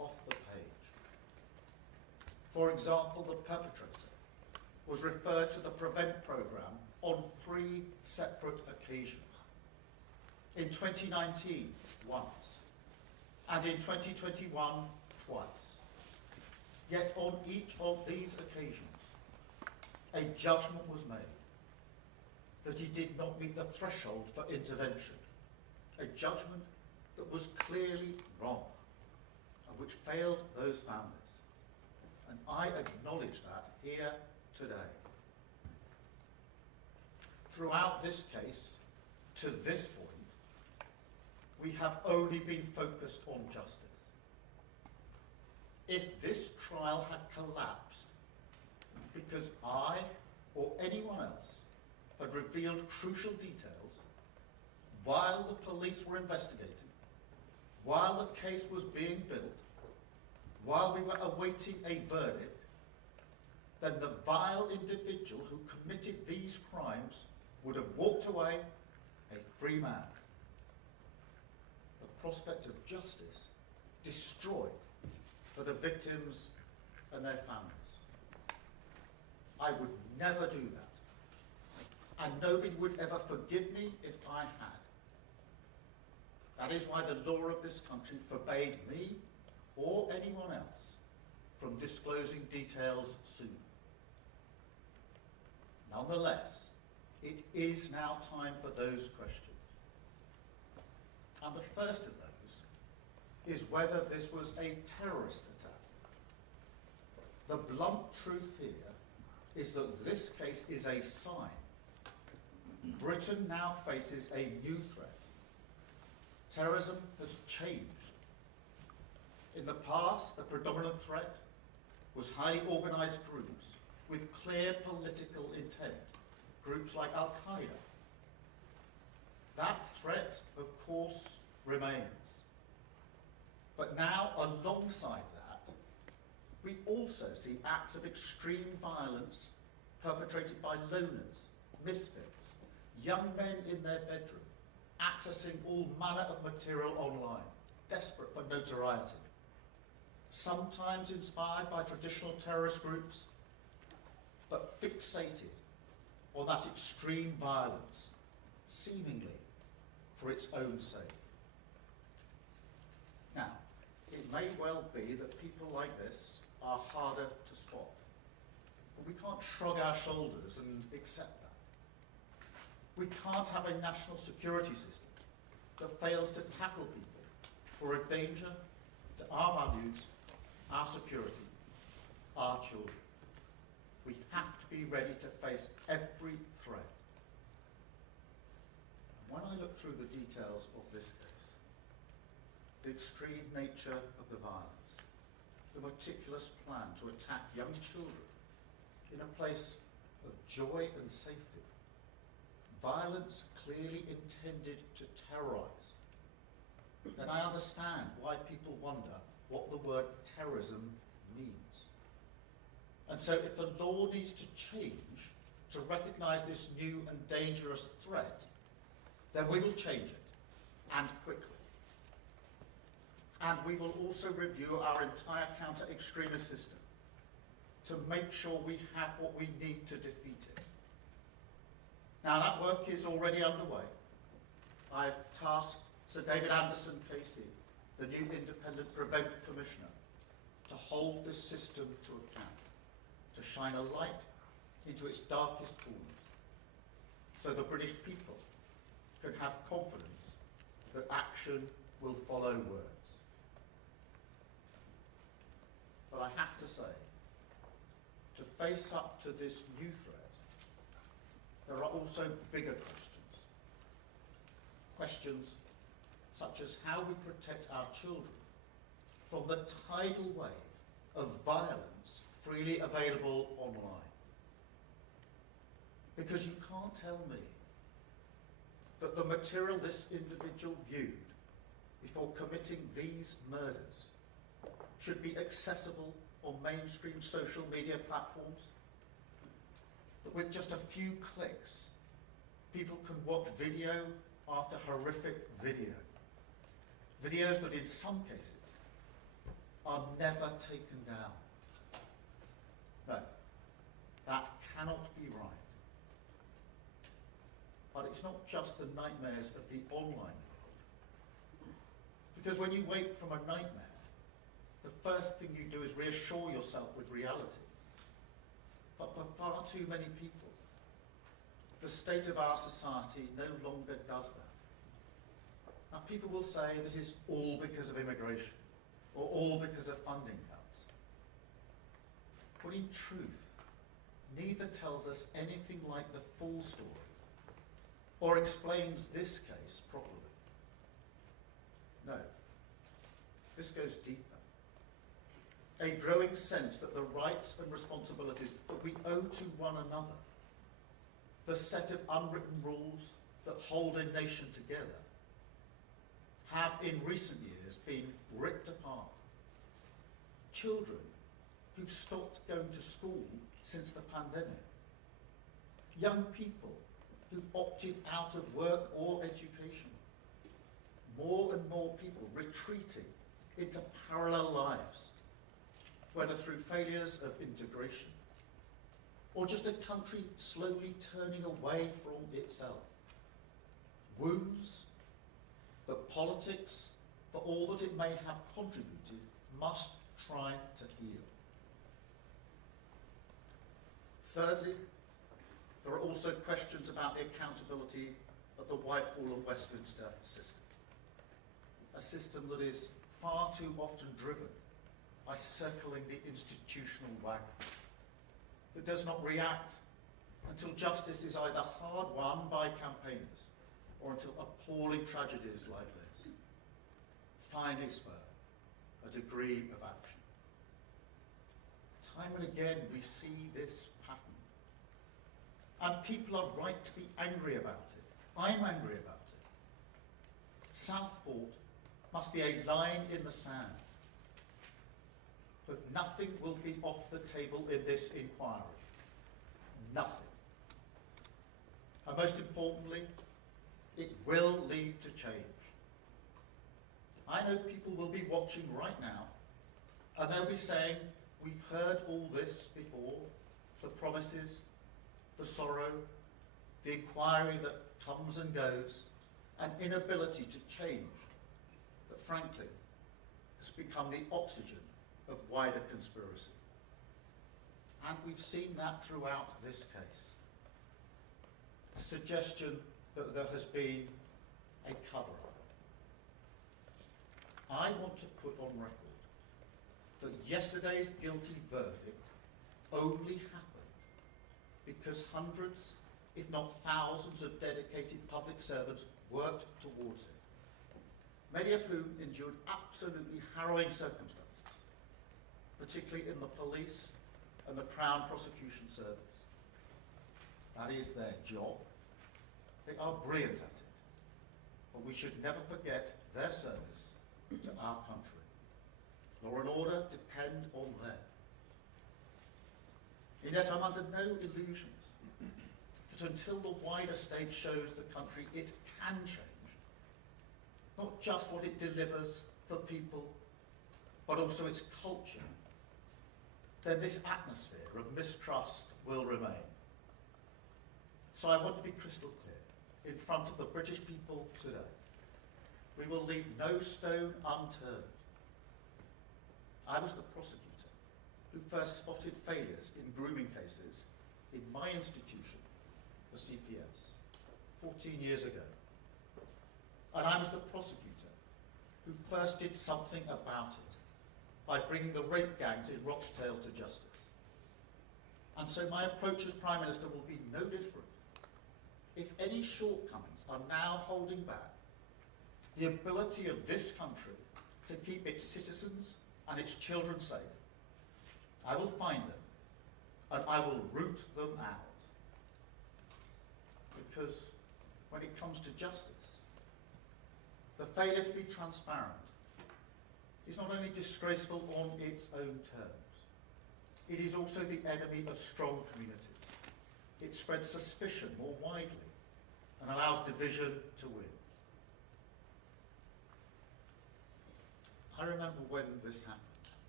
off the page. For example, the perpetrator was referred to the PREVENT programme on 3 separate occasions. In 2019, once, and in 2021, twice. Yet on each of these occasions, a judgment was made that he did not meet the threshold for intervention, a judgment that was clearly wrong and which failed those families. And I acknowledge that here today. Throughout this case, to this point, we have only been focused on justice. If this trial had collapsed because I or anyone else had revealed crucial details while the police were investigating, while the case was being built, while we were awaiting a verdict, then the vile individual who committed these crimes would have walked away a free man. The prospect of justice destroyed for the victims and their families. I would never do that, and nobody would ever forgive me if I had. That is why the law of this country forbade me or anyone else from disclosing details soon. Nonetheless, it is now time for those questions. And the first of those is whether this was a terrorist attack. The blunt truth here is that this case is a sign. Britain now faces a new threat. Terrorism has changed. In the past, the predominant threat was highly organised groups with clear political intent, groups like Al-Qaeda. That threat, of course, remains. But now, alongside that, we also see acts of extreme violence perpetrated by loners, misfits, young men in their bedroom, accessing all manner of material online, desperate for notoriety. Sometimes inspired by traditional terrorist groups, but fixated on that extreme violence, seemingly for its own sake. Now, it may well be that people like this are harder to spot, but we can't shrug our shoulders and accept that. We can't have a national security system that fails to tackle people who are a danger to our values, our security, our children. We have to be ready to face every threat. When I look through the details of this case, the extreme nature of the violence, the meticulous plan to attack young children in a place of joy and safety, violence clearly intended to terrorise, then I understand why people wonder what the word terrorism means. And so if the law needs to change to recognise this new and dangerous threat, then we will change it, and quickly. And we will also review our entire counter-extremist system to make sure we have what we need to defeat it. Now that work is already underway. I've tasked Sir David Anderson KC, the new independent PREVENT Commissioner, to hold this system to account, to shine a light into its darkest corners, so the British people can have confidence that action will follow words. But I have to say, to face up to this new threat, there are also bigger questions. Questions such as how we protect our children from the tidal wave of violence freely available online. Because you can't tell me that the material this individual viewed before committing these murders should be accessible on mainstream social media platforms, that with just a few clicks, people can watch video after horrific video. Videos that in some cases are never taken down. No, that cannot be right. But it's not just the nightmares of the online world. Because when you wake from a nightmare, the first thing you do is reassure yourself with reality. But for far too many people, the state of our society no longer does that. Now, people will say this is all because of immigration, or all because of funding cuts. But in truth, neither tells us anything like the full story, or explains this case properly. No, this goes deeper. A growing sense that the rights and responsibilities that we owe to one another, the set of unwritten rules that hold a nation together, have in recent years been ripped apart. Children who've stopped going to school since the pandemic. Young people who've opted out of work or education. More and more people retreating into parallel lives, whether through failures of integration or just a country slowly turning away from itself. Wounds that politics, for all that it may have contributed, must try to heal. Thirdly, there are also questions about the accountability of the Whitehall and Westminster system. A system that is far too often driven by circling the institutional wagon, that does not react until justice is either hard won by campaigners or until appalling tragedies like this finally spur a degree of action. Time and again we see this pattern. And people are right to be angry about it. I'm angry about it. Southport must be a line in the sand. But nothing will be off the table in this inquiry. Nothing. And most importantly, it will lead to change. I know people will be watching right now, and they'll be saying, we've heard all this before, the promises, the sorrow, the inquiry that comes and goes, an inability to change that frankly has become the oxygen of wider conspiracy. And we've seen that throughout this case. A suggestion that there has been a cover-up. I want to put on record that yesterday's guilty verdict only happened because hundreds, if not thousands, of dedicated public servants worked towards it, many of whom endured absolutely harrowing circumstances, particularly in the police and the Crown Prosecution Service. That is their job. They are brilliant at it, but we should never forget their service to our country. Law and order depend on them. And yet I'm under no illusions that until the wider state shows the country it can change, not just what it delivers for people, but also its culture, then this atmosphere of mistrust will remain. So I want to be crystal clear in front of the British people today. We will leave no stone unturned. I was the prosecutor who first spotted failures in grooming cases in my institution, the CPS, 14 years ago. And I was the prosecutor who first did something about it by bringing the rape gangs in Rochdale to justice. And so my approach as Prime Minister will be no different. If any shortcomings are now holding back the ability of this country to keep its citizens and its children safe, I will find them and I will root them out. Because when it comes to justice, the failure to be transparent is not only disgraceful on its own terms, it is also the enemy of strong communities. It spreads suspicion more widely and allows division to win. I remember when this happened.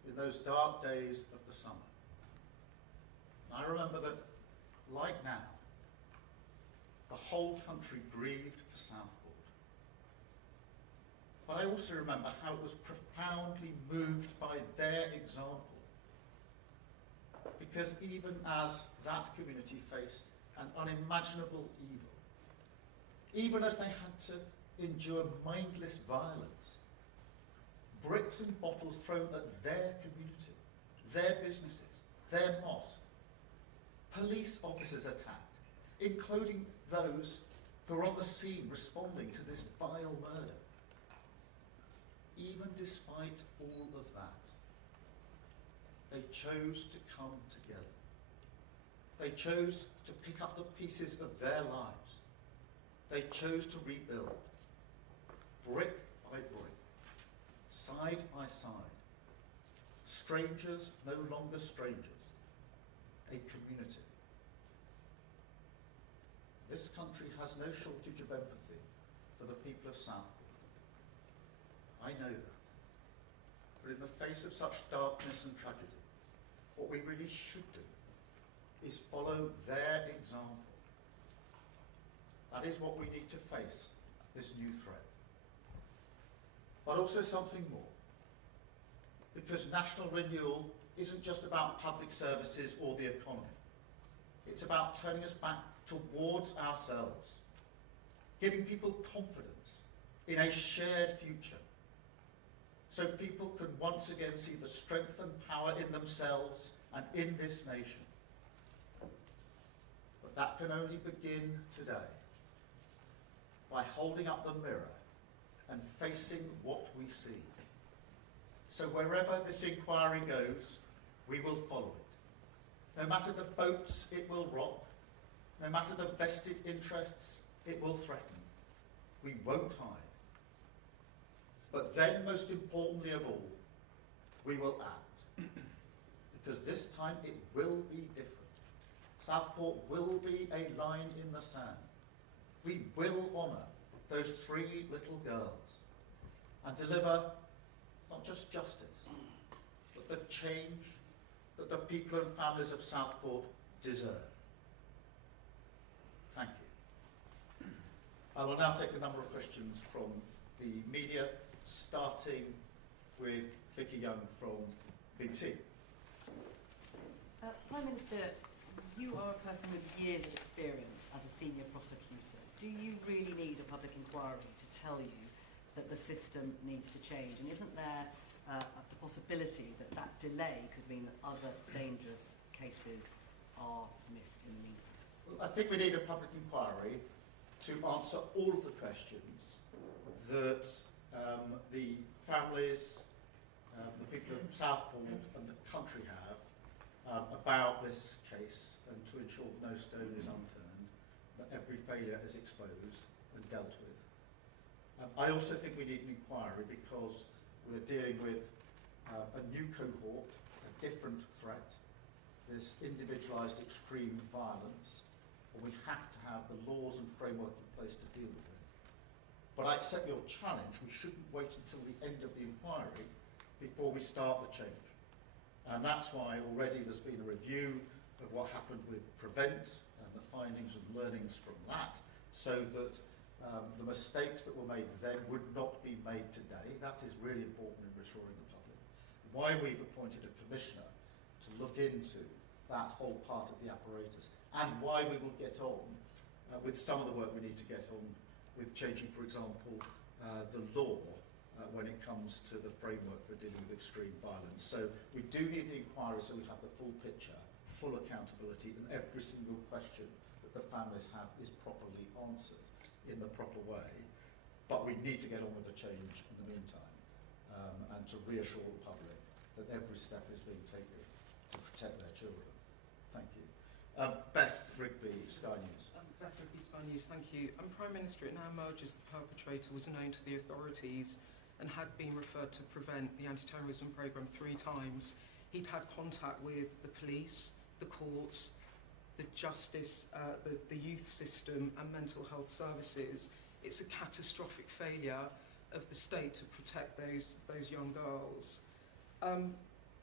in those dark days of the summer. And I remember that, like now, the whole country grieved for Southport. But I also remember how it was profoundly moved by their example. Because even as that community faced an unimaginable evil, even as they had to endure mindless violence, bricks and bottles thrown at their community, their businesses, their mosque, police officers attacked, including those who were on the scene responding to this vile murder. Even despite all of that, they chose to come together. They chose to pick up the pieces of their lives. They chose to rebuild, brick by brick, side by side. Strangers no longer strangers, a community. This country has no shortage of empathy for the people of Southport. I know that. But in the face of such darkness and tragedy, what we really should do is follow their example. That is what we need to face this new threat. But also something more. Because national renewal isn't just about public services or the economy. It's about turning us back towards ourselves, giving people confidence in a shared future, so people can once again see the strength and power in themselves and in this nation. But that can only begin today, by holding up the mirror and facing what we see. So wherever this inquiry goes, we will follow it. No matter the boats it will rock, no matter the vested interests it will threaten, we won't hide. But then, most importantly of all, we will act. Because this time it will be different. Southport will be a line in the sand. We will honour those 3 little girls and deliver not just justice, but the change that the people and families of Southport deserve. Thank you. I will now take a number of questions from the media, starting with Vicky Young from BBC. Prime Minister, you are a person with years of experience as a senior prosecutor. Do you really need a public inquiry to tell you that the system needs to change? And isn't there the possibility that that delay could mean that other dangerous cases are missed in the meantime? Well, I think we need a public inquiry to answer all of the questions that the families, the people of Southport and the country have about this case, and to ensure that no stone is unturned, that every failure is exposed and dealt with. I also think we need an inquiry because we're dealing with a new cohort, a different threat. There's individualised extreme violence, and we have to have the laws and framework in place to deal with it. But I accept your challenge. We shouldn't wait until the end of the inquiry before we start the change. And that's why already there's been a review of what happened with Prevent and the findings and learnings from that, so that the mistakes that were made then would not be made today. That is really important in reassuring the public. Why we've appointed a commissioner to look into that whole part of the apparatus, and why we will get on with some of the work we need to get on with changing, for example, the law when it comes to the framework for dealing with extreme violence. So we do need the inquiry so we have the full picture, full accountability, and every single question that the families have is properly answered in the proper way. But we need to get on with the change in the meantime, and to reassure the public that every step is being taken to protect their children. Thank you. Beth Rigby, Sky News. Beth Rigby, Sky News, thank you. Prime Minister, it now emerges the perpetrator was known to the authorities and had been referred to Prevent, the anti-terrorism programme, 3 times. He'd had contact with the police, the courts, the justice, the youth system and mental health services. It's a catastrophic failure of the state to protect those young girls.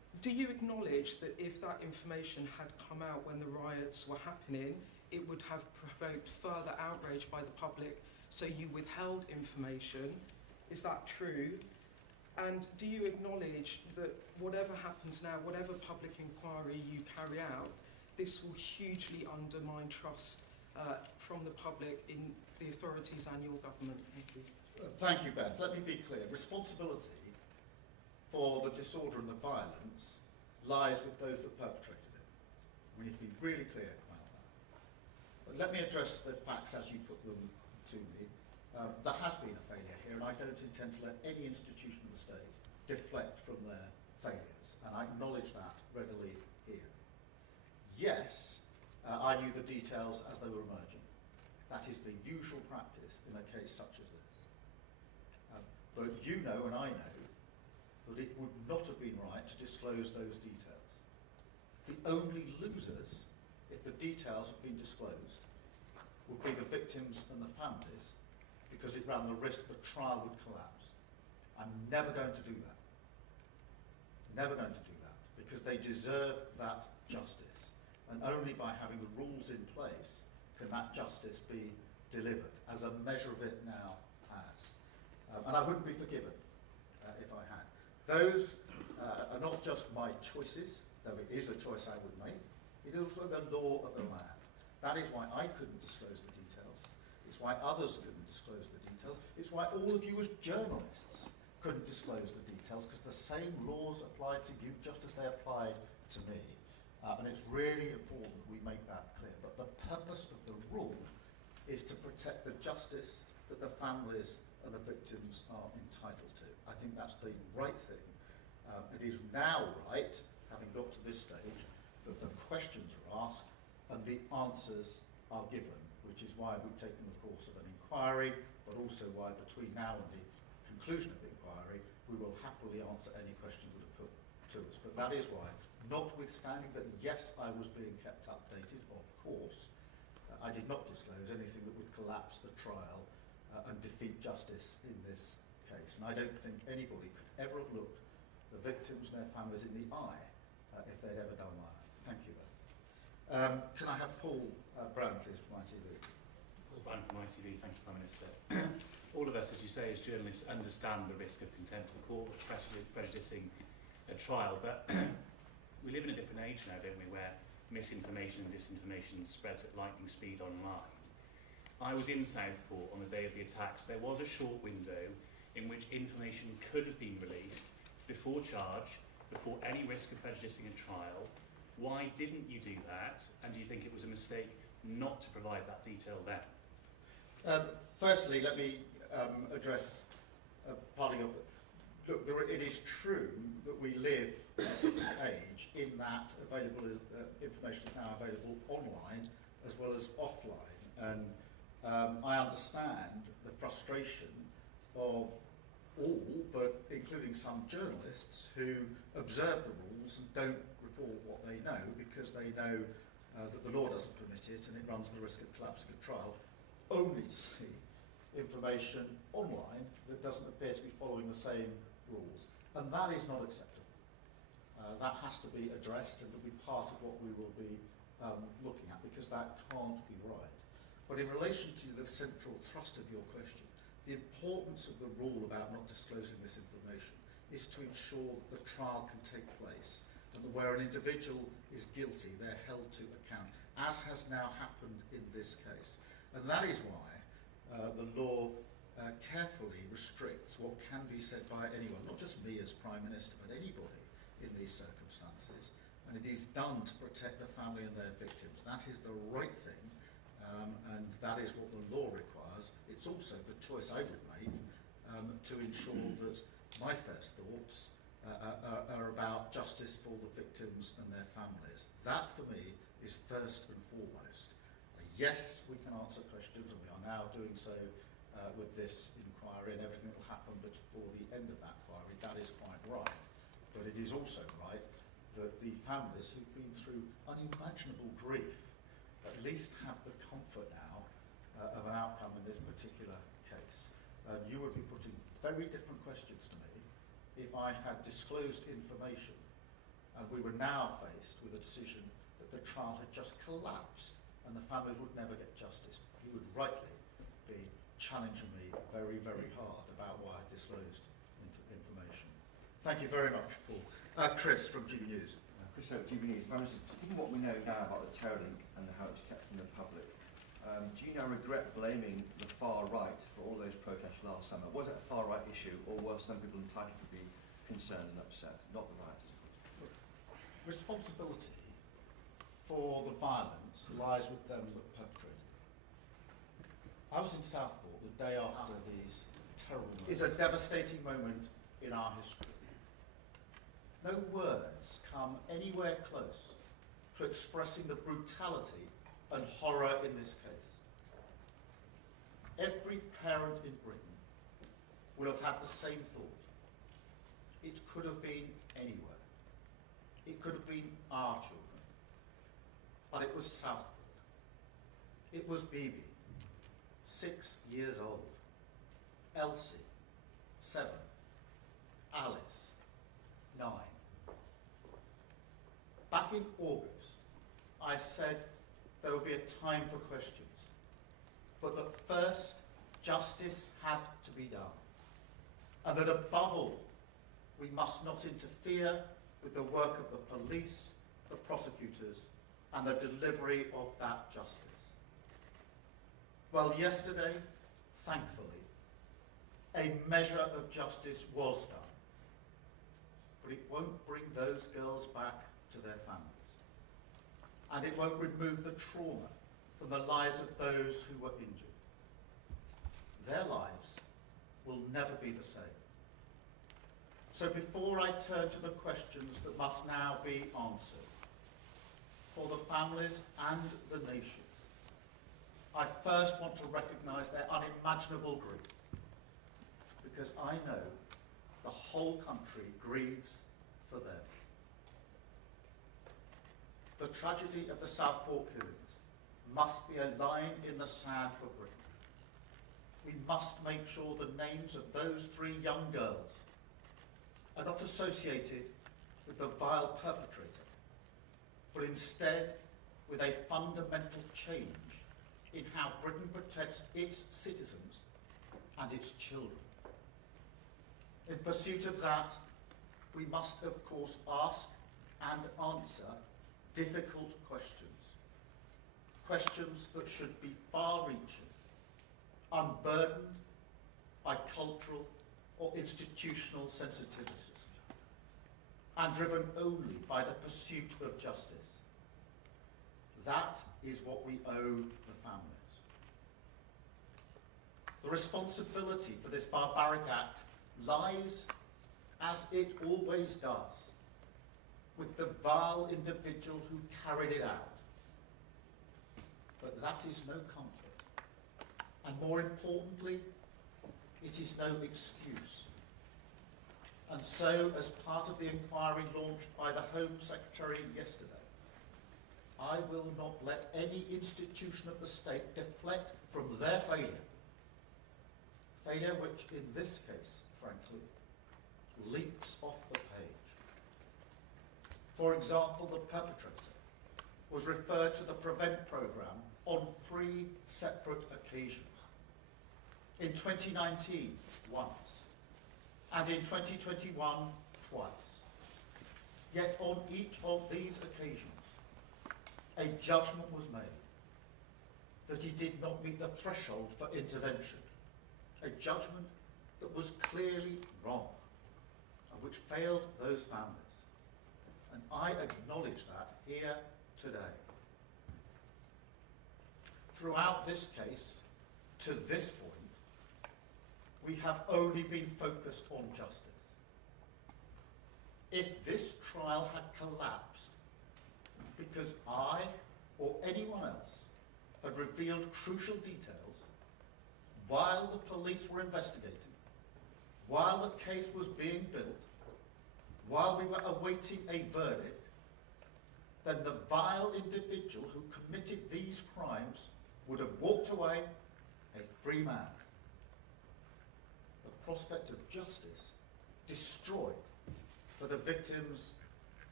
Do you acknowledge that if that information had come out when the riots were happening, it would have provoked further outrage by the public, so you withheld information? Is that true? And do you acknowledge that whatever happens now, whatever public inquiry you carry out, this will hugely undermine trust from the public in the authorities and your government? Thank you. Thank you, Beth. Let me be clear. Responsibility for the disorder and the violence lies with those that perpetrated it. We need to be really clear about that. But let me address the facts as you put them to me. There has been a failure here, and I don't intend to let any institution of the state deflect from their failures, and I acknowledge that readily here. Yes, I knew the details as they were emerging. That is the usual practice in a case such as this. But you know and I know that it would not have been right to disclose those details. The only losers, if the details had been disclosed, would be the victims and the families, because it ran the risk the trial would collapse. I'm never going to do that. Never going to do that, because they deserve that justice. And only by having the rules in place can that justice be delivered, as a measure of it now has. And I wouldn't be forgiven if I had. Those are not just my choices, though it is a choice I would make. It is also the law of the land. That is why I couldn't disclose the details. It's why others couldn't disclose the details. It's why all of you as journalists couldn't disclose the details, because the same laws applied to you just as they applied to me. And it's really important we make that clear. But the purpose of the rule is to protect the justice that the families and the victims are entitled to. I think that's the right thing. It is now right, having got to this stage, that the questions are asked and the answers are given, which is why we've taken the course of an inquiry, but also why between now and the conclusion of the inquiry, we will happily answer any questions that are put to us. But that is why, notwithstanding that, yes, I was being kept updated, of course, I did not disclose anything that would collapse the trial and defeat justice in this case. And I don't think anybody could ever have looked the victims and their families in the eye if they'd ever done that. Thank you, Beth. Can I have Paul Brown, please, from ITV? Paul Brown from ITV. Thank you, Prime Minister. All of us, as you say, as journalists, understand the risk of contempt of court, prejudicing a trial, but we live in a different age now, don't we, where misinformation and disinformation spreads at lightning speed online. I was in Southport on the day of the attacks. There was a short window in which information could have been released before charge, before any risk of prejudicing a trial. Why didn't you do that? And do you think it was a mistake not to provide that detail then? Firstly, let me address part of your... Look, it is true that we live in a different age in that information is now available online as well as offline. And I understand the frustration of all, but including some journalists who observe the rules and don't report what they know because they know that the law doesn't permit it and it runs the risk of collapsing a trial, only to see information online that doesn't appear to be following the same rules. And that is not acceptable. That has to be addressed and will be part of what we will be looking at, because that can't be right. But in relation to the central thrust of your question, the importance of the rule about not disclosing this information is to ensure that the trial can take place and that where an individual is guilty, they're held to account, as has now happened in this case. And that is why the law carefully restricts what can be said by anyone, not just me as Prime Minister, but anybody in these circumstances. And it is done to protect the family and their victims. That is the right thing, and that is what the law requires. It's also the choice I would make to ensure that my first thoughts are about justice for the victims and their families. That, for me, is first and foremost. Yes, we can answer questions, and we are now doing so with this inquiry, and everything will happen before the end of that inquiry. That is quite right. But it is also right that the families who've been through unimaginable grief at least have the comfort now of an outcome in this particular case. You would be putting very different questions to me if I had disclosed information And we were now faced with a decision that the trial had just collapsed and the families would never get justice. He would rightly be challenging me very, very hard about why I disclosed information. Thank you very much, Paul. Chris from GB News. Chris Hope, GB News. Prime Minister, given what we know now about the terror link and how it's kept from the public, do you now regret blaming the far right for all those protests last summer? Was it a far right issue, or were some people entitled to be concerned and upset, not the rioters? Responsibility for the violence lies with them that perpetrated it. I was in Southport the day after these terrible moments. It's a devastating moment in our history. No words come anywhere close to expressing the brutality and horror in this case. Every parent in Britain would have had the same thought. It could have been anywhere. It could have been our children. But it was Southport. It was Bibi, 6 years old. Elsie, 7. Alice, 9. Back in August, I said there would be a time for questions, but that first justice had to be done, and that above all, we must not interfere with the work of the police, the prosecutors, and the delivery of that justice. Well, yesterday, thankfully, a measure of justice was done, but it won't bring those girls back to their families. And it won't remove the trauma from the lives of those who were injured. Their lives will never be the same. So before I turn to the questions that must now be answered, for the families and the nation, I first want to recognise their unimaginable grief, because I know the whole country grieves for them. The tragedy of the Southport killings must be a line in the sand for Britain. We must make sure the names of those 3 young girls are not associated with the vile perpetrator, but instead with a fundamental change in how Britain protects its citizens and its children. In pursuit of that, we must, of course, ask and answer difficult questions. Questions that should be far-reaching, unburdened by cultural or institutional sensitivities, and driven only by the pursuit of justice. That is what we owe the families. The responsibility for this barbaric act lies, as it always does, with the vile individual who carried it out. But that is no comfort. And more importantly, it is no excuse. And so, as part of the inquiry launched by the Home Secretary yesterday, I will not let any institution of the state deflect from their failure. Failure which, in this case, frankly, leaps off the page. For example, the perpetrator was referred to the PREVENT programme on 3 separate occasions. In 2019, once, and in 2021, twice. Yet on each of these occasions, a judgment was made that he did not meet the threshold for intervention. A judgment that was clearly wrong and which failed those families. And I acknowledge that here today. Throughout this case, to this point, we have only been focused on justice. If this trial had collapsed because I or anyone else had revealed crucial details while the police were investigating, while the case was being built, while we were awaiting a verdict, then the vile individual who committed these crimes would have walked away a free man. The prospect of justice destroyed for the victims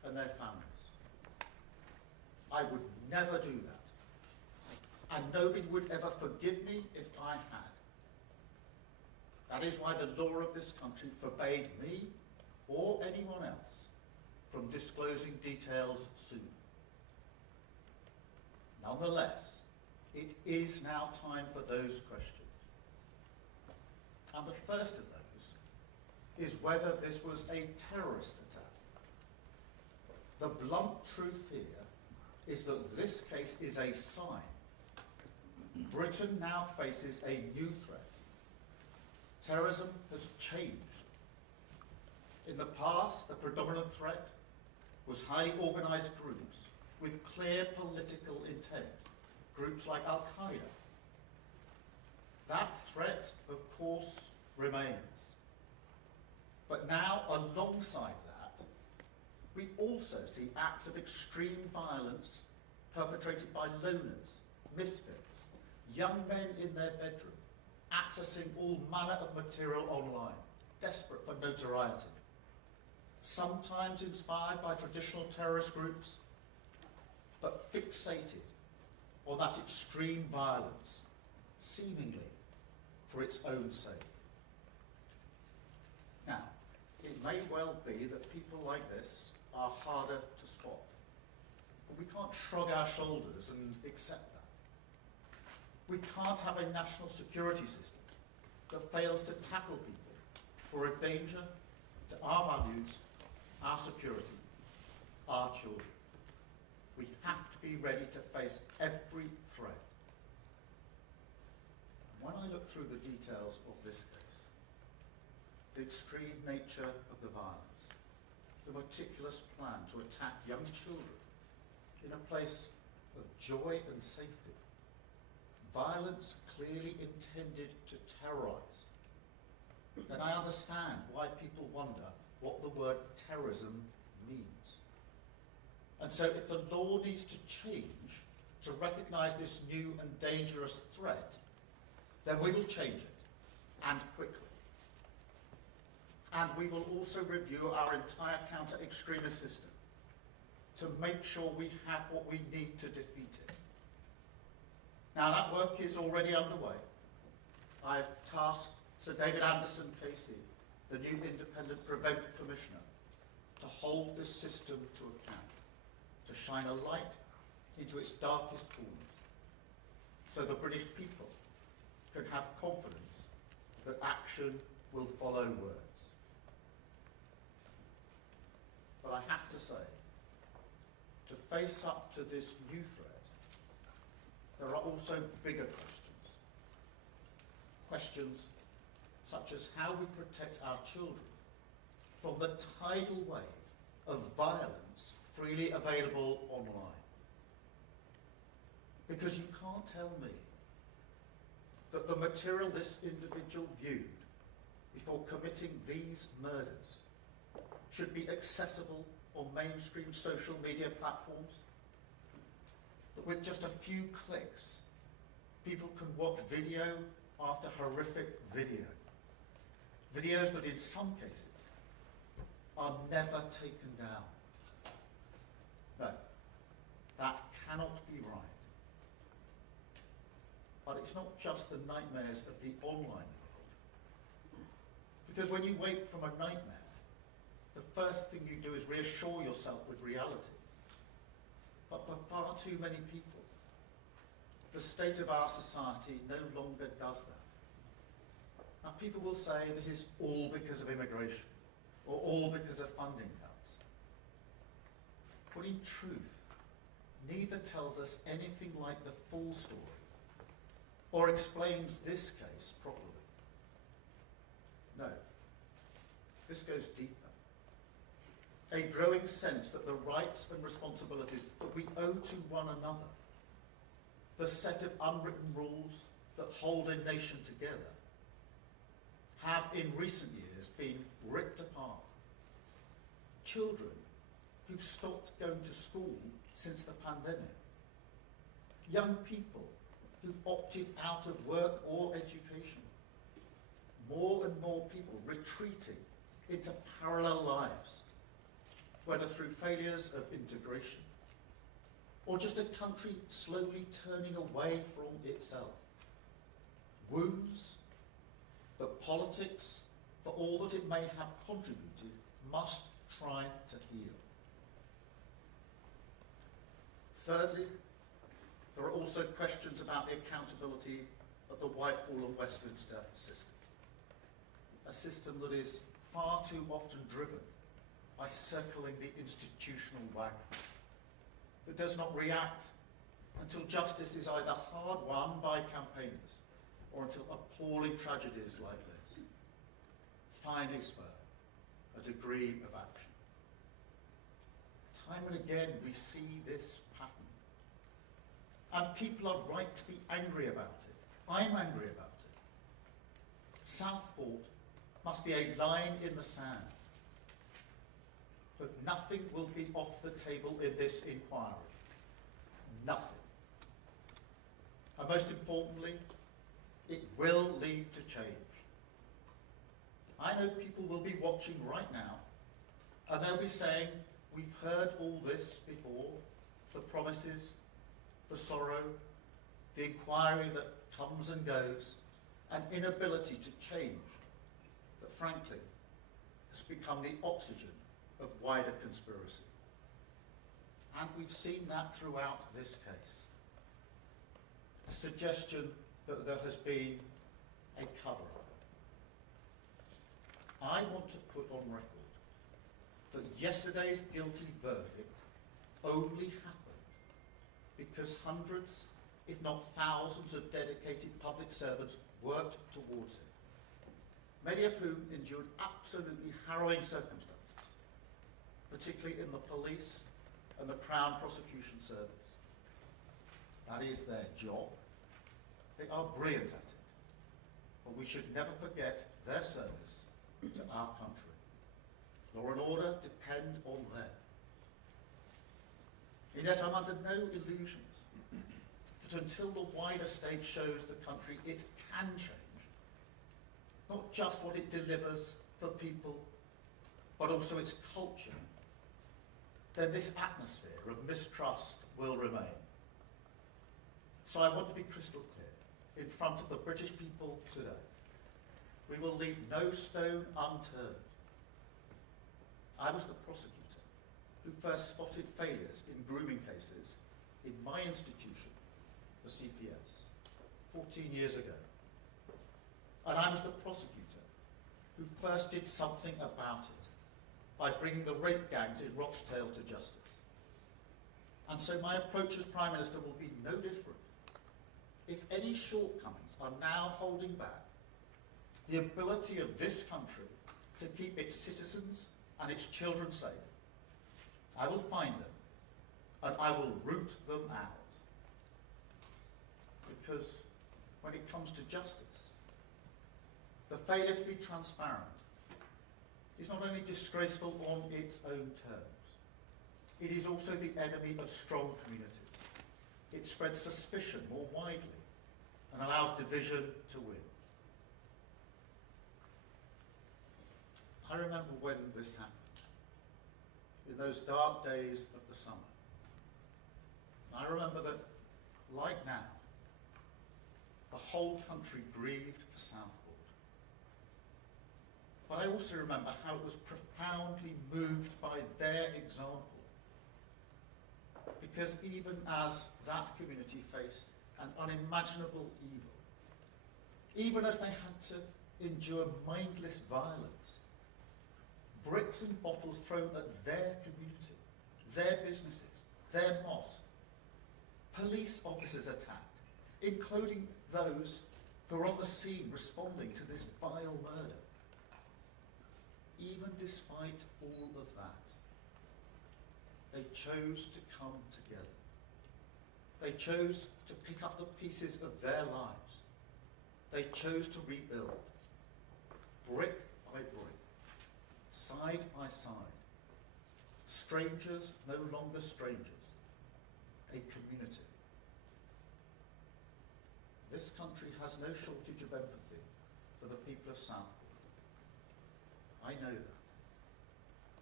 and their families. I would never do that. And nobody would ever forgive me if I had. That is why the law of this country forbade me or anyone else from disclosing details soon. Nonetheless, it is now time for those questions. And the first of those is whether this was a terrorist attack. The blunt truth here is that this case is a sign. Britain now faces a new threat. Terrorism has changed. In the past, the predominant threat was highly organised groups with clear political intent, groups like Al-Qaeda. That threat, of course, remains. But now, alongside that, we also see acts of extreme violence perpetrated by loners, misfits, young men in their bedroom, accessing all manner of material online, desperate for notoriety. Sometimes inspired by traditional terrorist groups, but fixated on that extreme violence, seemingly for its own sake. Now, it may well be that people like this are harder to spot, but we can't shrug our shoulders and accept that. We can't have a national security system that fails to tackle people who are a danger to our values, our security, our children. We have to be ready to face every threat. When I look through the details of this case, the extreme nature of the violence, the meticulous plan to attack young children in a place of joy and safety, violence clearly intended to terrorise, then I understand why people wonder what the word terrorism means. And so if the law needs to change to recognise this new and dangerous threat, then we will change it, and quickly. And we will also review our entire counter-extremist system to make sure we have what we need to defeat it. Now, that work is already underway. I've tasked Sir David Anderson KC, the new Independent Prevent Commissioner, to hold this system to account, to shine a light into its darkest corners, so the British people can have confidence that action will follow words. But I have to say, to face up to this new threat, there are also bigger questions. Questions such as how we protect our children from the tidal wave of violence freely available online. Because you can't tell me that the material this individual viewed before committing these murders should be accessible on mainstream social media platforms, that with just a few clicks, people can watch video after horrific video. Videos that in some cases are never taken down. No, that cannot be right. But it's not just the nightmares of the online world. Because when you wake from a nightmare, the first thing you do is reassure yourself with reality. But for far too many people, the state of our society no longer does that. Now, people will say this is all because of immigration, or all because of funding cuts. But in truth, neither tells us anything like the full story, or explains this case properly. No, this goes deeper. A growing sense that the rights and responsibilities that we owe to one another, the set of unwritten rules that hold a nation together, have in recent years been ripped apart. Children who've stopped going to school since the pandemic. Young people who've opted out of work or education. More and more people retreating into parallel lives. whether through failures of integration or just a country slowly turning away from itself. Wounds that politics, for all that it may have contributed, must try to heal. Thirdly, there are also questions about the accountability of the Whitehall and Westminster system. A system that is far too often driven by circling the institutional wagon, that does not react until justice is either hard won by campaigners or until appalling tragedies like this finally spur a degree of action. Time and again we see this pattern. And people are right to be angry about it. I'm angry about it. Southport must be a line in the sand. But nothing will be off the table in this inquiry. Nothing. And most importantly, it will lead to change. I know people will be watching right now, and they'll be saying, we've heard all this before, the promises, the sorrow, the inquiry that comes and goes, an inability to change that frankly has become the oxygen of wider conspiracy. And we've seen that throughout this case. A suggestion that there has been a cover-up. I want to put on record that yesterday's guilty verdict only happened because hundreds, if not thousands, of dedicated public servants worked towards it, many of whom endured absolutely harrowing circumstances, particularly in the police and the Crown Prosecution Service. That is their job. They are brilliant at it. But we should never forget their service to our country. Law and order depend on them. And yet I'm under no illusions that until the wider stage shows the country it can change, not just what it delivers for people, but also its culture, then this atmosphere of mistrust will remain. So I want to be crystal clear in front of the British people today. We will leave no stone unturned. I was the prosecutor who first spotted failures in grooming cases in my institution, the CPS, 14 years ago. And I was the prosecutor who first did something about it by bringing the rape gangs in Rochdale to justice. And so my approach as Prime Minister will be no different. If any shortcomings are now holding back the ability of this country to keep its citizens and its children safe, I will find them and I will root them out. Because when it comes to justice, the failure to be transparent is not only disgraceful on its own terms, it is also the enemy of strong communities. It spreads suspicion more widely and allows division to win. I remember when this happened, in those dark days of the summer. I remember that, like now, the whole country grieved for Southport. But I also remember how it was profoundly moved by their example. Because even as that community faced an unimaginable evil, even as they had to endure mindless violence, bricks and bottles thrown at their community, their businesses, their mosque, police officers attacked, including those who were on the scene responding to this vile murder. Even despite all of that, they chose to come together. They chose to pick up the pieces of their lives. They chose to rebuild, brick by brick, side by side. Strangers no longer strangers, a community. This country has no shortage of empathy for the people of Southport. I know that.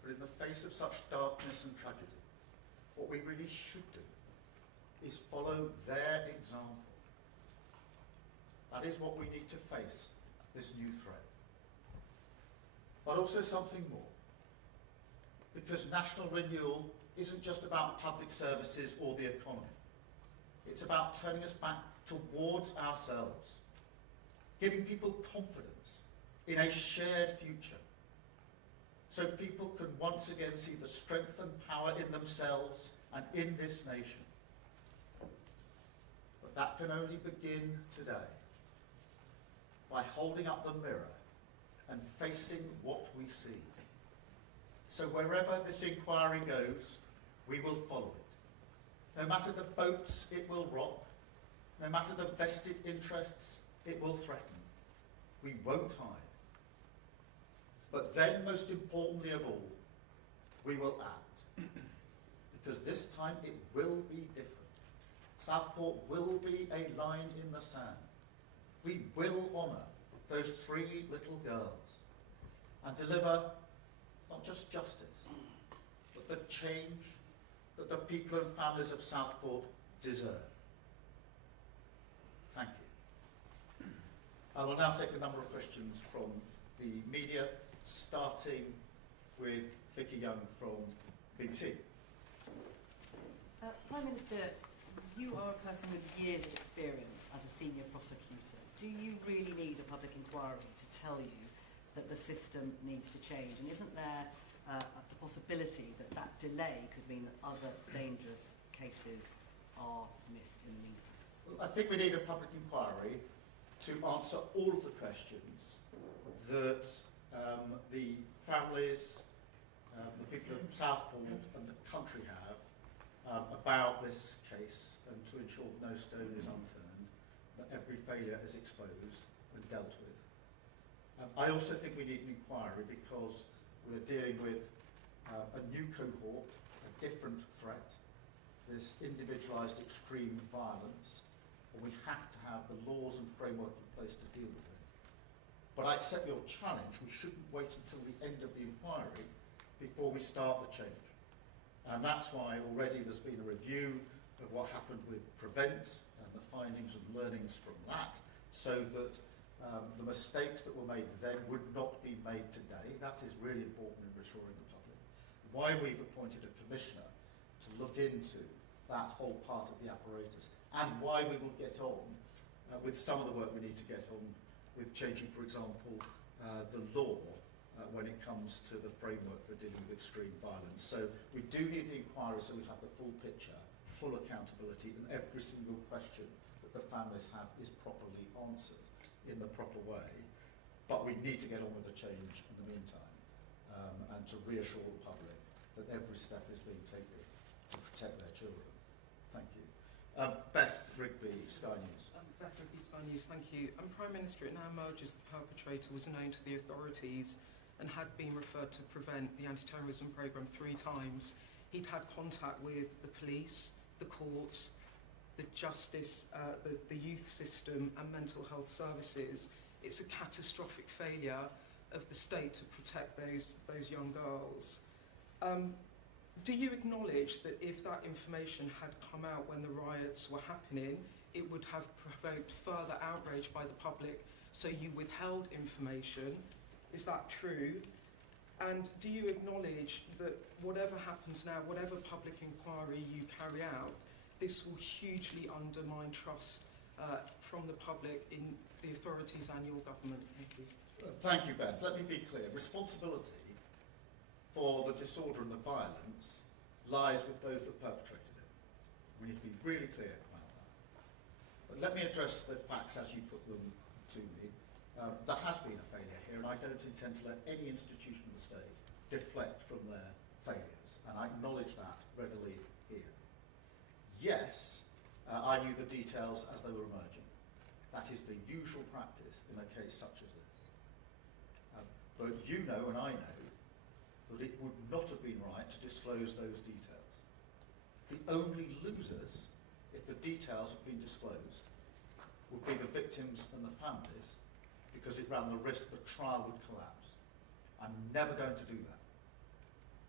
But in the face of such darkness and tragedy, what we really should do is follow their example. That is what we need to face this new threat. But also something more. Because national renewal isn't just about public services or the economy. It's about turning us back towards ourselves, giving people confidence in a shared future, so people can once again see the strength and power in themselves and in this nation. But that can only begin today, by holding up the mirror and facing what we see. So wherever this inquiry goes, we will follow it. No matter the boats it will rock, no matter the vested interests it will threaten, we won't hide. But then, most importantly of all, we will act. Because this time it will be different. Southport will be a line in the sand. We will honour those 3 little girls and deliver not just justice, but the change that the people and families of Southport deserve. Thank you. I will now take a number of questions from the media, starting with Vicky Young from BBC. Prime Minister, you are a person with years of experience as a senior prosecutor. Do you really need a public inquiry to tell you that the system needs to change? And isn't there the possibility that that delay could mean that other dangerous cases are missed in the meantime? Well, I think we need a public inquiry to answer all of the questions that the families, the people of Southport and the country have about this case, and to ensure that no stone is unturned, that every failure is exposed and dealt with. I also think we need an inquiry because we're dealing with a new cohort, a different threat, this individualised extreme violence, and we have to have the laws and framework in place to deal with it. But I accept your challenge. We shouldn't wait until the end of the inquiry before we start the change. And that's why already there's been a review of what happened with Prevent and the findings and learnings from that, so that the mistakes that were made then would not be made today. That is really important in reassuring the public. Why we've appointed a commissioner to look into that whole part of the apparatus, and why we will get on with some of the work we need to get on with changing, for example, the law when it comes to the framework for dealing with extreme violence. So we do need the inquiry so we have the full picture, full accountability, and every single question that the families have is properly answered in the proper way. But we need to get on with the change in the meantime, and to reassure the public that every step is being taken to protect their children. Thank you. Beth Rigby, Sky News. Beth Rigby, Sky News, thank you. Prime Minister, it now emerges the perpetrator was known to the authorities and had been referred to Prevent, the anti-terrorism programme, 3 times. He'd had contact with the police, the courts, the justice, the youth system and mental health services. It's a catastrophic failure of the state to protect those young girls. Do you acknowledge that if that information had come out when the riots were happening, it would have provoked further outrage by the public, so you withheld information? Is that true? And do you acknowledge that whatever happens now, whatever public inquiry you carry out, this will hugely undermine trust from the public in the authorities and your government? Thank you. Thank you, Beth. Let me be clear. Responsibility for the disorder and the violence lies with those that perpetrated it. We need to be really clear about that. But let me address the facts as you put them to me. There has been a failure here, and I don't intend to let any institution of the state deflect from their failures, and I acknowledge that readily here. Yes, I knew the details as they were emerging. That is the usual practice in a case such as this. But you know, and I know, that it would not have been right to disclose those details. The only losers, if the details had been disclosed, would be the victims and the families, because it ran the risk that trial would collapse. I'm never going to do that.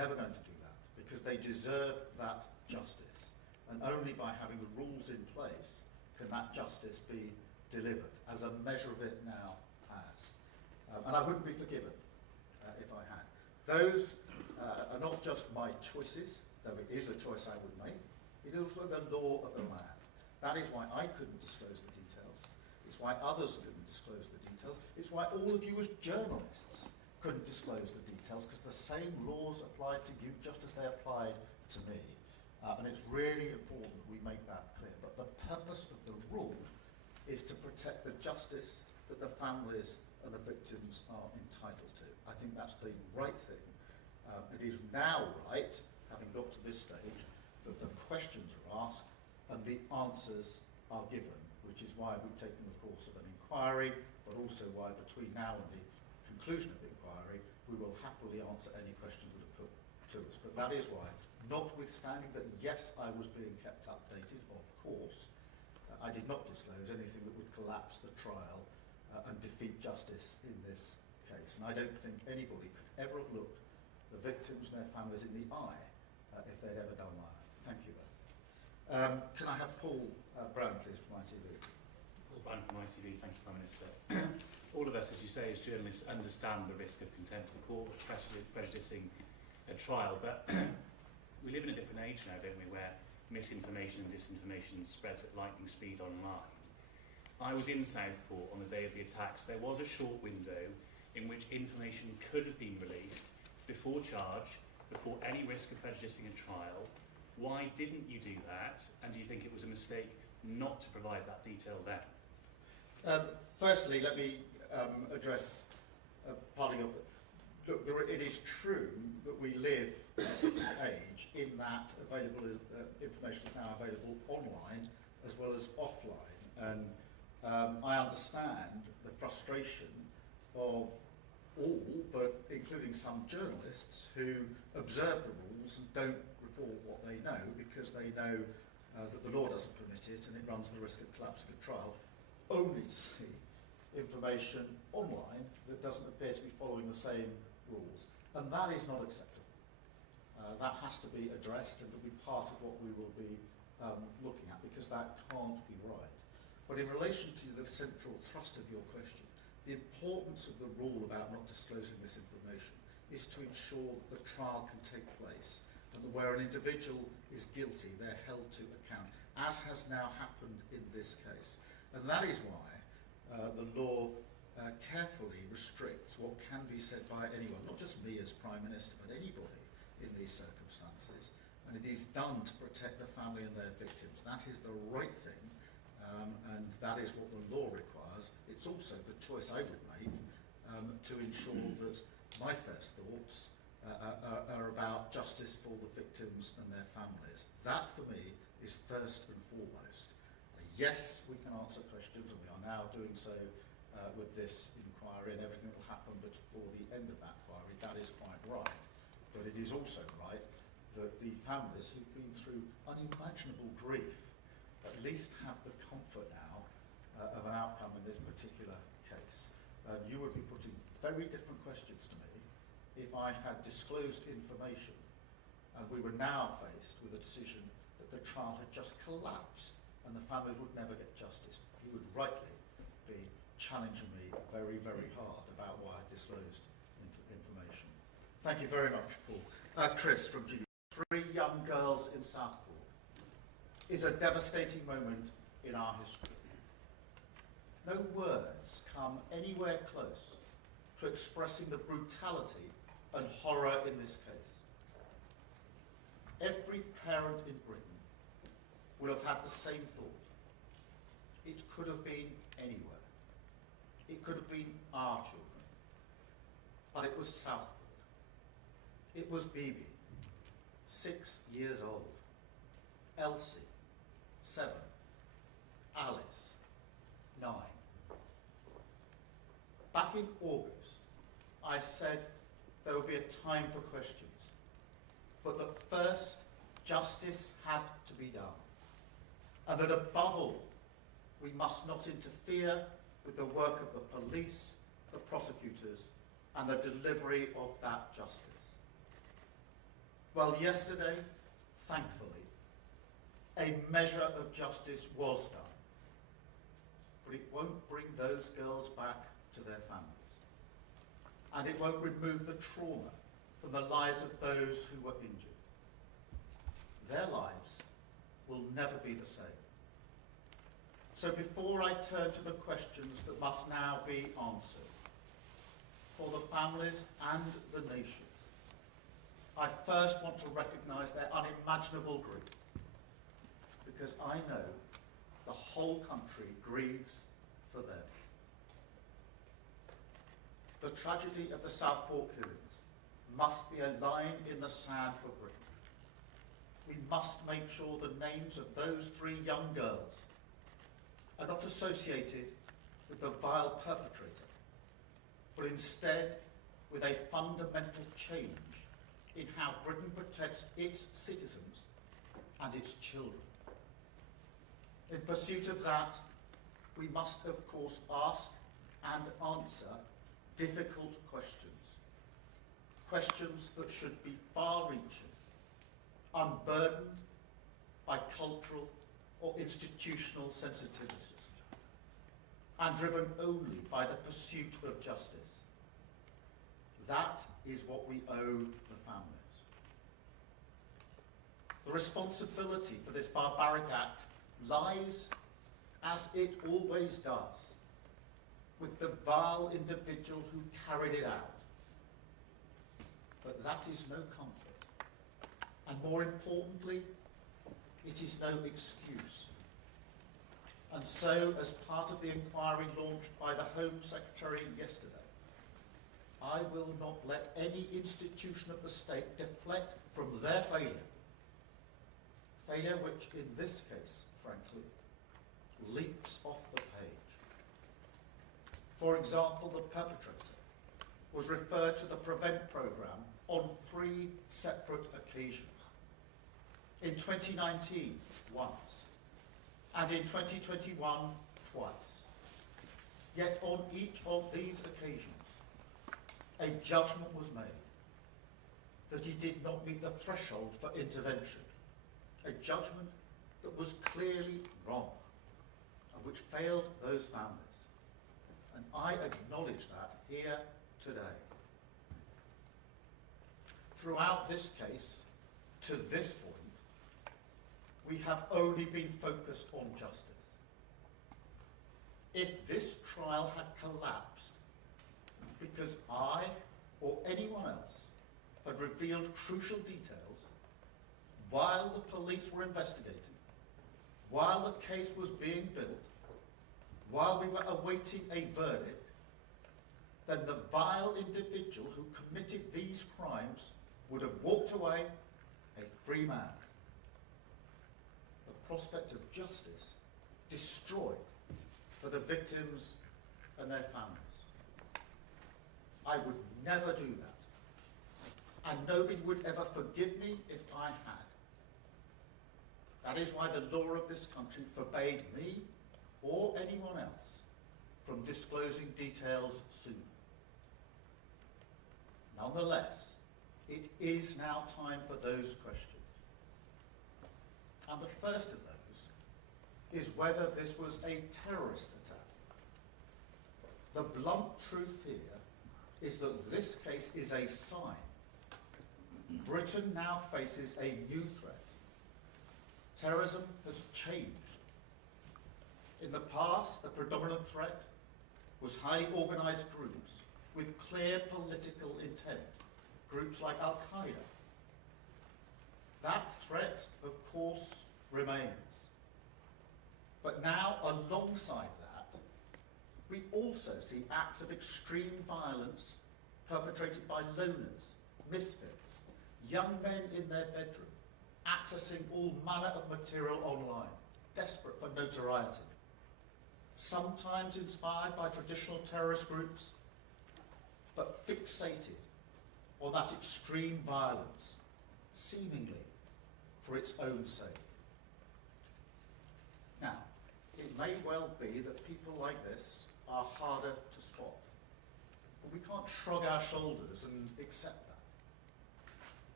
never going to do that, because they deserve that justice. And only by having the rules in place can that justice be delivered, as a measure of it now has. And I wouldn't be forgiven if I had. Those are not just my choices, though it is a choice I would make. It is also the law of the land. That is why I couldn't disclose the details. It's why others couldn't disclose the details. It's why all of you as journalists couldn't disclose the details, because the same laws applied to you just as they applied to me. And it's really important that we make that clear. But the purpose of the rule is to protect the justice that the families and the victims are entitled to. I think that's the right thing. It is now right, having got to this stage, that the questions are asked and the answers are given, which is why we've taken the course of an inquiry, but also why between now and the conclusion of the inquiry, we will happily answer any questions that are put to us. But that is why, notwithstanding that, yes, I was being kept updated, of course, I did not disclose anything that would collapse the trial and defeat justice in this case. And I don't think anybody could ever have looked the victims and their families in the eye if they'd ever done that. Thank you, Ben. Can I have Paul Brown, please, from ITV? Paul Brown from ITV. Thank you, Prime Minister. All of us, as you say, as journalists, understand the risk of contempt of court, especially prejudicing a trial. But we live in a different age now, don't we, where misinformation and disinformation spreads at lightning speed online. I was in Southport on the day of the attacks. There was a short window in which information could have been released before charge, before any risk of prejudicing a trial. Why didn't you do that? And do you think it was a mistake not to provide that detail then? Firstly, let me address parting up. Look, it is true that we live in a different age in that information is now available online as well as offline. And I understand the frustration of all, but including some journalists who observe the rules and don't report what they know because they know that the law doesn't permit it and it runs the risk of collapsing a trial, only to see information online that doesn't appear to be following the same rules. And that is not acceptable. That has to be addressed and will be part of what we will be looking at, because that can't be right. But in relation to the central thrust of your question, the importance of the rule about not disclosing this information is to ensure that the trial can take place and that where an individual is guilty, they're held to account, as has now happened in this case. And that is why the law carefully restricts what can be said by anyone, not just me as Prime Minister, but anybody in these circumstances. And it is done to protect the family and their victims. That is the right thing. And that is what the law requires. It's also the choice I would make to ensure that my first thoughts are about justice for the victims and their families. That, for me, is first and foremost. Yes, we can answer questions, and we are now doing so with this inquiry, and everything that will happen before the end of that inquiry. That is quite right. But it is also right that the families who've been through unimaginable grief at least have the comfort now of an outcome in this particular case. You would be putting very different questions to me if I had disclosed information and we were now faced with a decision that the trial had just collapsed and the families would never get justice. You would rightly be challenging me very, very hard about why I disclosed information. Thank you very much, Paul. Chris from GB. 3 young girls in Southport is a devastating moment in our history. No words come anywhere close to expressing the brutality and horror in this case. Every parent in Britain would have had the same thought. It could have been anywhere. It could have been our children. But it was Southport. It was Bibi, 6 years old. Elsie, 7. Alice, 9. Back in August, I said there would be a time for questions, but that first justice had to be done, and that above all, we must not interfere with the work of the police, the prosecutors, and the delivery of that justice. Well, yesterday, thankfully, a measure of justice was done. But it won't bring those girls back to their families. And it won't remove the trauma from the lives of those who were injured. Their lives will never be the same. So before I turn to the questions that must now be answered, for the families and the nation, I first want to recognise their unimaginable grief, because I know the whole country grieves for them. The tragedy of the Southport killings must be a line in the sand for Britain. We must make sure the names of those 3 young girls are not associated with the vile perpetrator, but instead with a fundamental change in how Britain protects its citizens and its children. In pursuit of that, we must, of course, ask and answer difficult questions. Questions that should be far-reaching, unburdened by cultural or institutional sensitivities, and driven only by the pursuit of justice. That is what we owe the families. The responsibility for this barbaric act lies, as it always does, with the vile individual who carried it out. But that is no comfort. And more importantly, it is no excuse. And so, as part of the inquiry launched by the Home Secretary yesterday, I will not let any institution of the state deflect from their failure. Failure which, in this case, frankly, leaps off the page. For example, the perpetrator was referred to the PREVENT programme on 3 separate occasions. In 2019, once, and in 2021, twice. Yet on each of these occasions, a judgment was made that he did not meet the threshold for intervention, a judgment that was clearly wrong and which failed those families. And I acknowledge that here today. Throughout this case, to this point, we have only been focused on justice. If this trial had collapsed because I or anyone else had revealed crucial details while the police were investigating, while the case was being built, while we were awaiting a verdict, then the vile individual who committed these crimes would have walked away a free man. The prospect of justice destroyed for the victims and their families. I would never do that, and nobody would ever forgive me if I had. That is why the law of this country forbade me or anyone else from disclosing details sooner. Nonetheless, it is now time for those questions. And the first of those is whether this was a terrorist attack. The blunt truth here is that this case is a sign. Britain now faces a new threat. Terrorism has changed. In the past, the predominant threat was highly organised groups with clear political intent, groups like Al-Qaeda. That threat, of course, remains. But now, alongside that, we also see acts of extreme violence perpetrated by loners, misfits, young men in their bedroom, accessing all manner of material online, desperate for notoriety. Sometimes inspired by traditional terrorist groups, but fixated on that extreme violence, seemingly for its own sake. Now, it may well be that people like this are harder to spot, but we can't shrug our shoulders and accept that.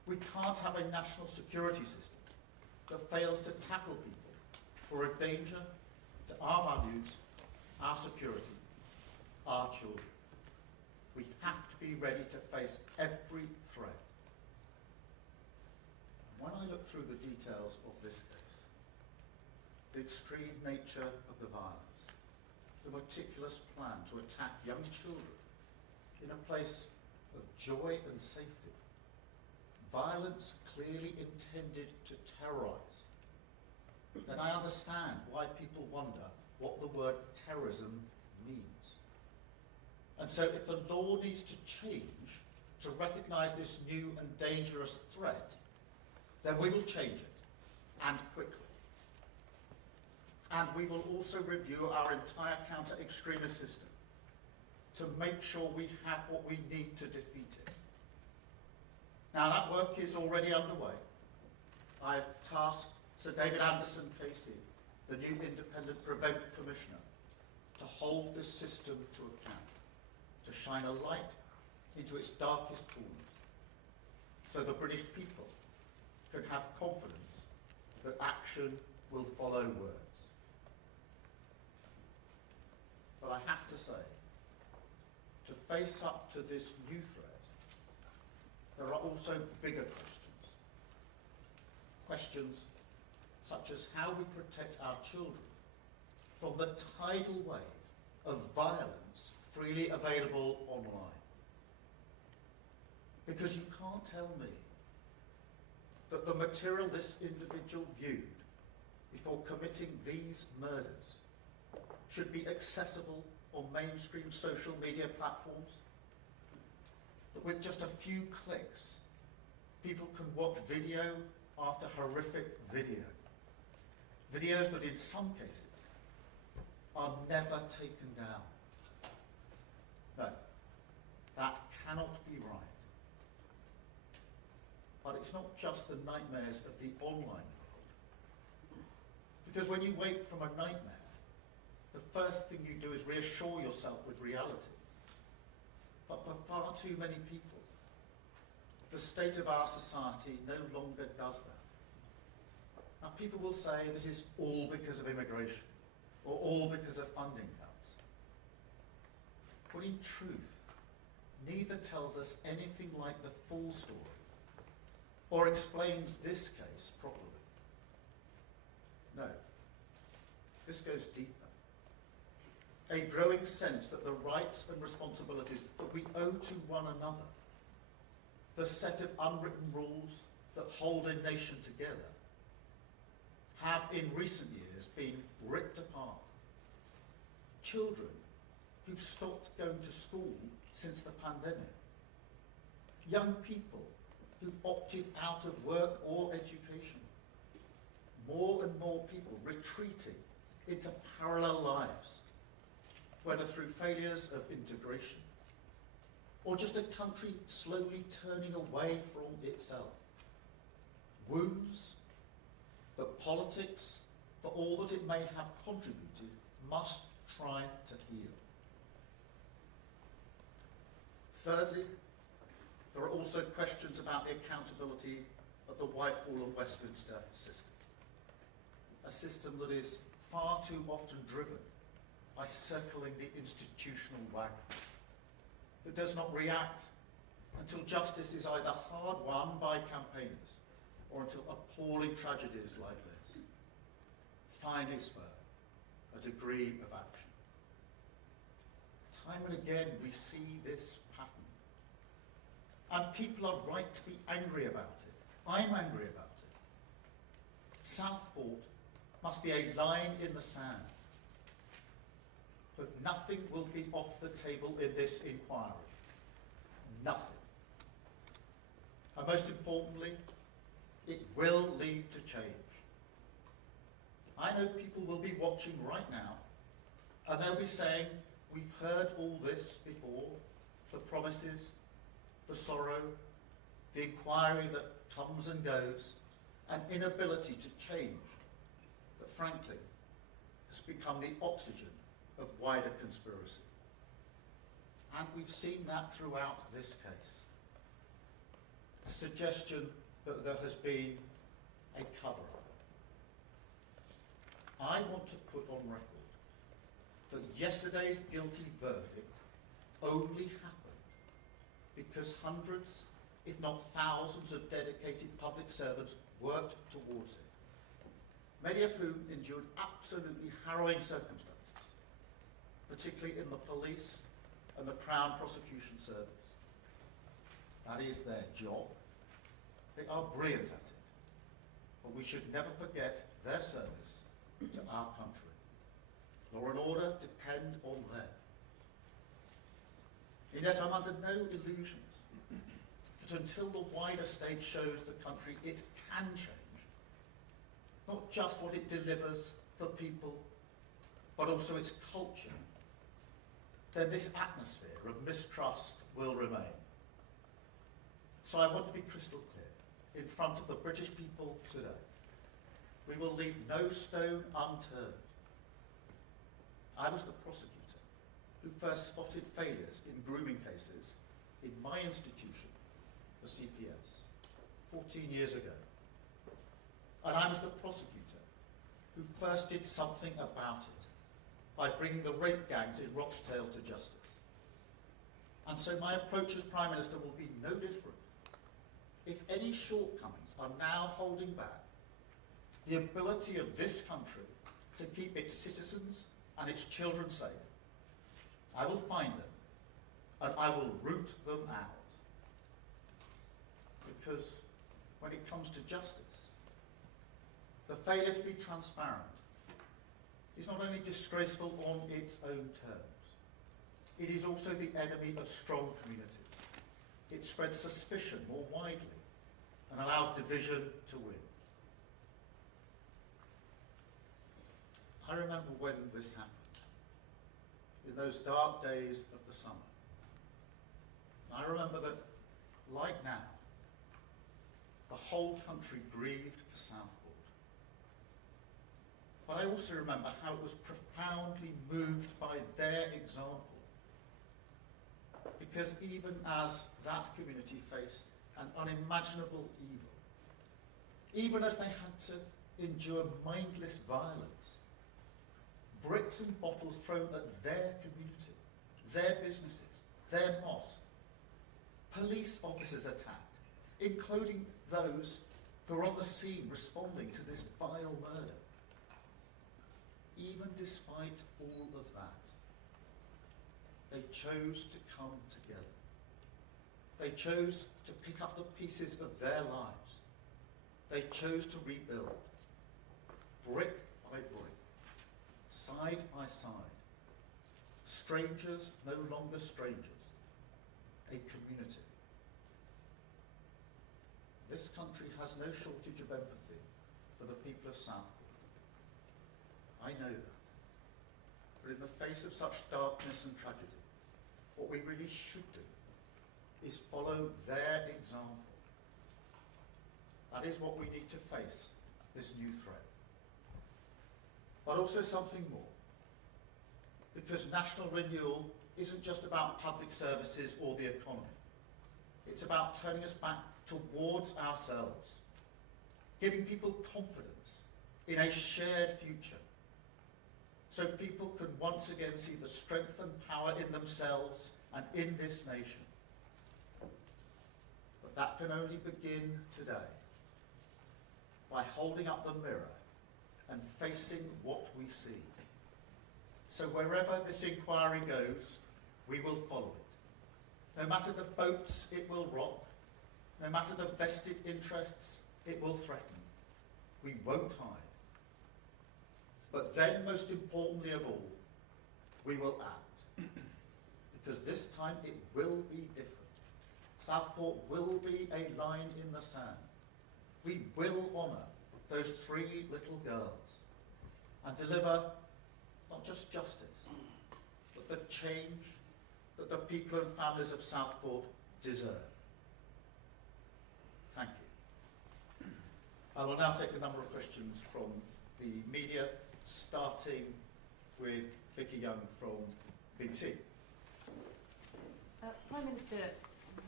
We can't have a national security system that fails to tackle people who are a danger to our values, our security, our children. We have to be ready to face every threat. When I look through the details of this case, the extreme nature of the violence, the meticulous plan to attack young children in a place of joy and safety, violence clearly intended to terrorise, then I understand why people wonder what the word terrorism means. And so if the law needs to change to recognise this new and dangerous threat, then we will change it, and quickly. And we will also review our entire counter-extremist system to make sure we have what we need to defeat it. Now that work is already underway. I've tasked Sir David Anderson KC, the new Independent Prevent Commissioner, to hold this system to account, to shine a light into its darkest corners, so the British people can have confidence that action will follow words. But I have to say, to face up to this new threat, there are also bigger questions. Questions such as how we protect our children from the tidal wave of violence freely available online. Because you can't tell me that the material this individual viewed before committing these murders should be accessible on mainstream social media platforms, that with just a few clicks people can watch video after horrific video, videos that in some cases are never taken down. No, that cannot be right. But it's not just the nightmares of the online world. Because when you wake from a nightmare, the first thing you do is reassure yourself with reality. But for far too many people, the state of our society no longer does that. Now people will say this is all because of immigration, or all because of funding cuts. But in truth, neither tells us anything like the full story, or explains this case properly. No, this goes deeper. A growing sense that the rights and responsibilities that we owe to one another, the set of unwritten rules that hold a nation together, have in recent years been ripped apart. Children who've stopped going to school since the pandemic. Young people who've opted out of work or education. More and more people retreating into parallel lives, whether through failures of integration or just a country slowly turning away from itself. Wounds that politics, for all that it may have contributed, must try to heal. Thirdly, there are also questions about the accountability of the Whitehall and Westminster system. A system that is far too often driven by circling the institutional wagon, that does not react until justice is either hard won by campaigners or until appalling tragedies like this finally spur a degree of action. Time and again we see this pattern. And people are right to be angry about it. I'm angry about it. Southport must be a line in the sand. But nothing will be off the table in this inquiry. Nothing. And most importantly, it will lead to change. I know people will be watching right now, and they'll be saying, we've heard all this before, the promises, the sorrow, the inquiry that comes and goes, an inability to change that frankly has become the oxygen of wider conspiracy. And we've seen that throughout this case. a suggestion that there has been a cover-up. I want to put on record that yesterday's guilty verdict only happened because hundreds, if not thousands, of dedicated public servants worked towards it, many of whom endured absolutely harrowing circumstances, particularly in the police and the Crown Prosecution Service. That is their job. They are brilliant at it. But we should never forget their service to our country. Law and order depend on them. And yet I'm under no illusions that until the wider state shows the country it can change, not just what it delivers for people, but also its culture, then this atmosphere of mistrust will remain. So I want to be crystal clear in front of the British people today. We will leave no stone unturned. I was the prosecutor who first spotted failures in grooming cases in my institution, the CPS, 14 years ago. And I was the prosecutor who first did something about it by bringing the rape gangs in Rochdale to justice. And so my approach as Prime Minister will be no different. If any shortcomings are now holding back the ability of this country to keep its citizens and its children safe, I will find them and I will root them out. Because when it comes to justice, the failure to be transparent is not only disgraceful on its own terms, it is also the enemy of strong communities. It spreads suspicion more widely and allows division to win. I remember when this happened, in those dark days of the summer. I remember that, like now, the whole country grieved for Southport. But I also remember how it was profoundly moved by their example. Because even as that community faced an unimaginable evil, even as they had to endure mindless violence, bricks and bottles thrown at their community, their businesses, their mosque, police officers attacked, including those who were on the scene responding to this vile murder. Even despite all of that, they chose to come together. They chose to pick up the pieces of their lives. They chose to rebuild, brick by brick, side by side. Strangers no longer strangers, a community. This country has no shortage of empathy for the people of Southport. I know that. But in the face of such darkness and tragedy, what we really should do is follow their example. That is what we need to face this new threat. But also something more. Because national renewal isn't just about public services or the economy. It's about turning us back towards ourselves, giving people confidence in a shared future, so people can once again see the strength and power in themselves and in this nation. But that can only begin today, by holding up the mirror and facing what we see. So wherever this inquiry goes, we will follow it. No matter the boats it will rock, no matter the vested interests it will threaten, we won't hide. But then, most importantly of all, we will act. Because this time it will be different. Southport will be a line in the sand. We will honour those 3 little girls and deliver not just justice, but the change that the people and families of Southport deserve. Thank you. I will now take a number of questions from the media, starting with Vicky Young from BBC. Prime Minister,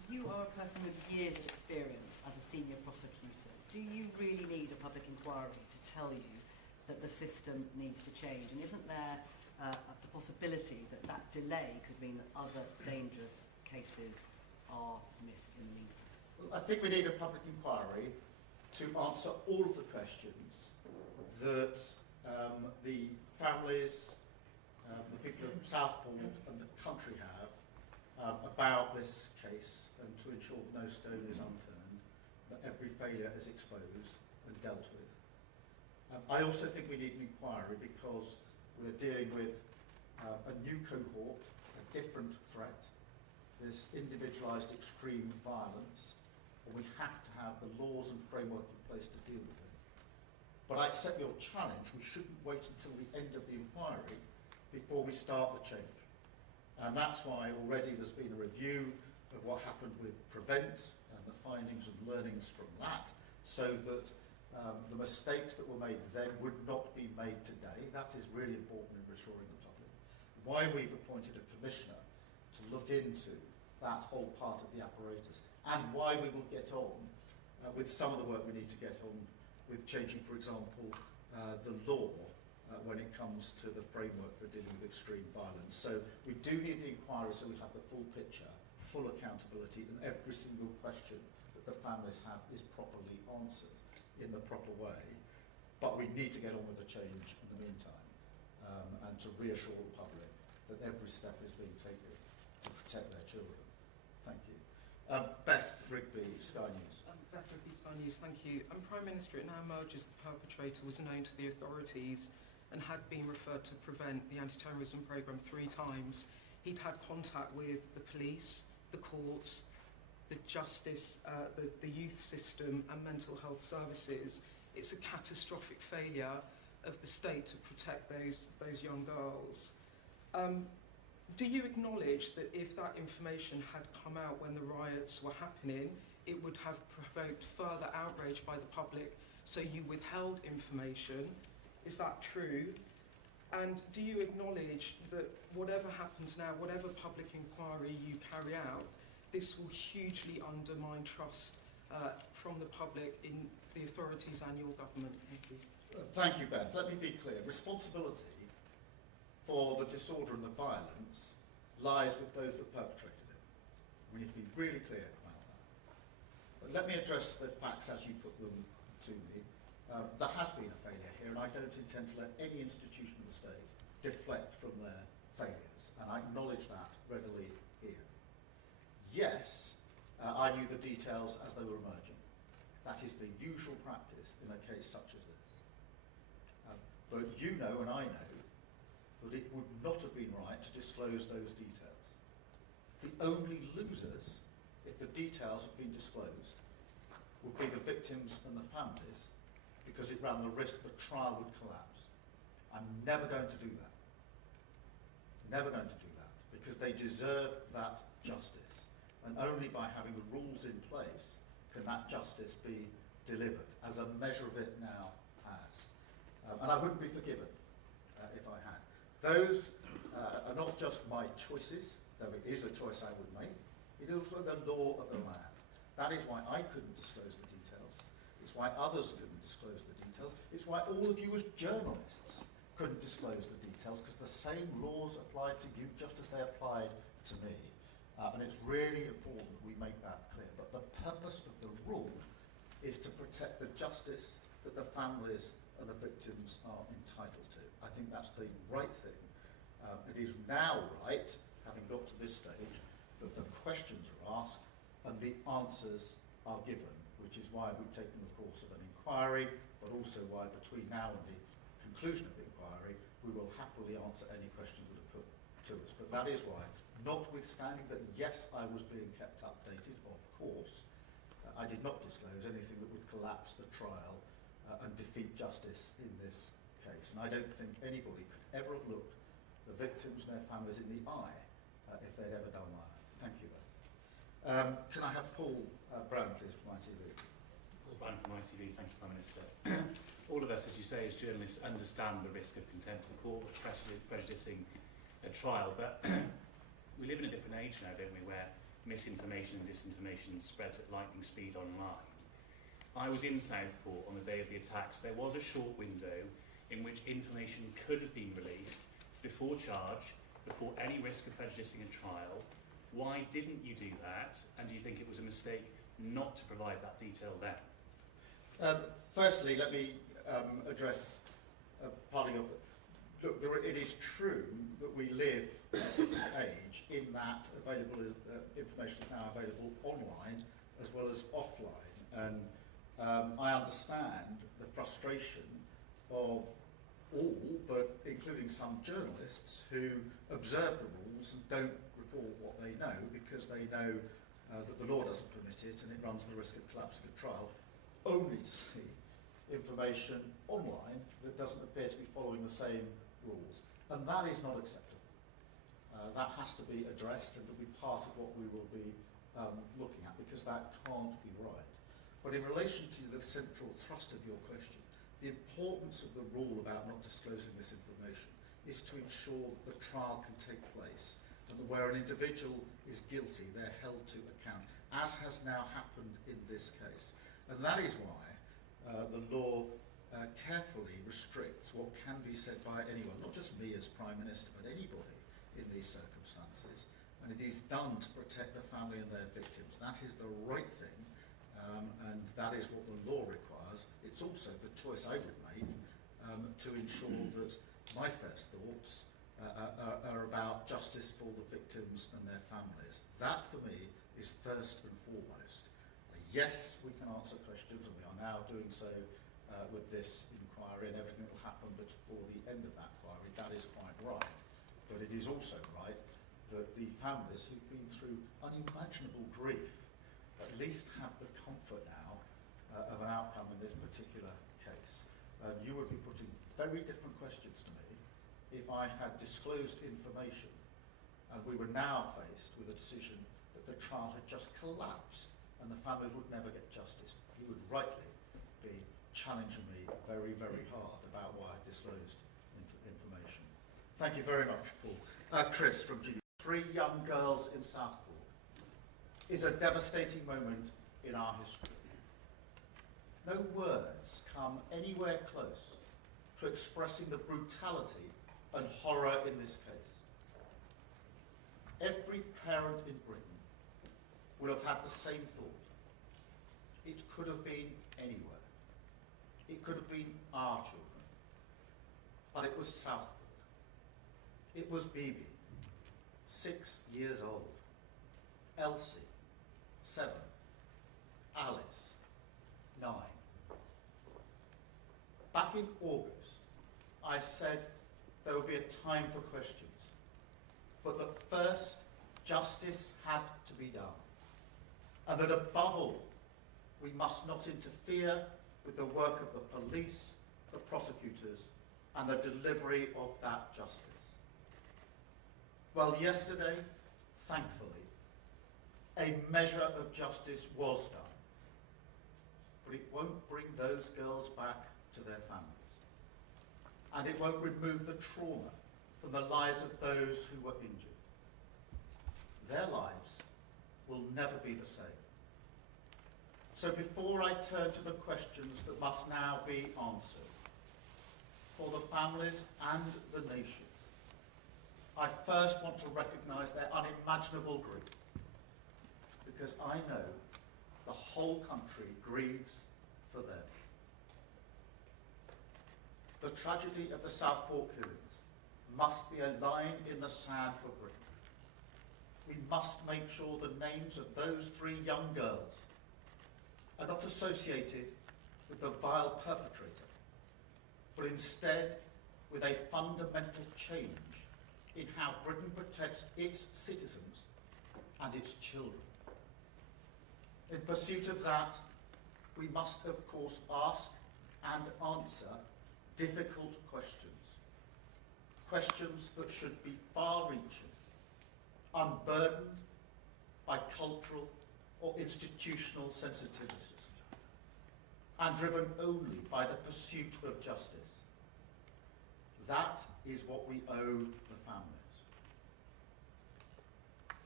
You are a person with years of experience as a senior prosecutor. Do you really need a public inquiry to tell you that the system needs to change? And isn't there the possibility that that delay could mean that other dangerous cases are missed in the meantime? Well, I think we need a public inquiry to answer all of the questions that the families, the people of Southport and the country have about this case, and to ensure that no stone is unturned, that every failure is exposed and dealt with. I also think we need an inquiry because we're dealing with a new cohort, a different threat, this individualised extreme violence, and we have to have the laws and framework in place to deal with it. But I accept your challenge. We shouldn't wait until the end of the inquiry before we start the change. And that's why already there's been a review of what happened with Prevent and the findings and learnings from that, so that the mistakes that were made then would not be made today. That is really important in reassuring the public. Why we've appointed a commissioner to look into that whole part of the apparatus, and why we will get on with some of the work we need to get on with changing, for example, the law when it comes to the framework for dealing with extreme violence. So we do need the inquiry so we have the full picture, full accountability, and every single question that the families have is properly answered in the proper way. But we need to get on with the change in the meantime, and to reassure the public that every step is being taken to protect their children. Thank you. Beth Rigby, Sky News. Beth Rigby, Sky News, thank you. Prime Minister, it now emerges the perpetrator was known to the authorities and had been referred to Prevent, the anti-terrorism programme, 3 times. He'd had contact with the police, the courts, the justice, the youth system and mental health services. It's a catastrophic failure of the state to protect those young girls. Do you acknowledge that if that information had come out when the riots were happening, it would have provoked further outrage by the public, so you withheld information? Is that true? And do you acknowledge that whatever happens now, whatever public inquiry you carry out, this will hugely undermine trust from the public in the authorities and your government? Thank you. Thank you, Beth. Let me be clear. Responsibility for the disorder and the violence lies with those that perpetrated it. We need to be really clear about that. But let me address the facts as you put them to me. There has been a failure here, and I don't intend to let any institution of the state deflect from their failures, and I acknowledge that readily here. Yes, I knew the details as they were emerging. That is the usual practice in a case such as this. But you know, and I know, that it would not have been right to disclose those details. The only losers, if the details had been disclosed, would be the victims and the families, because it ran the risk the trial would collapse. I'm never going to do that. Never going to do that, because they deserve that justice. And only by having the rules in place can that justice be delivered, as a measure of it now has. And I wouldn't be forgiven if I had. Those are not just my choices, though it is a choice I would make. It is also the law of the land. That is why I couldn't disclose the details. It's why others couldn't disclose the details. It's why all of you as journalists couldn't disclose the details, because the same laws applied to you just as they applied to me. And it's really important that we make that clear. But the purpose of the rule is to protect the justice that the families and the victims are entitled to. I think that's the right thing. It is now right, having got to this stage, that the questions are asked and the answers are given, which is why we've taken the course of an inquiry, but also why between now and the conclusion of the inquiry, we will happily answer any questions that are put to us. But that is why, notwithstanding that, yes, I was being kept updated, of course, I did not disclose anything that would collapse the trial and defeat justice in this case. And I don't think anybody could ever have looked the victims and their families in the eye if they'd ever done that. Thank you, Beth. Can I have Paul Brown, please, from ITV? Paul Brown from ITV. Thank you, Prime Minister. All of us, as you say, as journalists, understand the risk of contempt of court, prejudicing a trial, but we live in a different age now, don't we, where misinformation and disinformation spreads at lightning speed online. I was in Southport on the day of the attacks. There was a short window in which information could have been released before charge, before any risk of prejudicing a trial. Why didn't you do that? And do you think it was a mistake not to provide that detail then? Firstly, let me address parting up. Look, it is true that we live in a different age in that information is now available online as well as offline. And I understand the frustration of all, but including some journalists who observe the rules and don't report what they know because they know that the law doesn't permit it and it runs the risk of collapsing a trial, only to see information online that doesn't appear to be following the same rules. And that is not acceptable. That has to be addressed and will be part of what we will be looking at, because that can't be right. But in relation to the central thrust of your question, the importance of the rule about not disclosing this information is to ensure that the trial can take place and that where an individual is guilty, they're held to account, as has now happened in this case. And that is why the law carefully restricts what can be said by anyone, not just me as Prime Minister, but anybody in these circumstances. And it is done to protect the family and their victims. That is the right thing, and that is what the law requires. It's also the choice I would make to ensure that my first thoughts are about justice for the victims and their families. That, for me, is first and foremost. Yes, we can answer questions, and we are now doing so with this inquiry, and everything that will happen before the end of that inquiry. That is quite right. But it is also right that the families who've been through unimaginable grief at least have the comfort now of an outcome in this particular case. You would be putting very different questions to me if I had disclosed information and we were now faced with a decision that the trial had just collapsed and the families would never get justice. You would rightly be challenging me very, very hard about why I disclosed information. Thank you very much, Paul. Chris from GB. 3 young girls in Southport is a devastating moment in our history. No words come anywhere close to expressing the brutality and horror in this case. Every parent in Britain would have had the same thought. It could have been anywhere. It could have been our children. But it was Southport. It was Bibi, 6 years old. Elsie, 7. Alice, 9. Back in August, I said there would be a time for questions, but that first justice had to be done, and that above all, we must not interfere with the work of the police, the prosecutors, and the delivery of that justice. Well, yesterday, thankfully, a measure of justice was done, but it won't bring those girls back to their families, and it won't remove the trauma from the lives of those who were injured. Their lives will never be the same. So before I turn to the questions that must now be answered, for the families and the nation, I first want to recognise their unimaginable grief, because I know the whole country grieves for them. The tragedy of the Southport killings must be a line in the sand for Britain. We must make sure the names of those 3 young girls are not associated with the vile perpetrator, but instead with a fundamental change in how Britain protects its citizens and its children. In pursuit of that, we must, of course, ask and answer difficult questions. Questions that should be far-reaching, unburdened by cultural or institutional sensitivities, and driven only by the pursuit of justice. That is what we owe the families.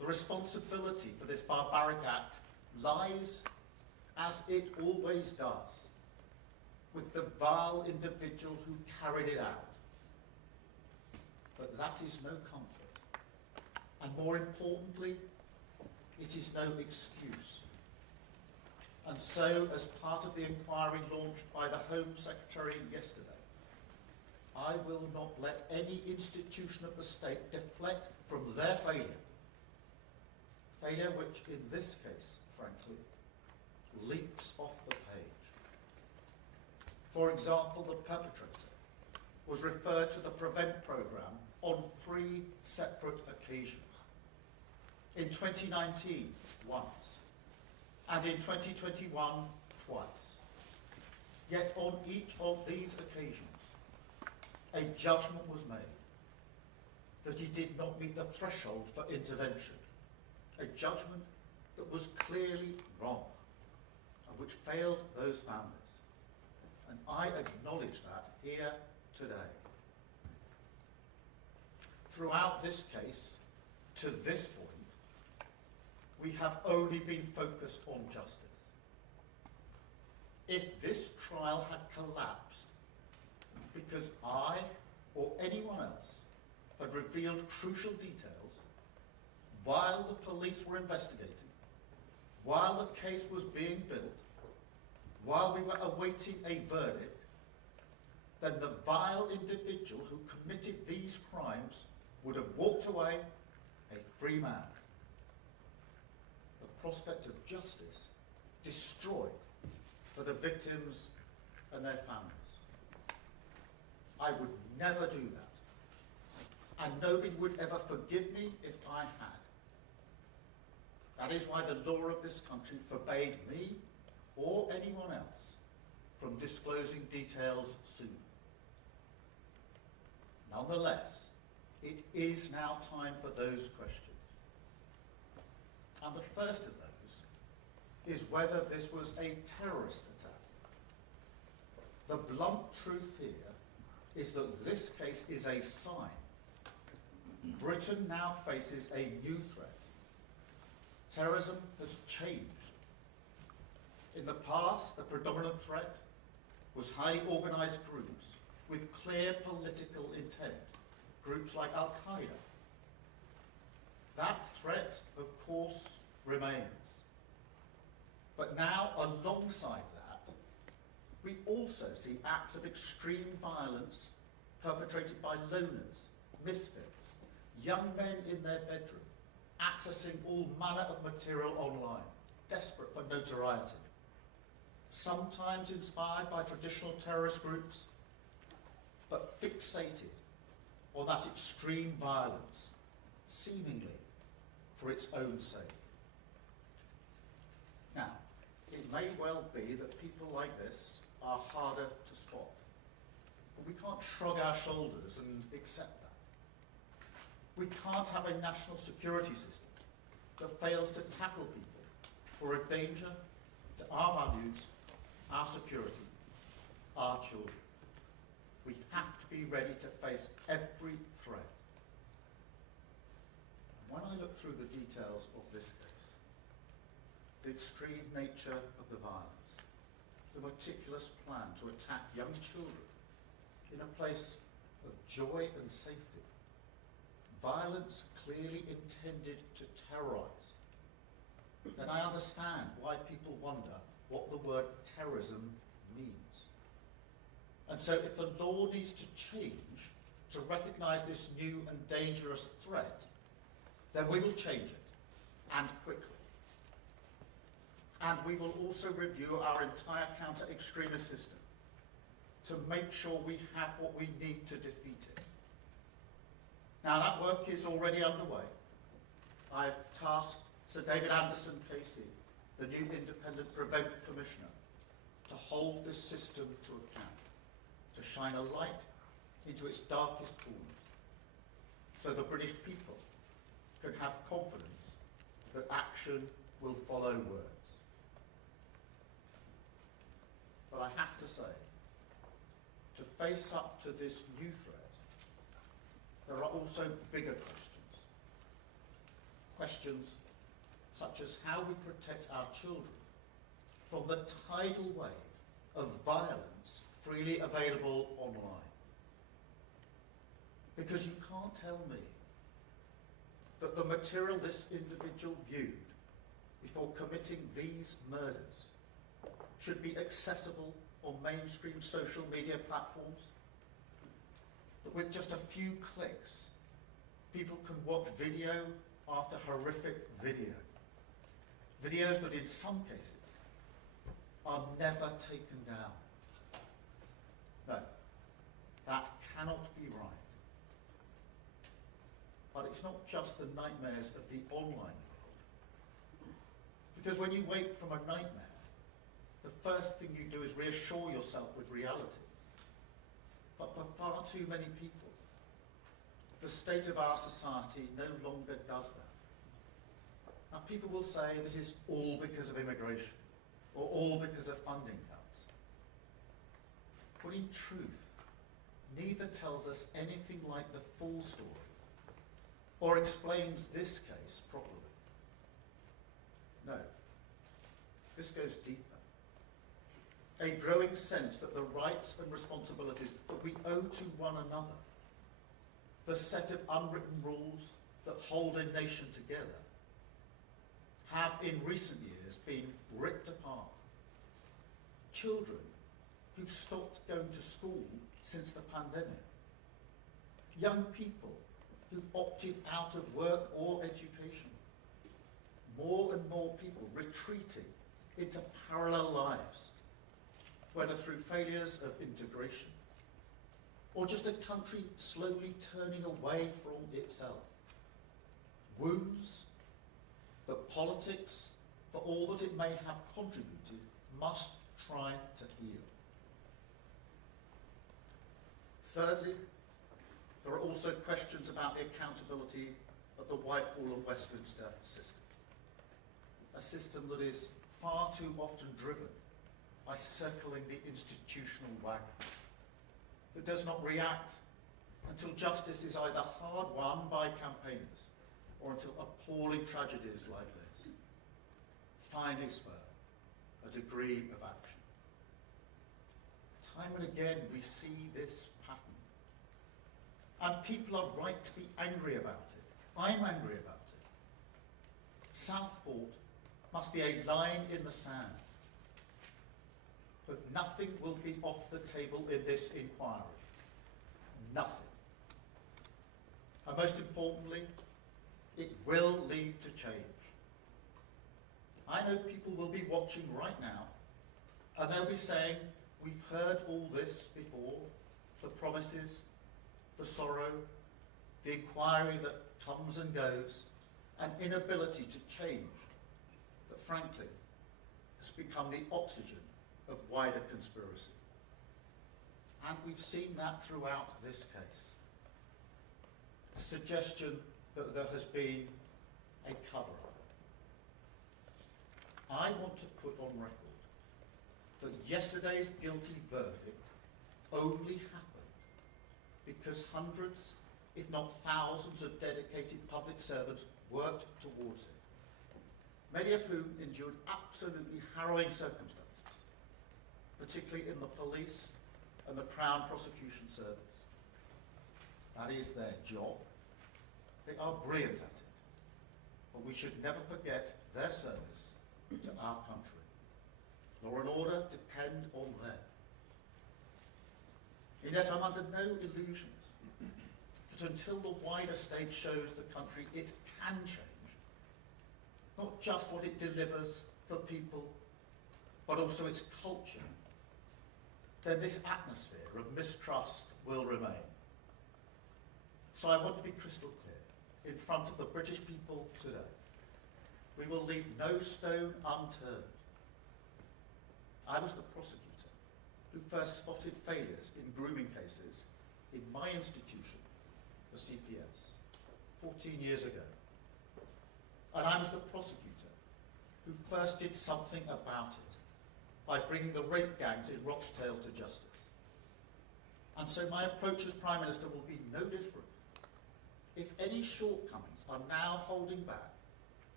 The responsibility for this barbaric act lies, as it always does, with the vile individual who carried it out. But that is no comfort. And more importantly, it is no excuse. And so, as part of the inquiry launched by the Home Secretary yesterday, I will not let any institution of the state deflect from their failure. Failure which, in this case, frankly, leaps off the page. For example, the perpetrator was referred to the PREVENT programme on 3 separate occasions. In 2019, once, and in 2021, twice. Yet on each of these occasions, a judgment was made that he did not meet the threshold for intervention, a judgment that was clearly wrong and which failed those families. And I acknowledge that here today. Throughout this case, to this point, we have only been focused on justice. If this trial had collapsed because I or anyone else had revealed crucial details while the police were investigating, while the case was being built, while we were awaiting a verdict, then the vile individual who committed these crimes would have walked away a free man. The prospect of justice destroyed for the victims and their families. I would never do that, and nobody would ever forgive me if I had. That is why the law of this country forbade me or anyone else from disclosing details soon. Nonetheless, it is now time for those questions. And the first of those is whether this was a terrorist attack. The blunt truth here is that this case is a sign. Britain now faces a new threat. Terrorism has changed. In the past, the predominant threat was highly organised groups with clear political intent, groups like Al-Qaeda. That threat, of course, remains. But now, alongside that, we also see acts of extreme violence perpetrated by loners, misfits, young men in their bedroom, accessing all manner of material online, desperate for notoriety. Sometimes inspired by traditional terrorist groups, but fixated on that extreme violence, seemingly for its own sake. Now, it may well be that people like this are harder to spot, but we can't shrug our shoulders and accept that. We can't have a national security system that fails to tackle people who are a danger to our values, our security, our children. We have to be ready to face every threat. When I look through the details of this case, the extreme nature of the violence, the meticulous plan to attack young children in a place of joy and safety, violence clearly intended to terrorise, then I understand why people wonder what the word terrorism means. And so if the law needs to change to recognise this new and dangerous threat, then we will change it, and quickly. And we will also review our entire counter-extremist system to make sure we have what we need to defeat it. Now that work is already underway. I've tasked Sir David Anderson Casey, the new independent Prevent Commissioner, to hold this system to account, to shine a light into its darkest corners, so the British people can have confidence that action will follow words. But I have to say, to face up to this new threat, there are also bigger questions. questions such as how we protect our children from the tidal wave of violence freely available online. Because you can't tell me that the material this individual viewed before committing these murders should be accessible on mainstream social media platforms, that with just a few clicks people can watch video after horrific video, videos that in some cases are never taken down. No, that cannot be right. But it's not just the nightmares of the online world. Because when you wake from a nightmare, the first thing you do is reassure yourself with reality. But for far too many people, the state of our society no longer does that. Now, people will say this is all because of immigration, or all because of funding cuts. But in truth, neither tells us anything like the full story, or explains this case properly. No, this goes deeper. A growing sense that the rights and responsibilities that we owe to one another, the set of unwritten rules that hold a nation together, have in recent years been ripped apart. Children who've stopped going to school since the pandemic. Young people who've opted out of work or education. More and more people retreating into parallel lives, whether through failures of integration or just a country slowly turning away from itself. Wounds that politics, for all that it may have contributed, must try to heal. Thirdly, there are also questions about the accountability of the Whitehall and Westminster system. A system that is far too often driven by circling the institutional wagon, that does not react until justice is either hard won by campaigners or until appalling tragedies like this finally spur a degree of action. Time and again we see this pattern. And people are right to be angry about it. I'm angry about it. Southport must be a line in the sand. But nothing will be off the table in this inquiry. Nothing. And most importantly, it will lead to change. I know people will be watching right now, and they'll be saying, we've heard all this before, the promises, the sorrow, the inquiry that comes and goes, an inability to change that frankly has become the oxygen of wider conspiracy. And we've seen that throughout this case. A suggestion that there has been a cover-up. I want to put on record that yesterday's guilty verdict only happened because hundreds, if not thousands, of dedicated public servants worked towards it, many of whom endured absolutely harrowing circumstances, particularly in the police and the Crown Prosecution Service. That is their job. They are brilliant at it, but we should never forget their service to our country. Law and order depend on them. And yet I'm under no illusions that until the wider state shows the country it can change, not just what it delivers for people, but also its culture, then this atmosphere of mistrust will remain. So I want to be crystal clear in front of the British people today. We will leave no stone unturned. I was the prosecutor who first spotted failures in grooming cases in my institution, the CPS, 14 years ago. And I was the prosecutor who first did something about it by bringing the rape gangs in Rochdale to justice. And so my approach as Prime Minister will be no different. If any shortcomings are now holding back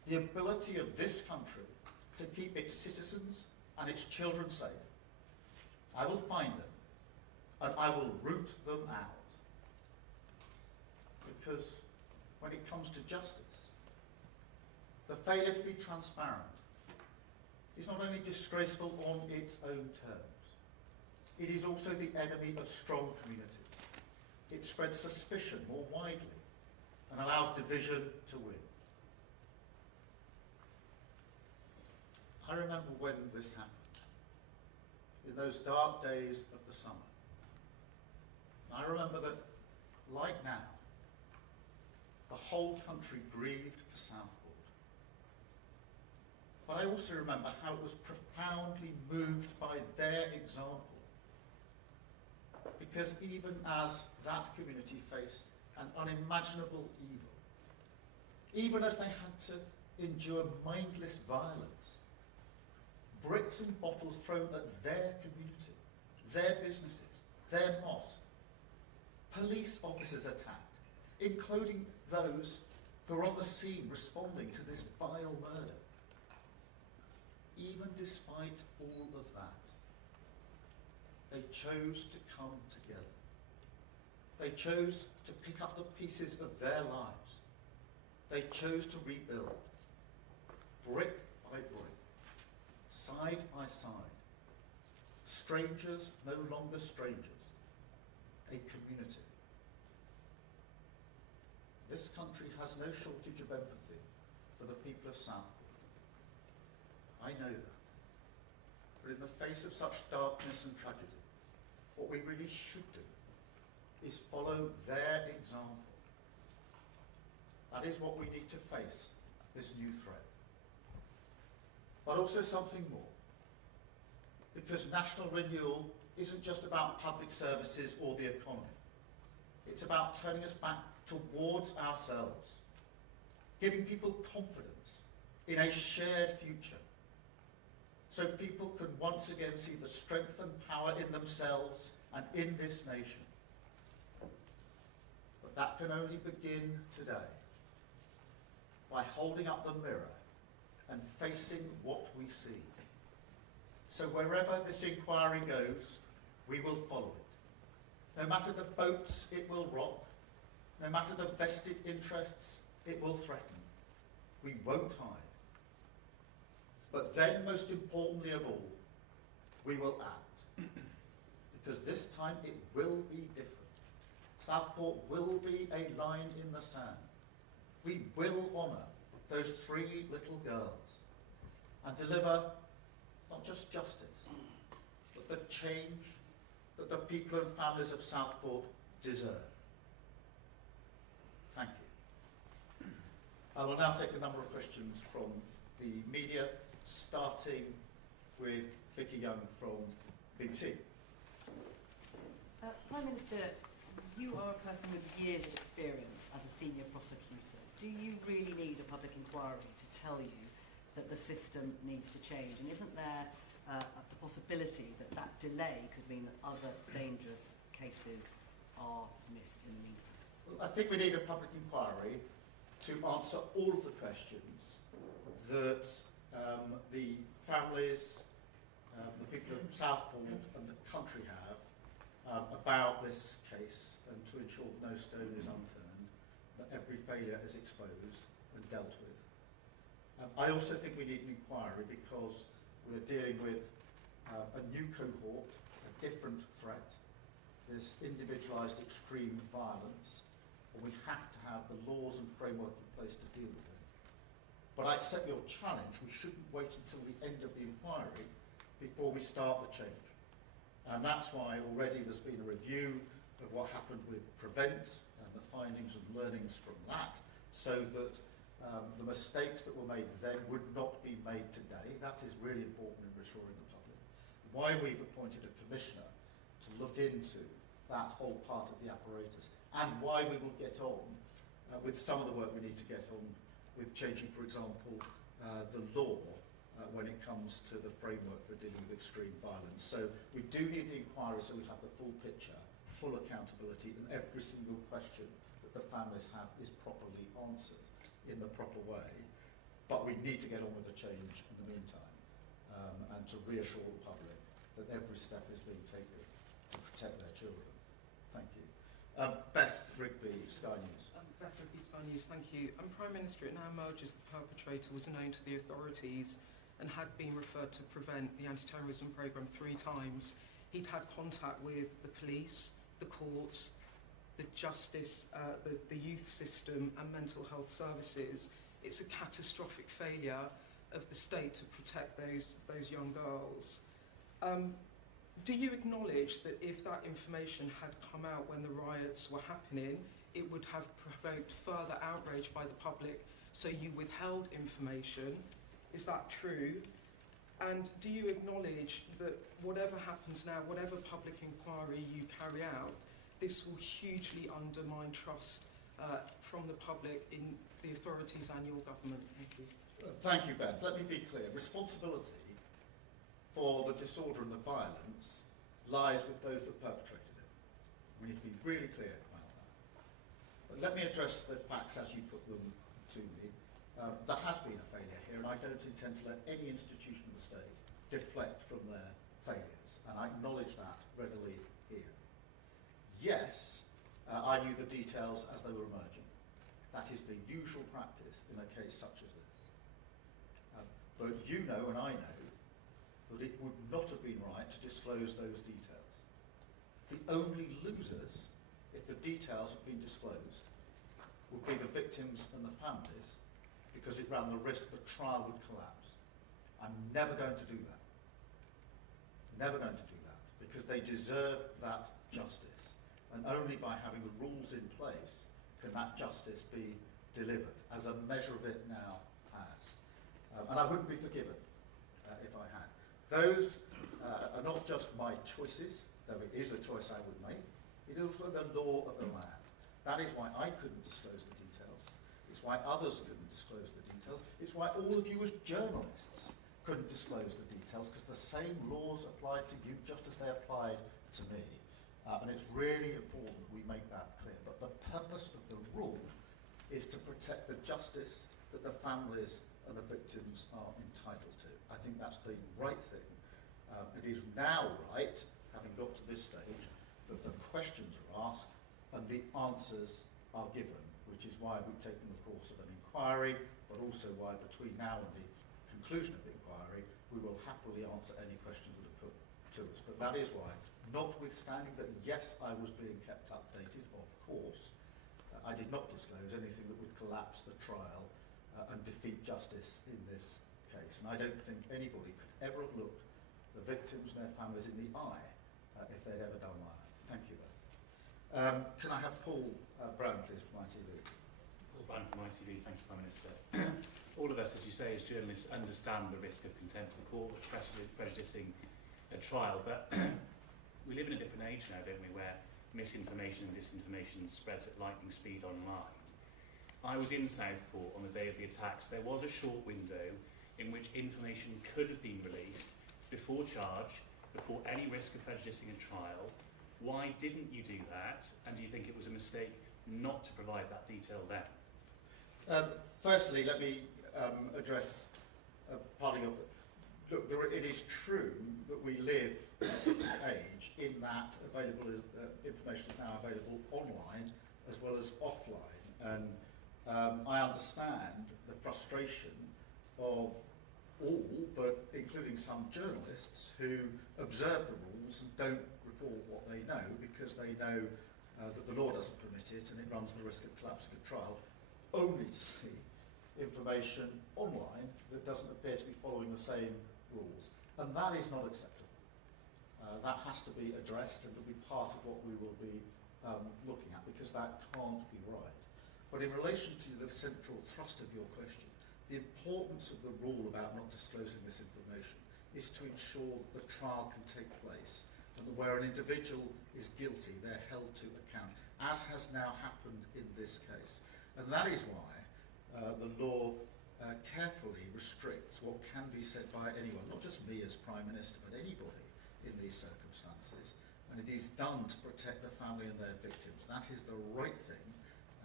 the ability of this country to keep its citizens and its children safe, I will find them and I will root them out. Because when it comes to justice, the failure to be transparent is not only disgraceful on its own terms, it is also the enemy of strong communities. It spreads suspicion more widely and allows division to win. I remember when this happened, in those dark days of the summer. I remember that, like now, the whole country grieved for Southport. But I also remember how it was profoundly moved by their example. Because even as that community faced an unimaginable evil, even as they had to endure mindless violence, bricks and bottles thrown at their community, their businesses, their mosque, police officers attacked, including those who were on the scene responding to this vile murder. Even despite all of that, they chose to come together. They chose to pick up the pieces of their lives. They chose to rebuild, brick by brick, side by side. Strangers no longer strangers, a community. This country has no shortage of empathy for the people of Southport. I know that. But in the face of such darkness and tragedy, what we really should do is follow their example. That is what we need to face this new threat. But also something more. Because national renewal isn't just about public services or the economy. It's about turning us back towards ourselves, giving people confidence in a shared future, so people can once again see the strength and power in themselves and in this nation. But that can only begin today, by holding up the mirror and facing what we see. So wherever this inquiry goes, we will follow it. No matter the boats it will rock, no matter the vested interests it will threaten, we won't hide. But then, most importantly of all, we will act. Because this time it will be different. Southport will be a line in the sand. We will honour those 3 little girls and deliver not just justice, but the change that the people and families of Southport deserve. Thank you. I will now take a number of questions from the media, starting with Vicky Young from BBC. Prime Minister, you are a person with years of experience as a senior prosecutor. Do you really need a public inquiry to tell you that the system needs to change? And isn't there the possibility that that delay could mean that other dangerous cases are missed in the meantime? Well, I think we need a public inquiry to answer all of the questions that the families, the people of Southport and the country have about this case, and to ensure that no stone is unturned, that every failure is exposed and dealt with. I also think we need an inquiry because we're dealing with a new cohort, a different threat. There's individualised extreme violence, and we have to have the laws and framework in place to deal with it. But I accept your challenge. We shouldn't wait until the end of the inquiry before we start the change. And that's why already there's been a review of what happened with Prevent and the findings and learnings from that, so that the mistakes that were made then would not be made today. That is really important in reassuring the public. Why we've appointed a commissioner to look into that whole part of the apparatus, and why we will get on with some of the work we need to get on with changing, for example, the law when it comes to the framework for dealing with extreme violence. So we do need the inquiry so we have the full picture, full accountability, and every single question that the families have is properly answered in the proper way. but we need to get on with the change in the meantime, and to reassure the public that every step is being taken to protect their children. Thank you. Beth Rigby, Sky News. Beth Rigby, Sky News, thank you. Prime Minister, it now emerges the perpetrator was known to the authorities and had been referred to prevent the anti-terrorism programme 3 times. He'd had contact with the police, the courts, the justice, the youth system and mental health services. It's a catastrophic failure of the state to protect those young girls. Do you acknowledge that if that information had come out when the riots were happening, it would have provoked further outrage by the public, so you withheld information? Is that true? And do you acknowledge that whatever happens now, whatever public inquiry you carry out, this will hugely undermine trust from the public in the authorities and your government? Thank you. Thank you, Beth. Let me be clear. Responsibility for the disorder and the violence lies with those that perpetrated it. We need to be really clear about that. But let me address the facts as you put them to me. There has been a failure here, and I don't intend to let any institution of the state deflect from their failures, and I acknowledge that readily here. Yes, I knew the details as they were emerging. That is the usual practice in a case such as this. But you know and I know that it would not have been right to disclose those details. The only losers, if the details had been disclosed, would be the victims and the families, because it ran the risk the trial would collapse. I'm never going to do that. Never going to do that, because they deserve that justice. And only by having the rules in place can that justice be delivered, as a measure of it now has. And I wouldn't be forgiven if I had. Those are not just my choices, though it is a choice I would make. It is also the law of the land. That is why I couldn't disclose the details. It's why others couldn't disclose the details. It's why all of you as journalists couldn't disclose the details, because the same laws applied to you just as they applied to me. And it's really important we make that clear. But the purpose of the rule is to protect the justice that the families and the victims are entitled to. I think that's the right thing. It is now right, having got to this stage, that the questions are asked and the answers are given, which is why we've taken the course of an inquiry, but also why between now and the conclusion of the inquiry, we will happily answer any questions that are put to us. But that is why, notwithstanding that, yes, I was being kept updated, of course, I did not disclose anything that would collapse the trial and defeat justice in this case. And I don't think anybody could ever have looked the victims and their families in the eye if they'd ever done that. Thank you, Ben. Can I have Paul Brown, please, from ITV? Paul Brown from ITV. Thank you, Prime Minister. All of us, as you say, as journalists, understand the risk of contempt of court, prejudicing a trial, but we live in a different age now, don't we, where misinformation and disinformation spreads at lightning speed online. I was in Southport on the day of the attacks. There was a short window in which information could have been released before charge, before any risk of prejudicing a trial. Why didn't you do that? And do you think it was a mistake not to provide that detail then? Firstly, let me address part of your... Look, it is true that we live in a different age in that information is now available online as well as offline. And I understand the frustration of all, but including some journalists who observe the rules and don't report what they know because they know that the law doesn't permit it and it runs the risk of collapsing a trial, only to see information online that doesn't appear to be following the same rules. And that is not acceptable. That has to be addressed and will be part of what we will be looking at, because that can't be right. But in relation to the central thrust of your question, the importance of the rule about not disclosing this information is to ensure that the trial can take place and that where an individual is guilty, they're held to account, as has now happened in this case. And that is why the law carefully restricts what can be said by anyone, not just me as Prime Minister, but anybody in these circumstances. And it is done to protect the family and their victims. That is the right thing,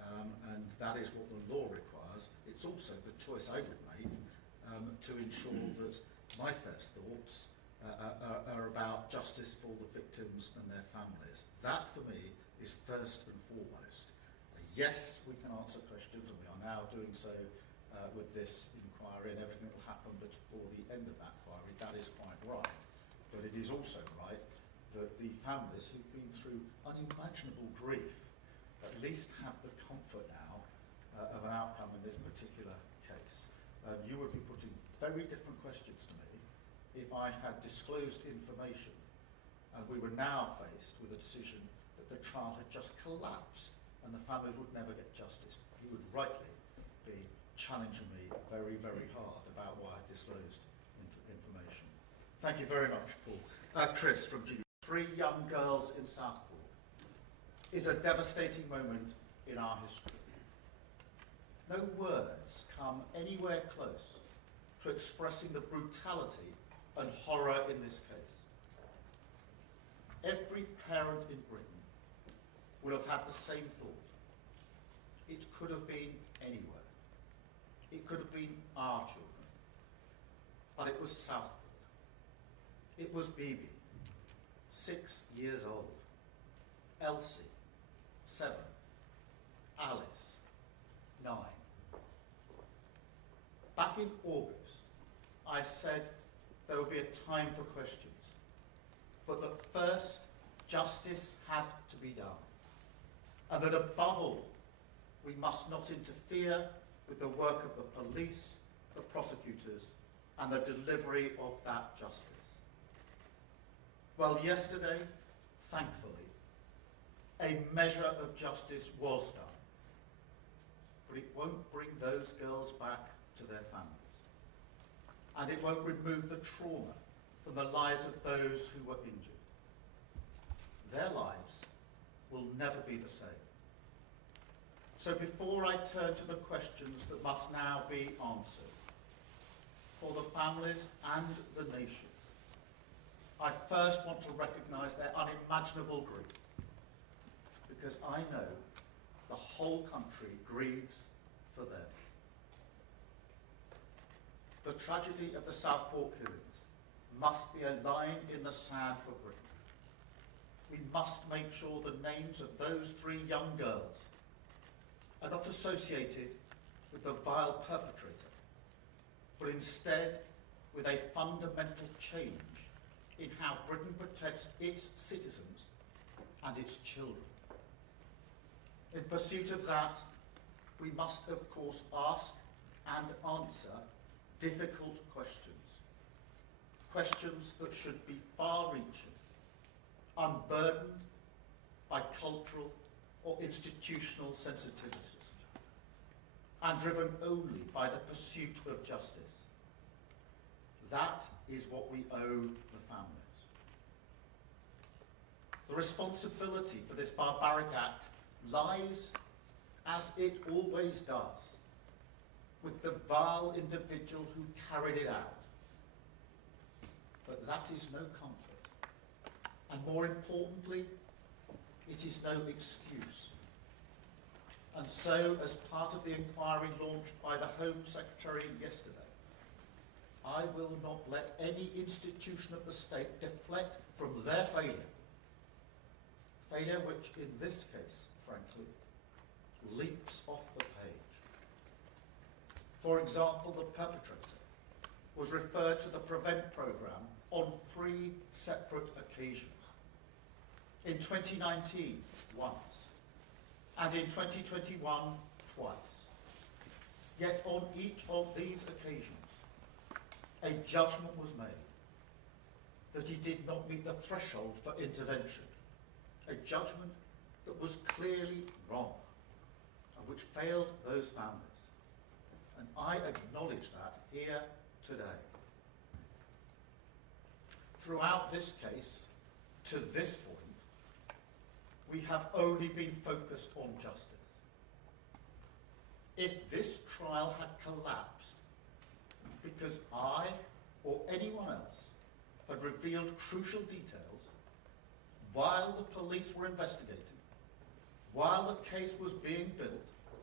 and that is what the law requires. It's also the choice I would make to ensure that my first thoughts are about justice for the victims and their families. That, for me, is first and foremost. Yes, we can answer questions, and we are now doing so with this inquiry, and everything will happen before the end of that inquiry. That is quite right. But it is also right that the families who've been through unimaginable grief at least have the comfort now of an outcome in this particular case. You would be putting very different questions to me if I had disclosed information and we were now faced with a decision that the trial had just collapsed and the families would never get justice. You would rightly be challenging me very, very hard about why I disclosed information. Thank you very much, Paul. Chris from G. 3 young girls in Southport is a devastating moment in our history. No words come anywhere close to expressing the brutality and horror in this case. Every parent in Britain would have had the same thought. It could have been anywhere. It could have been our children. But it was Southport. It was Bibi, 6 years old. Elsie, 7. Alice, 9. Back in August, I said there would be a time for questions, but that first justice had to be done, and that above all, we must not interfere with the work of the police, the prosecutors, and the delivery of that justice. Well, yesterday, thankfully, a measure of justice was done, but it won't bring those girls back to their families. And it won't remove the trauma from the lives of those who were injured. Their lives will never be the same. So before I turn to the questions that must now be answered, for the families and the nation, I first want to recognise their unimaginable grief, because I know the whole country grieves for them. The tragedy of the Southport killings must be a line in the sand for Britain. We must make sure the names of those 3 young girls are not associated with the vile perpetrator, but instead with a fundamental change in how Britain protects its citizens and its children. In pursuit of that, we must, of course, ask and answer difficult questions. Questions that should be far-reaching, unburdened by cultural or institutional sensitivities, and driven only by the pursuit of justice. That is what we owe the families. The responsibility for this barbaric act lies, as it always does, with the vile individual who carried it out. But that is no comfort. And more importantly, it is no excuse. And so, as part of the inquiry launched by the Home Secretary yesterday, I will not let any institution of the state deflect from their failure. Failure which, in this case, frankly, leaps off the page. For example, the perpetrator was referred to the PREVENT programme on 3 separate occasions. In 2019, once, and in 2021, twice. Yet on each of these occasions, a judgment was made that he did not meet the threshold for intervention, a judgment that was clearly wrong and which failed those families. And I acknowledge that here today. Throughout this case, to this point, we have only been focused on justice. If this trial had collapsed because I or anyone else had revealed crucial details while the police were investigating, while the case was being built,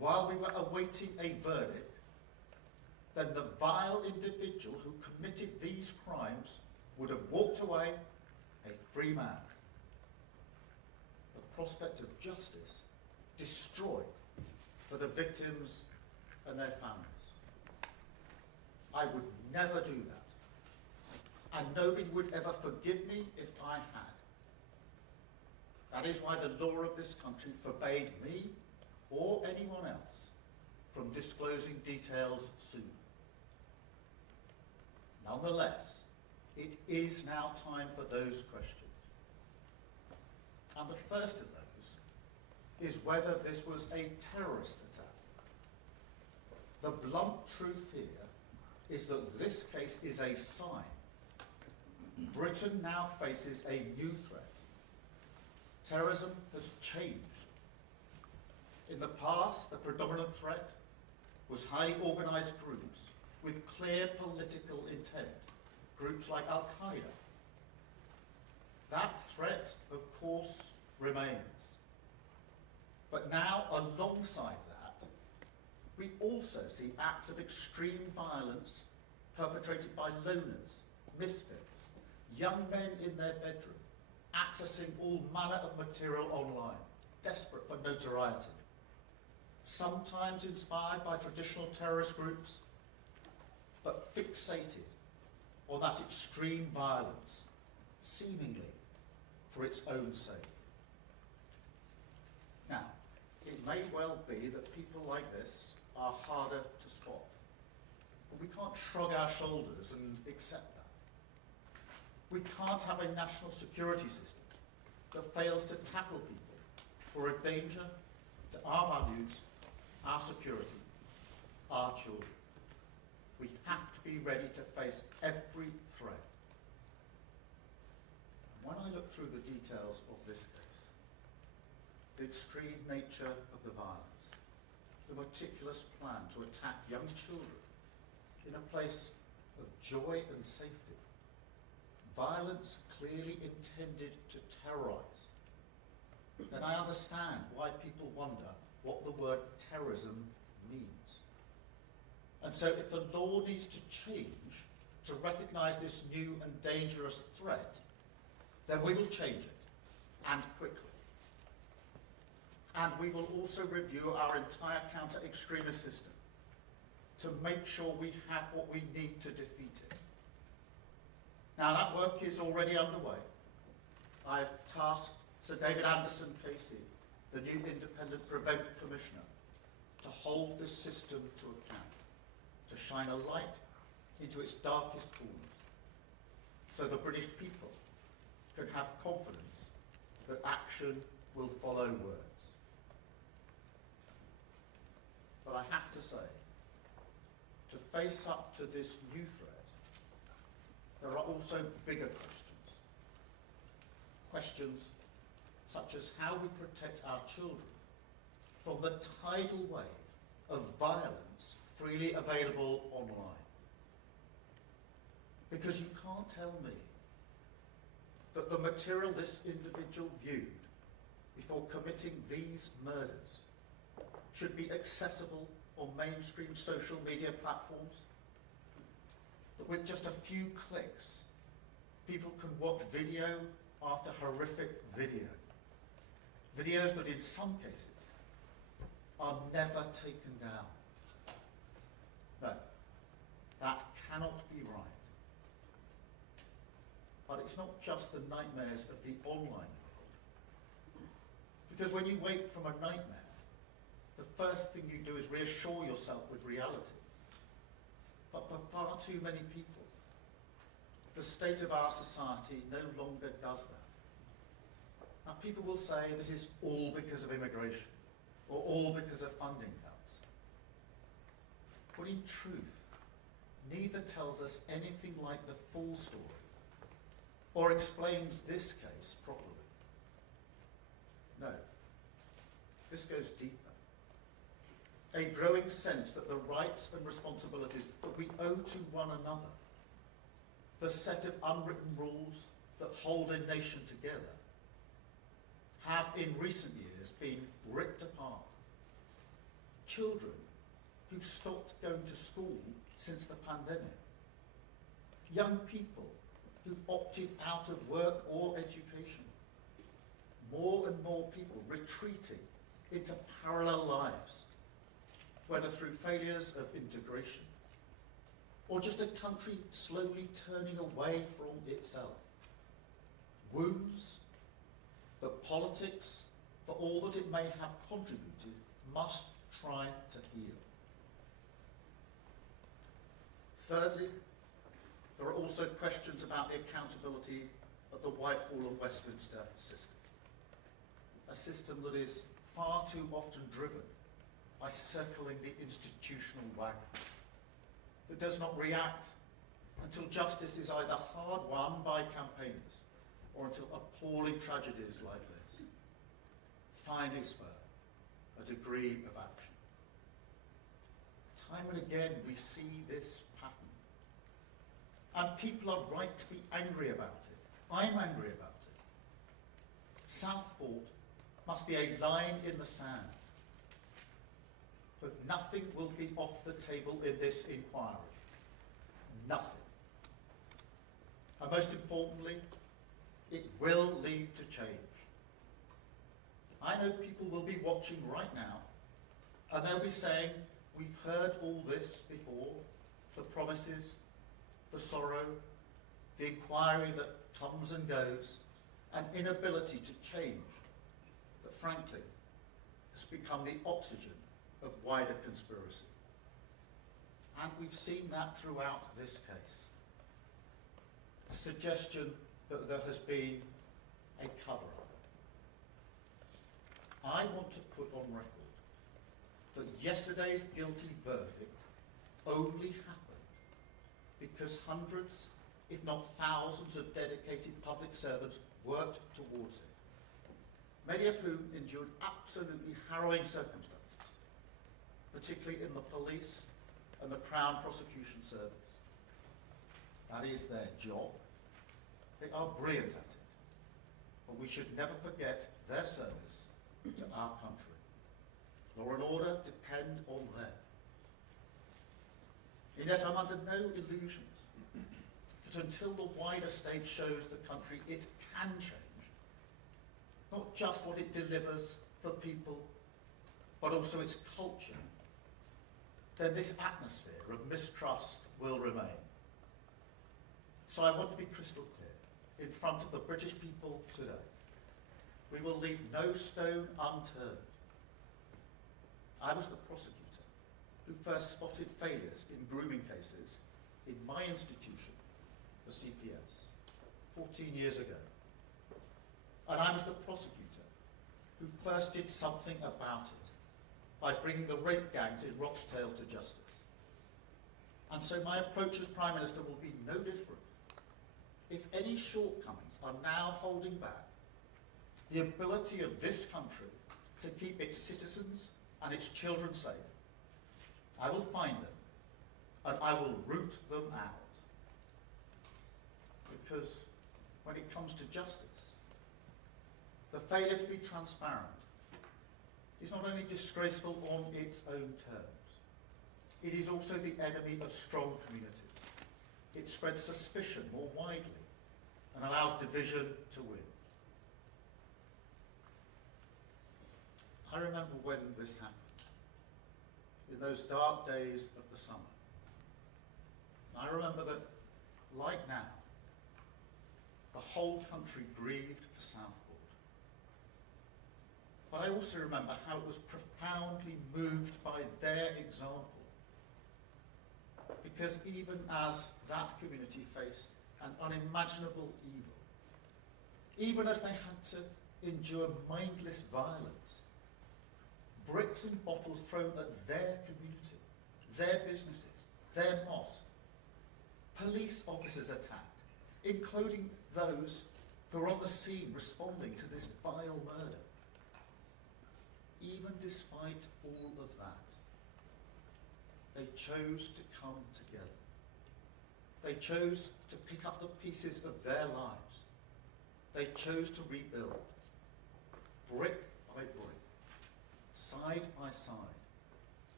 while we were awaiting a verdict, then the vile individual who committed these crimes would have walked away a free man. The prospect of justice destroyed for the victims and their families. I would never do that, and nobody would ever forgive me if I had. That is why the law of this country forbade me or anyone else from disclosing details soon. Nonetheless, it is now time for those questions. And the first of those is whether this was a terrorist attack. The blunt truth here is that this case is a sign. Britain now faces a new threat. Terrorism has changed. In the past, the predominant threat was highly organised groups with clear political intent, groups like Al-Qaeda. That threat, of course, remains. But now, alongside that, we also see acts of extreme violence perpetrated by loners, misfits, young men in their bedroom, accessing all manner of material online, desperate for notoriety. Sometimes inspired by traditional terrorist groups, but fixated on that extreme violence, seemingly for its own sake. Now, it may well be that people like this are harder to spot, but we can't shrug our shoulders and accept that. We can't have a national security system that fails to tackle people who are a danger to our values, our security, our children. We have to be ready to face every threat. When I look through the details of this case, the extreme nature of the violence, the meticulous plan to attack young children in a place of joy and safety, violence clearly intended to terrorise, then I understand why people wonder what the word terrorism means. And so if the law needs to change to recognise this new and dangerous threat, then we will change it, and quickly. And we will also review our entire counter-extremist system to make sure we have what we need to defeat it. Now that work is already underway. I've tasked Sir David Anderson KC, the new Independent Prevent Commissioner, to hold this system to account, to shine a light into its darkest corners, so the British people can have confidence that action will follow words. But I have to say, to face up to this new threat, there are also bigger questions. Questions such as how we protect our children from the tidal wave of violence freely available online. Because you can't tell me that the material this individual viewed before committing these murders should be accessible on mainstream social media platforms, that with just a few clicks people can watch video after horrific video, videos that in some cases are never taken down. No, that cannot be right. But it's not just the nightmares of the online world. Because when you wake from a nightmare, the first thing you do is reassure yourself with reality. But for far too many people, the state of our society no longer does that. Now people will say this is all because of immigration, or all because of funding cuts. But in truth, neither tells us anything like the full story, or explains this case properly. No, this goes deeper. A growing sense that the rights and responsibilities that we owe to one another, the set of unwritten rules that hold a nation together, have in recent years been ripped apart, children who've stopped going to school since the pandemic, young people who've opted out of work or education, more and more people retreating into parallel lives, whether through failures of integration or just a country slowly turning away from itself. Wounds that politics, for all that it may have contributed, must try to heal. Thirdly, there are also questions about the accountability of the Whitehall and Westminster system. A system that is far too often driven by circling the institutional wagon, that does not react until justice is either hard won by campaigners or until appalling tragedies like this finally spur a degree of action. Time and again we see this pattern. And people are right to be angry about it. I'm angry about it. Southport must be a line in the sand. But nothing will be off the table in this inquiry. Nothing. And most importantly, it will lead to change. I know people will be watching right now, and they'll be saying, we've heard all this before, the promises, the sorrow, the inquiry that comes and goes, an inability to change that, frankly, has become the oxygen of wider conspiracy. And we've seen that throughout this case. A suggestion that there has been a cover-up. I want to put on record that yesterday's guilty verdict only happened because hundreds, if not thousands, of dedicated public servants worked towards it, many of whom endured absolutely harrowing circumstances, particularly in the police and the Crown Prosecution Service. That is their job. They are brilliant at it. But we should never forget their service to our country. Law and order depend on them. And yet I'm under no illusions that until the wider state shows the country it can change, not just what it delivers for people, but also its culture, then this atmosphere of mistrust will remain. So I want to be crystal clear in front of the British people today. We will leave no stone unturned. I was the prosecutor who first spotted failures in grooming cases in my institution, the CPS, 14 years ago. And I was the prosecutor who first did something about it by bringing the rape gangs in Rochdale to justice. And so my approach as Prime Minister will be no different. If any shortcomings are now holding back the ability of this country to keep its citizens and its children safe, I will find them and I will root them out. Because when it comes to justice, the failure to be transparent is not only disgraceful on its own terms, it is also the enemy of strong communities. It spreads suspicion more widely and allows division to win. I remember when this happened, in those dark days of the summer. I remember that, like now, the whole country grieved for Southport. But I also remember how it was profoundly moved by their example. Because even as that community faced an unimaginable evil, even as they had to endure mindless violence, bricks and bottles thrown at their community, their businesses, their mosque, police officers attacked, including those who were on the scene responding to this vile murder. Even despite all of that, they chose to come together. They chose to pick up the pieces of their lives. They chose to rebuild, brick by brick, side by side,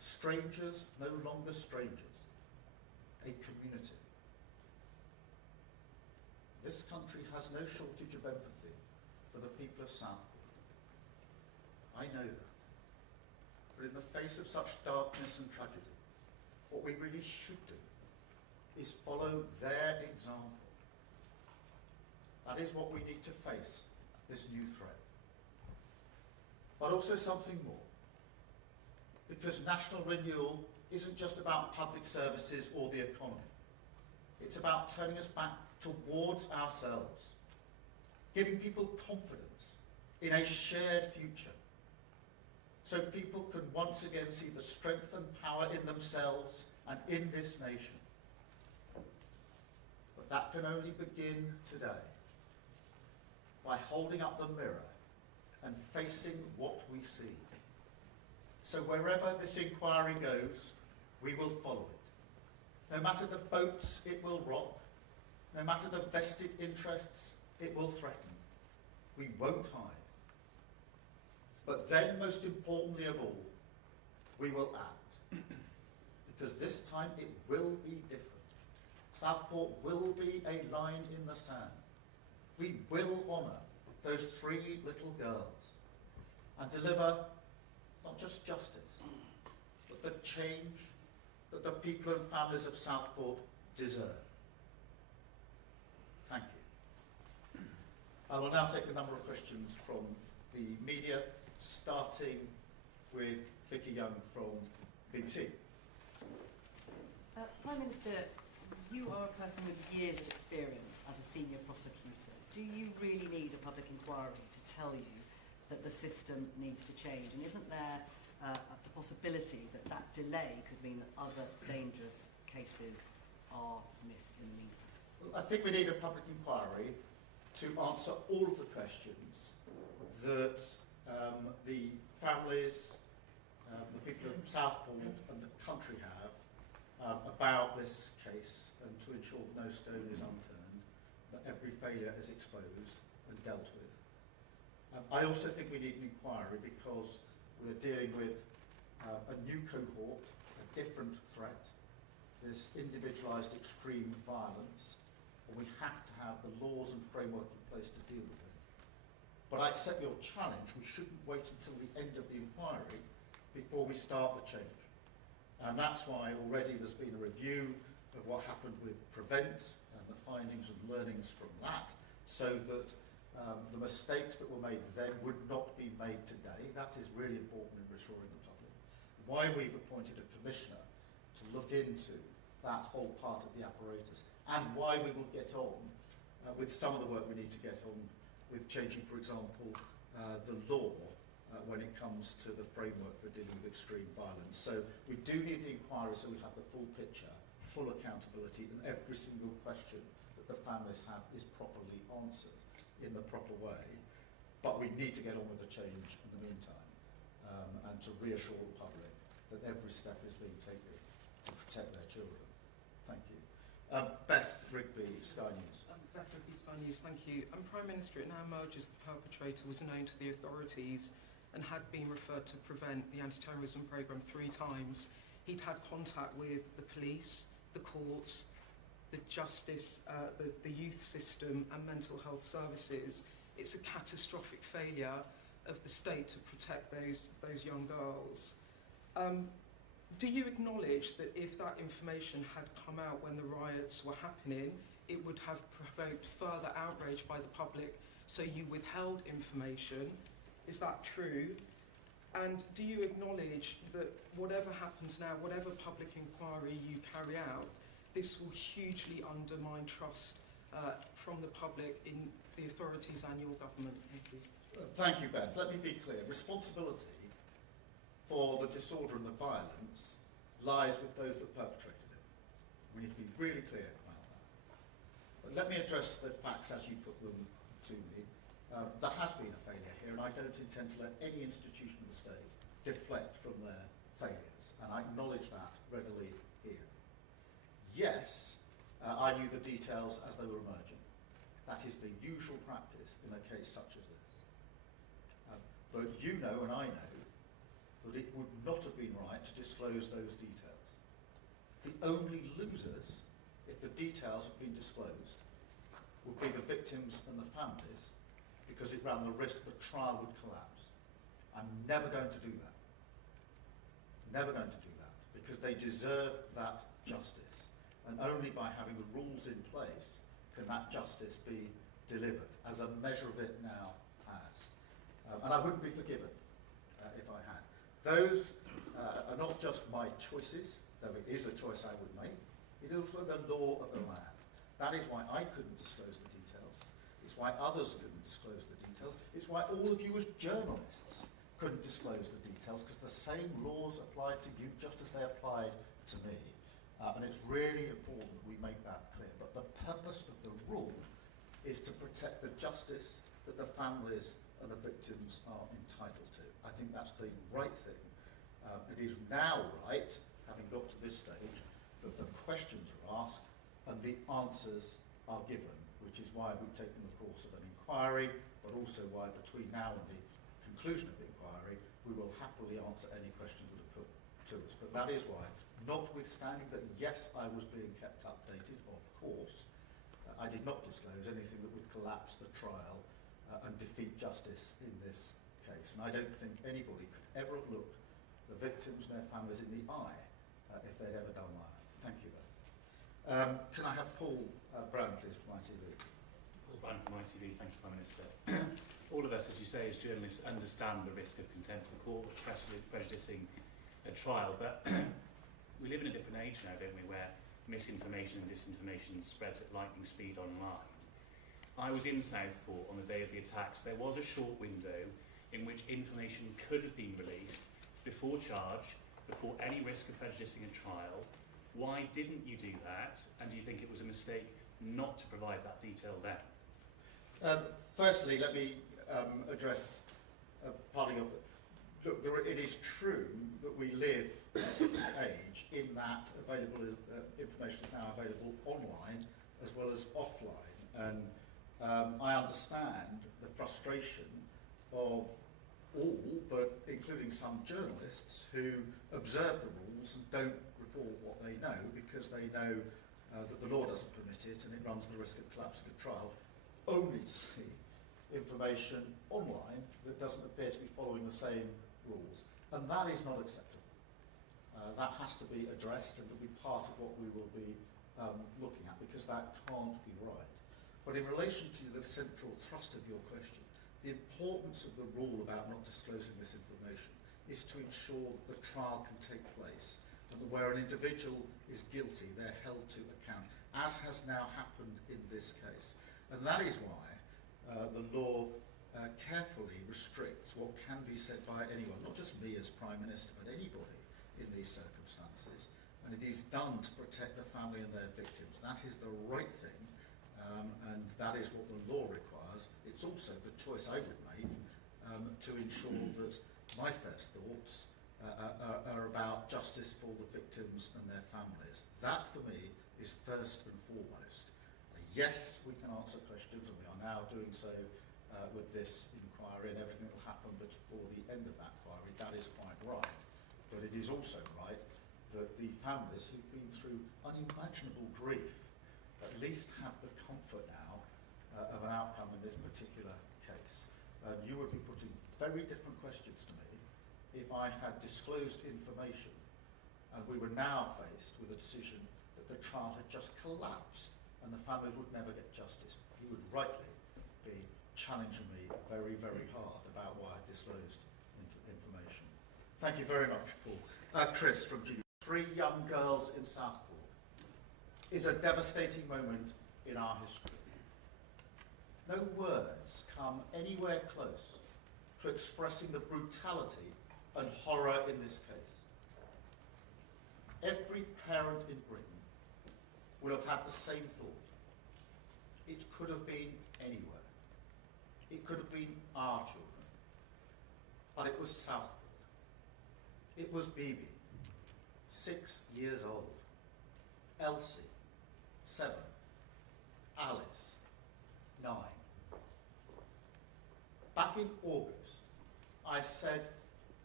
Strangers no longer strangers, a community. This country has no shortage of empathy for the people of Southport. I know that. But in the face of such darkness and tragedy, what we really should do is follow their example. That is what we need to face this new threat. But also something more. Because national renewal isn't just about public services or the economy. It's about turning us back towards ourselves, giving people confidence in a shared future, so people can once again see the strength and power in themselves and in this nation. But that can only begin today, by holding up the mirror and facing what we see. So wherever this inquiry goes, we will follow it. No matter the boats it will rock, no matter the vested interests it will threaten, we won't hide. But then, most importantly of all, we will act. Because this time it will be different. Southport will be a line in the sand. We will honour those 3 little girls and deliver not just justice, but the change that the people and families of Southport deserve. Thank you. I will now take a number of questions from the media, starting with Vicky Young from BBC. Prime Minister, you are a person with years of experience as a senior prosecutor. Do you really need a public inquiry to tell you that the system needs to change? And isn't there the possibility that that delay could mean that other dangerous cases are missed in the meantime? Well, I think we need a public inquiry to answer all of the questions that the families, the people of Southport and the country have about this case, and to ensure that no stone is unturned, that every failure is exposed and dealt with. I also think we need an inquiry because we're dealing with a new cohort, a different threat, this individualised extreme violence, and we have to have the laws and framework in place to deal with it. But I accept your challenge. We shouldn't wait until the end of the inquiry before we start the change. And that's why already there's been a review of what happened with Prevent and the findings and learnings from that, so that the mistakes that were made then would not be made today. That is really important in reassuring the public. Why we've appointed a commissioner to look into that whole part of the apparatus, and why we will get on with some of the work we need to get on with changing, for example, the law when it comes to the framework for dealing with extreme violence. So we do need the inquiry so we have the full picture, full accountability, and every single question that the families have is properly answered in the proper way. But we need to get on with the change in the meantime, and to reassure the public that every step is being taken to protect their children. Thank you. Beth Rigby, Sky News. Beth Rigby, Sky News, thank you. Prime Minister, it now emerges the perpetrator was known to the authorities and had been referred to Prevent, the anti-terrorism programme, 3 times. He'd had contact with the police, the courts, the justice, the youth system and mental health services. It's a catastrophic failure of the state to protect those young girls. Do you acknowledge that if that information had come out when the riots were happening, it would have provoked further outrage by the public, so you withheld information? Is that true? And do you acknowledge that whatever happens now, whatever public inquiry you carry out, this will hugely undermine trust from the public in the authorities and your government? Thank you. Thank you, Beth. Let me be clear. Responsibility for the disorder and the violence lies with those that perpetrated it. We need to be really clear about that. But let me address the facts as you put them to me. There has been a failure here, and I don't intend to let any institution of the state deflect from their failures, and I acknowledge that readily here. Yes, I knew the details as they were emerging. That is the usual practice in a case such as this. But you know, and I know, that it would not have been right to disclose those details. The only losers, if the details had been disclosed, would be the victims and the families, because it ran the risk the trial would collapse. I'm never going to do that. Never going to do that, because they deserve that justice. And only by having the rules in place can that justice be delivered, as a measure of it now has. And I wouldn't be forgiven if I had. Those are not just my choices, though it is a choice I would make. It is also the law of the land. That is why I couldn't disclose the details. It's why others couldn't disclose the details. It's why all of you as journalists couldn't disclose the details, because the same laws applied to you just as they applied to me. And it's really important that we make that clear. But the purpose of the rule is to protect the justice that the families and the victims are entitled to. I think that's the right thing. It is now right, having got to this stage, that the questions are asked and the answers are given, which is why we've taken the course of an inquiry, but also why between now and the conclusion of the inquiry, we will happily answer any questions that are put to us. But that is why, notwithstanding that, yes, I was being kept updated, of course, I did not disclose anything that would collapse the trial and defeat justice in this case. And I don't think anybody could ever have looked the victims and their families in the eye if they'd ever done that. Thank you, though. Can I have Paul Brown, please, from ITV? Paul Brown from ITV. Thank you, Prime Minister. All of us, as you say, as journalists, understand the risk of contempt of court, prejudicing a trial, but we live in a different age now, don't we, where misinformation and disinformation spreads at lightning speed online. I was in Southport on the day of the attacks. There was a short window in which information could have been released before charge, before any risk of prejudicing a trial. Why didn't you do that? And do you think it was a mistake not to provide that detail then? Firstly, let me address part of your... Look, it is true that we live in a different age in that information is now available online as well as offline. And I understand the frustration of all, but including some journalists who observe the rules and don't report what they know because they know that the law doesn't permit it and it runs the risk of collapsing a trial, only to see information online that doesn't appear to be following the same rules. And that is not acceptable. That has to be addressed and will be part of what we will be looking at, because that can't be right. But in relation to the central thrust of your question, the importance of the rule about not disclosing this information is to ensure that the trial can take place, and that where an individual is guilty, they're held to account, as has now happened in this case. And that is why the law carefully restricts what can be said by anyone, not just me as Prime Minister, but anybody in these circumstances. And it is done to protect the family and their victims. That is the right thing, and that is what the law requires. It's also the choice I would make to ensure that my first thoughts are about justice for the victims and their families. That, for me, is first and foremost. Yes, we can answer questions, and we are now doing so with this inquiry, and everything that will happen before the end of that inquiry. That is quite right. But it is also right that the families who've been through unimaginable grief at least have the comfort now of an outcome in this particular case. You would be putting very different questions to me if I had disclosed information and we were now faced with a decision that the trial had just collapsed and the families would never get justice. You would rightly be challenging me very, very hard about why I disclosed information. Thank you very much, Paul. Chris from GB. 3 young girls in Southport is a devastating moment in our history. No words come anywhere close to expressing the brutality and horror in this case. Every parent in Britain will have had the same thought. It could have been anywhere. It could have been our children. But it was Southport. It was Bibi, 6 years old. Elsie, 7. Alice, 9. Back in August, I said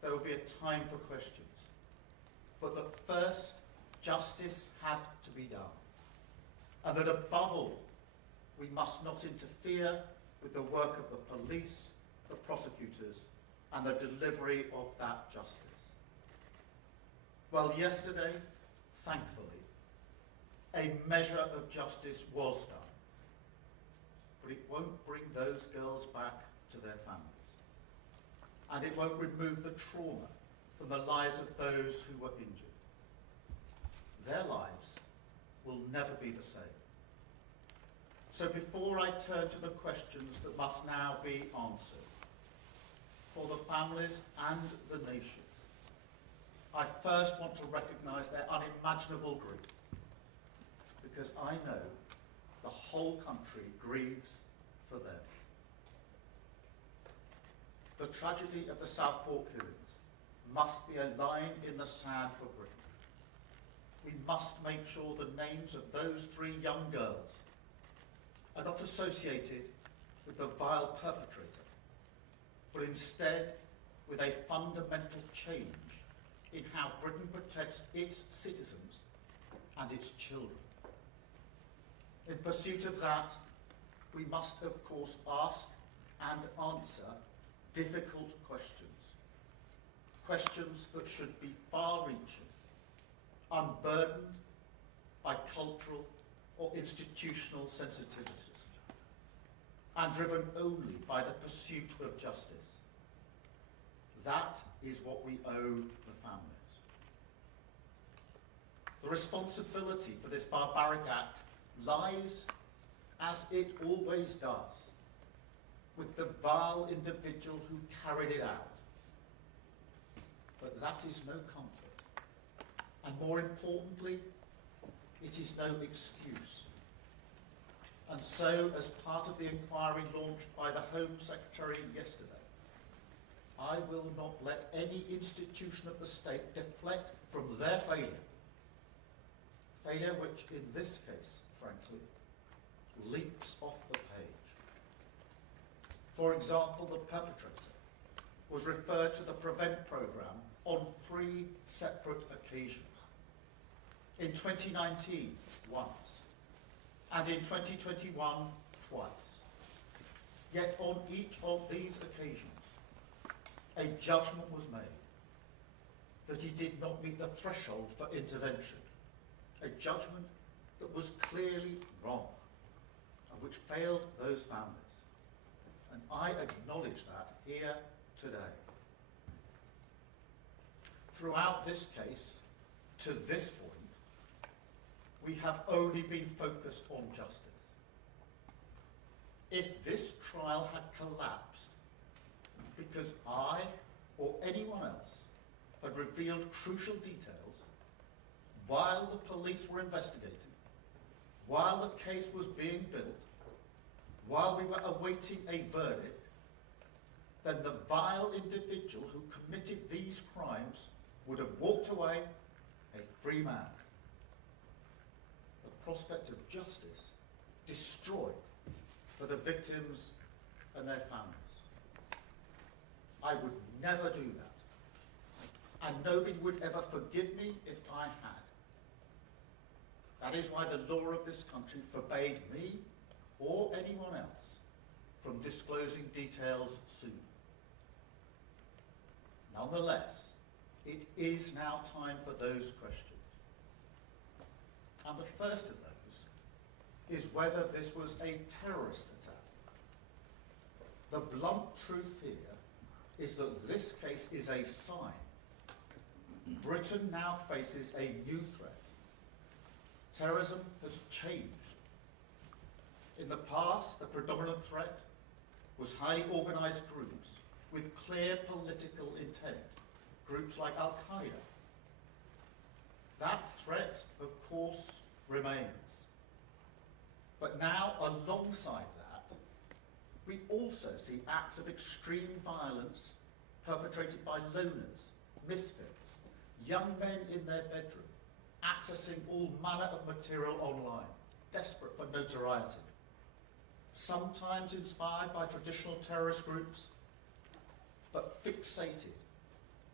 there will be a time for questions. But that first, justice had to be done. And that above all, we must not interfere with the work of the police, the prosecutors, and the delivery of that justice. Well, yesterday, thankfully, a measure of justice was done. But it won't bring those girls back to their families. And it won't remove the trauma from the lives of those who were injured. Their lives will never be the same. So before I turn to the questions that must now be answered, for the families and the nation, I first want to recognise their unimaginable grief, because I know the whole country grieves for them. The tragedy of the Southport killings must be a line in the sand for Britain. We must make sure the names of those 3 young girls are not associated with the vile perpetrator, but instead with a fundamental change in how Britain protects its citizens and its children. In pursuit of that, we must, of course, ask and answer difficult questions. Questions that should be far-reaching, unburdened by cultural or institutional sensitivities, and driven only by the pursuit of justice. That is what we owe the families. The responsibility for this barbaric act lies, as it always does, with the vile individual who carried it out. But that is no comfort. And more importantly, it is no excuse. And so, as part of the inquiry launched by the Home Secretary yesterday, I will not let any institution of the state deflect from their failure. Failure which, in this case, frankly, leaps off the page. For example, the perpetrator was referred to the PREVENT programme on 3 separate occasions. In 2019, once, and in 2021, twice. Yet on each of these occasions, a judgment was made that he did not meet the threshold for intervention, a judgment that was clearly wrong and which failed those families. And I acknowledge that here today. Throughout this case, to this point, we have only been focused on justice. If this trial had collapsed because I or anyone else had revealed crucial details while the police were investigating, while the case was being built, while we were awaiting a verdict, then the vile individual who committed these crimes would have walked away a free man. The prospect of justice destroyed for the victims and their families. I would never do that. And nobody would ever forgive me if I had. That is why the law of this country forbade me or anyone else from disclosing details soon. Nonetheless, it is now time for those questions. And the first of those is whether this was a terrorist attack. The blunt truth here is that this case is a sign. Britain now faces a new threat. Terrorism has changed. In the past, the predominant threat was highly organised groups with clear political intent, groups like Al-Qaeda. That threat, of course, remains. But now, alongside that, we also see acts of extreme violence perpetrated by loners, misfits, young men in their bedroom, accessing all manner of material online, desperate for notoriety. Sometimes inspired by traditional terrorist groups, but fixated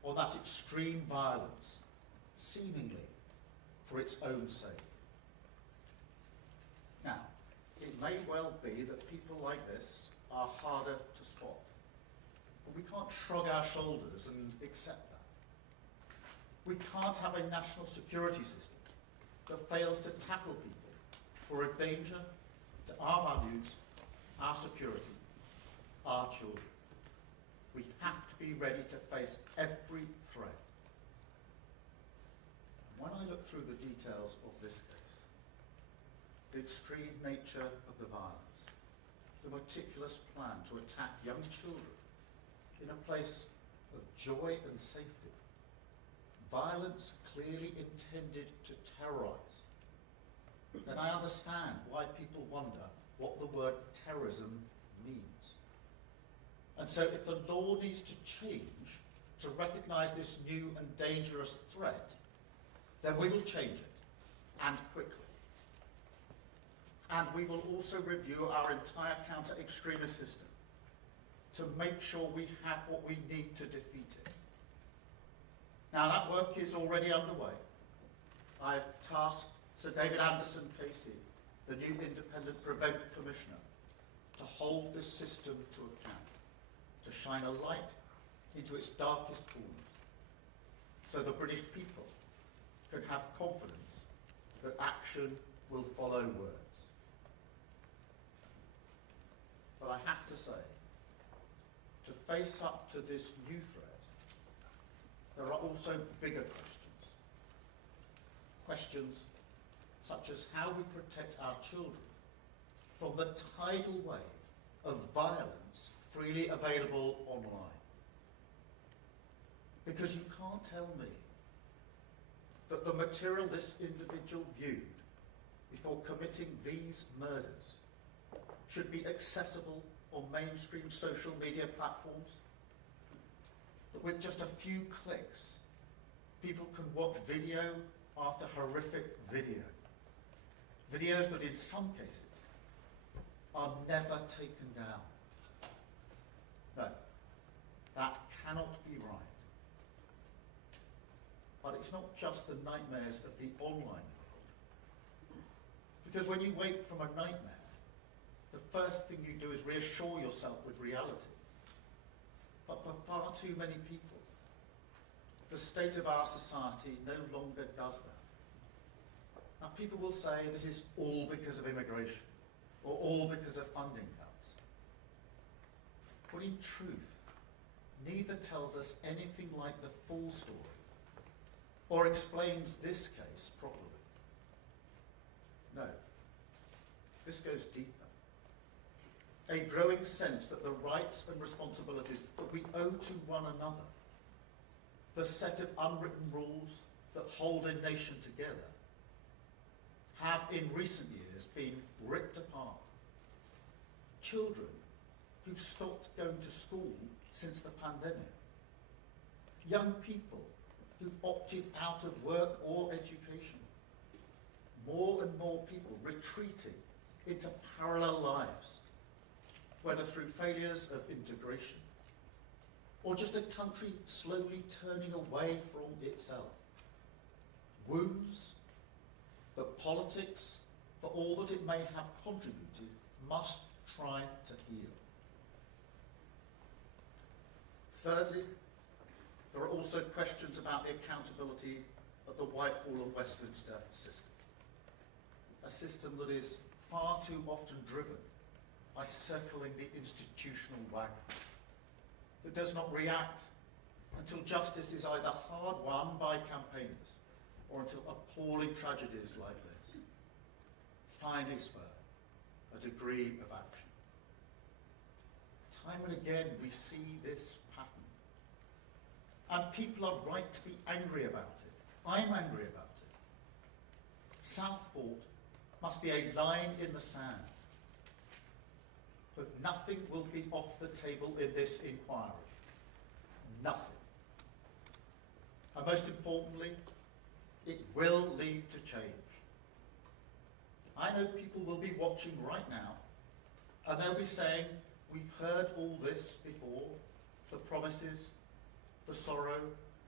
or that extreme violence, seemingly for its own sake. Now, it may well be that people like this are harder to spot, but we can't shrug our shoulders and accept that. We can't have a national security system that fails to tackle people who are a danger to our values, our security, our children. We have to be ready to face every threat. When I look through the details of this case, the extreme nature of the violence, the meticulous plan to attack young children in a place of joy and safety, violence clearly intended to terrorise, then I understand why people wonder what the word terrorism means. And so if the law needs to change to recognise this new and dangerous threat, then we will change it, and quickly. And we will also review our entire counter-extremist system to make sure we have what we need to defeat it. Now that work is already underway. I've tasked Sir David Anderson Casey, the new Independent Prevent Commissioner, to hold this system to account, to shine a light into its darkest corners, so the British people can have confidence that action will follow words. But I have to say, to face up to this new threat, there are also bigger questions. Questions such as how we protect our children from the tidal wave of violence freely available online. Because you can't tell me that the material this individual viewed before committing these murders should be accessible on mainstream social media platforms, that with just a few clicks, people can watch video after horrific video. Videos that in some cases are never taken down. No, that cannot be right. But it's not just the nightmares of the online world. Because when you wake from a nightmare, the first thing you do is reassure yourself with reality. But for far too many people, the state of our society no longer does that. Now people will say this is all because of immigration, or all because of funding cuts. But in truth, neither tells us anything like the full story, or explains this case properly. No, this goes deeper. A growing sense that the rights and responsibilities that we owe to one another, the set of unwritten rules that hold a nation together, have in recent years been ripped apart. Children who've stopped going to school since the pandemic. Young people who've opted out of work or education. More and more people retreating into parallel lives, whether through failures of integration or just a country slowly turning away from itself. Wounds that politics, for all that it may have contributed, must try to heal. Thirdly, there are also questions about the accountability of the Whitehall and Westminster system. A system that is far too often driven by circling the institutional wagon, that does not react until justice is either hard won by campaigners or until appalling tragedies like this finally spur a degree of action. Time and again we see this pattern. And people are right to be angry about it. I'm angry about it. Southport must be a line in the sand. But nothing will be off the table in this inquiry. Nothing. And most importantly, it will lead to change. I know people will be watching right now, and they'll be saying, we've heard all this before, the promises, the sorrow,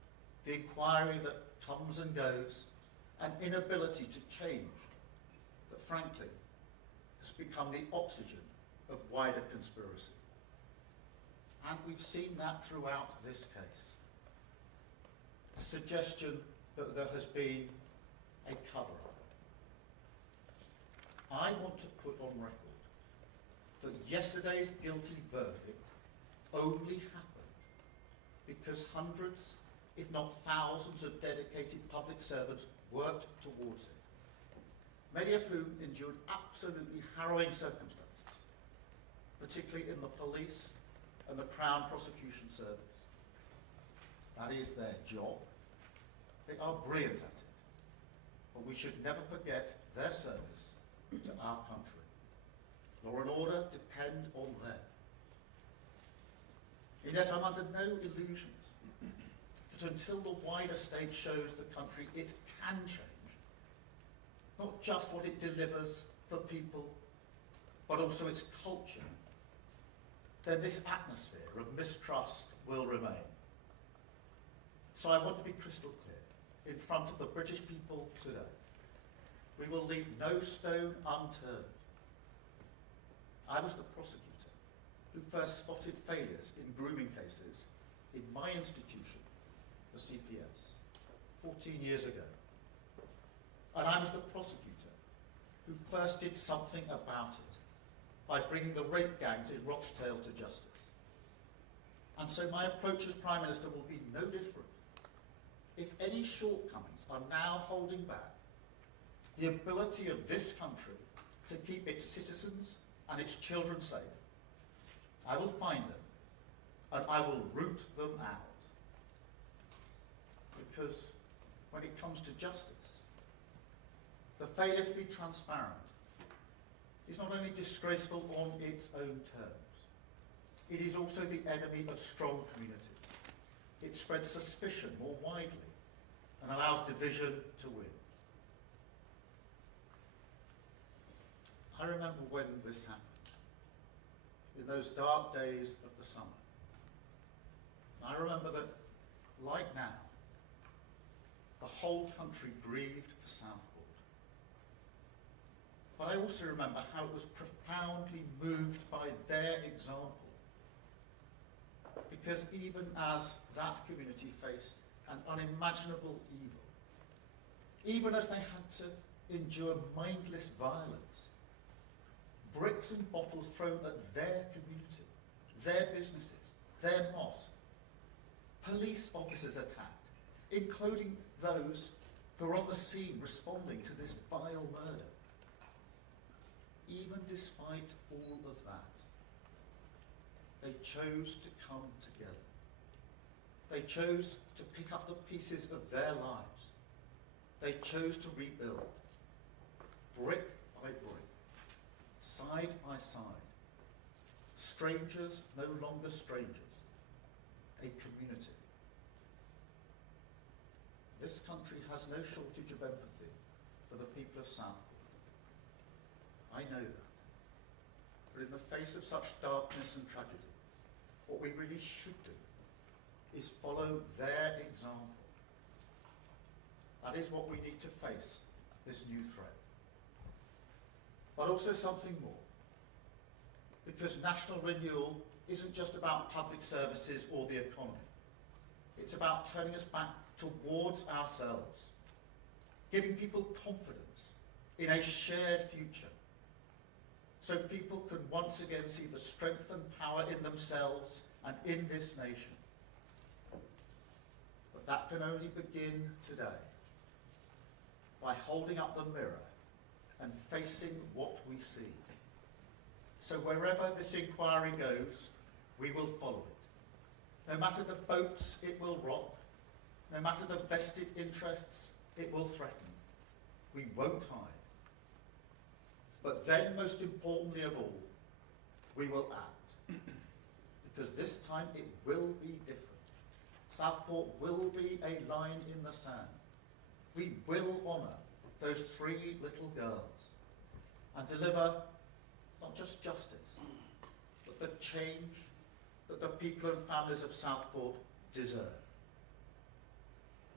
the inquiry that comes and goes, an inability to change that, frankly, has become the oxygen of wider conspiracy. And we've seen that throughout this case. A suggestion that there has been a cover-up. I want to put on record that yesterday's guilty verdict only happened because hundreds, if not thousands, of dedicated public servants worked towards it, many of whom endured absolutely harrowing circumstances, particularly in the police and the Crown Prosecution Service. That is their job. They are brilliant at it, but we should never forget their service to our country. Law and order depend on them. And yet I'm under no illusions that until the wider state shows the country it can change, not just what it delivers for people, but also its culture, then this atmosphere of mistrust will remain. So I want to be crystal clear in front of the British people today. We will leave no stone unturned. I was the prosecutor who first spotted failures in grooming cases in my institution, the CPS, 14 years ago. And I was the prosecutor who first did something about it by bringing the rape gangs in Rochdale to justice. And so my approach as Prime Minister will be no different. If any shortcomings are now holding back the ability of this country to keep its citizens and its children safe, I will find them and I will root them out. Because when it comes to justice, the failure to be transparent is not only disgraceful on its own terms, it is also the enemy of strong communities. It spreads suspicion more widely and allows division to win. I remember when this happened, in those dark days of the summer. I remember that, like now, the whole country grieved for Southport. But I also remember how it was profoundly moved by their example. Because even as that community faced an unimaginable evil, even as they had to endure mindless violence, bricks and bottles thrown at their community, their businesses, their mosque, police officers attacked, including those who were on the scene responding to this vile murder. Even despite all of that, they chose to come together. They chose to pick up the pieces of their lives. They chose to rebuild, brick by brick, side by side. Strangers no longer strangers, a community. This country has no shortage of empathy for the people of Southport. I know that. But in the face of such darkness and tragedy, what we really should do is follow their example. That is what we need to face this new threat. But also something more. Because national renewal isn't just about public services or the economy. It's about turning us back towards ourselves, giving people confidence in a shared future, so people can once again see the strength and power in themselves and in this nation. But that can only begin today, by holding up the mirror and facing what we see. So wherever this inquiry goes, we will follow it. No matter the boats it will rock, no matter the vested interests it will threaten, we won't hide. But then, most importantly of all, we will act. Because this time it will be different. Southport will be a line in the sand. We will honour those 3 little girls and deliver not just justice, but the change that the people and families of Southport deserve.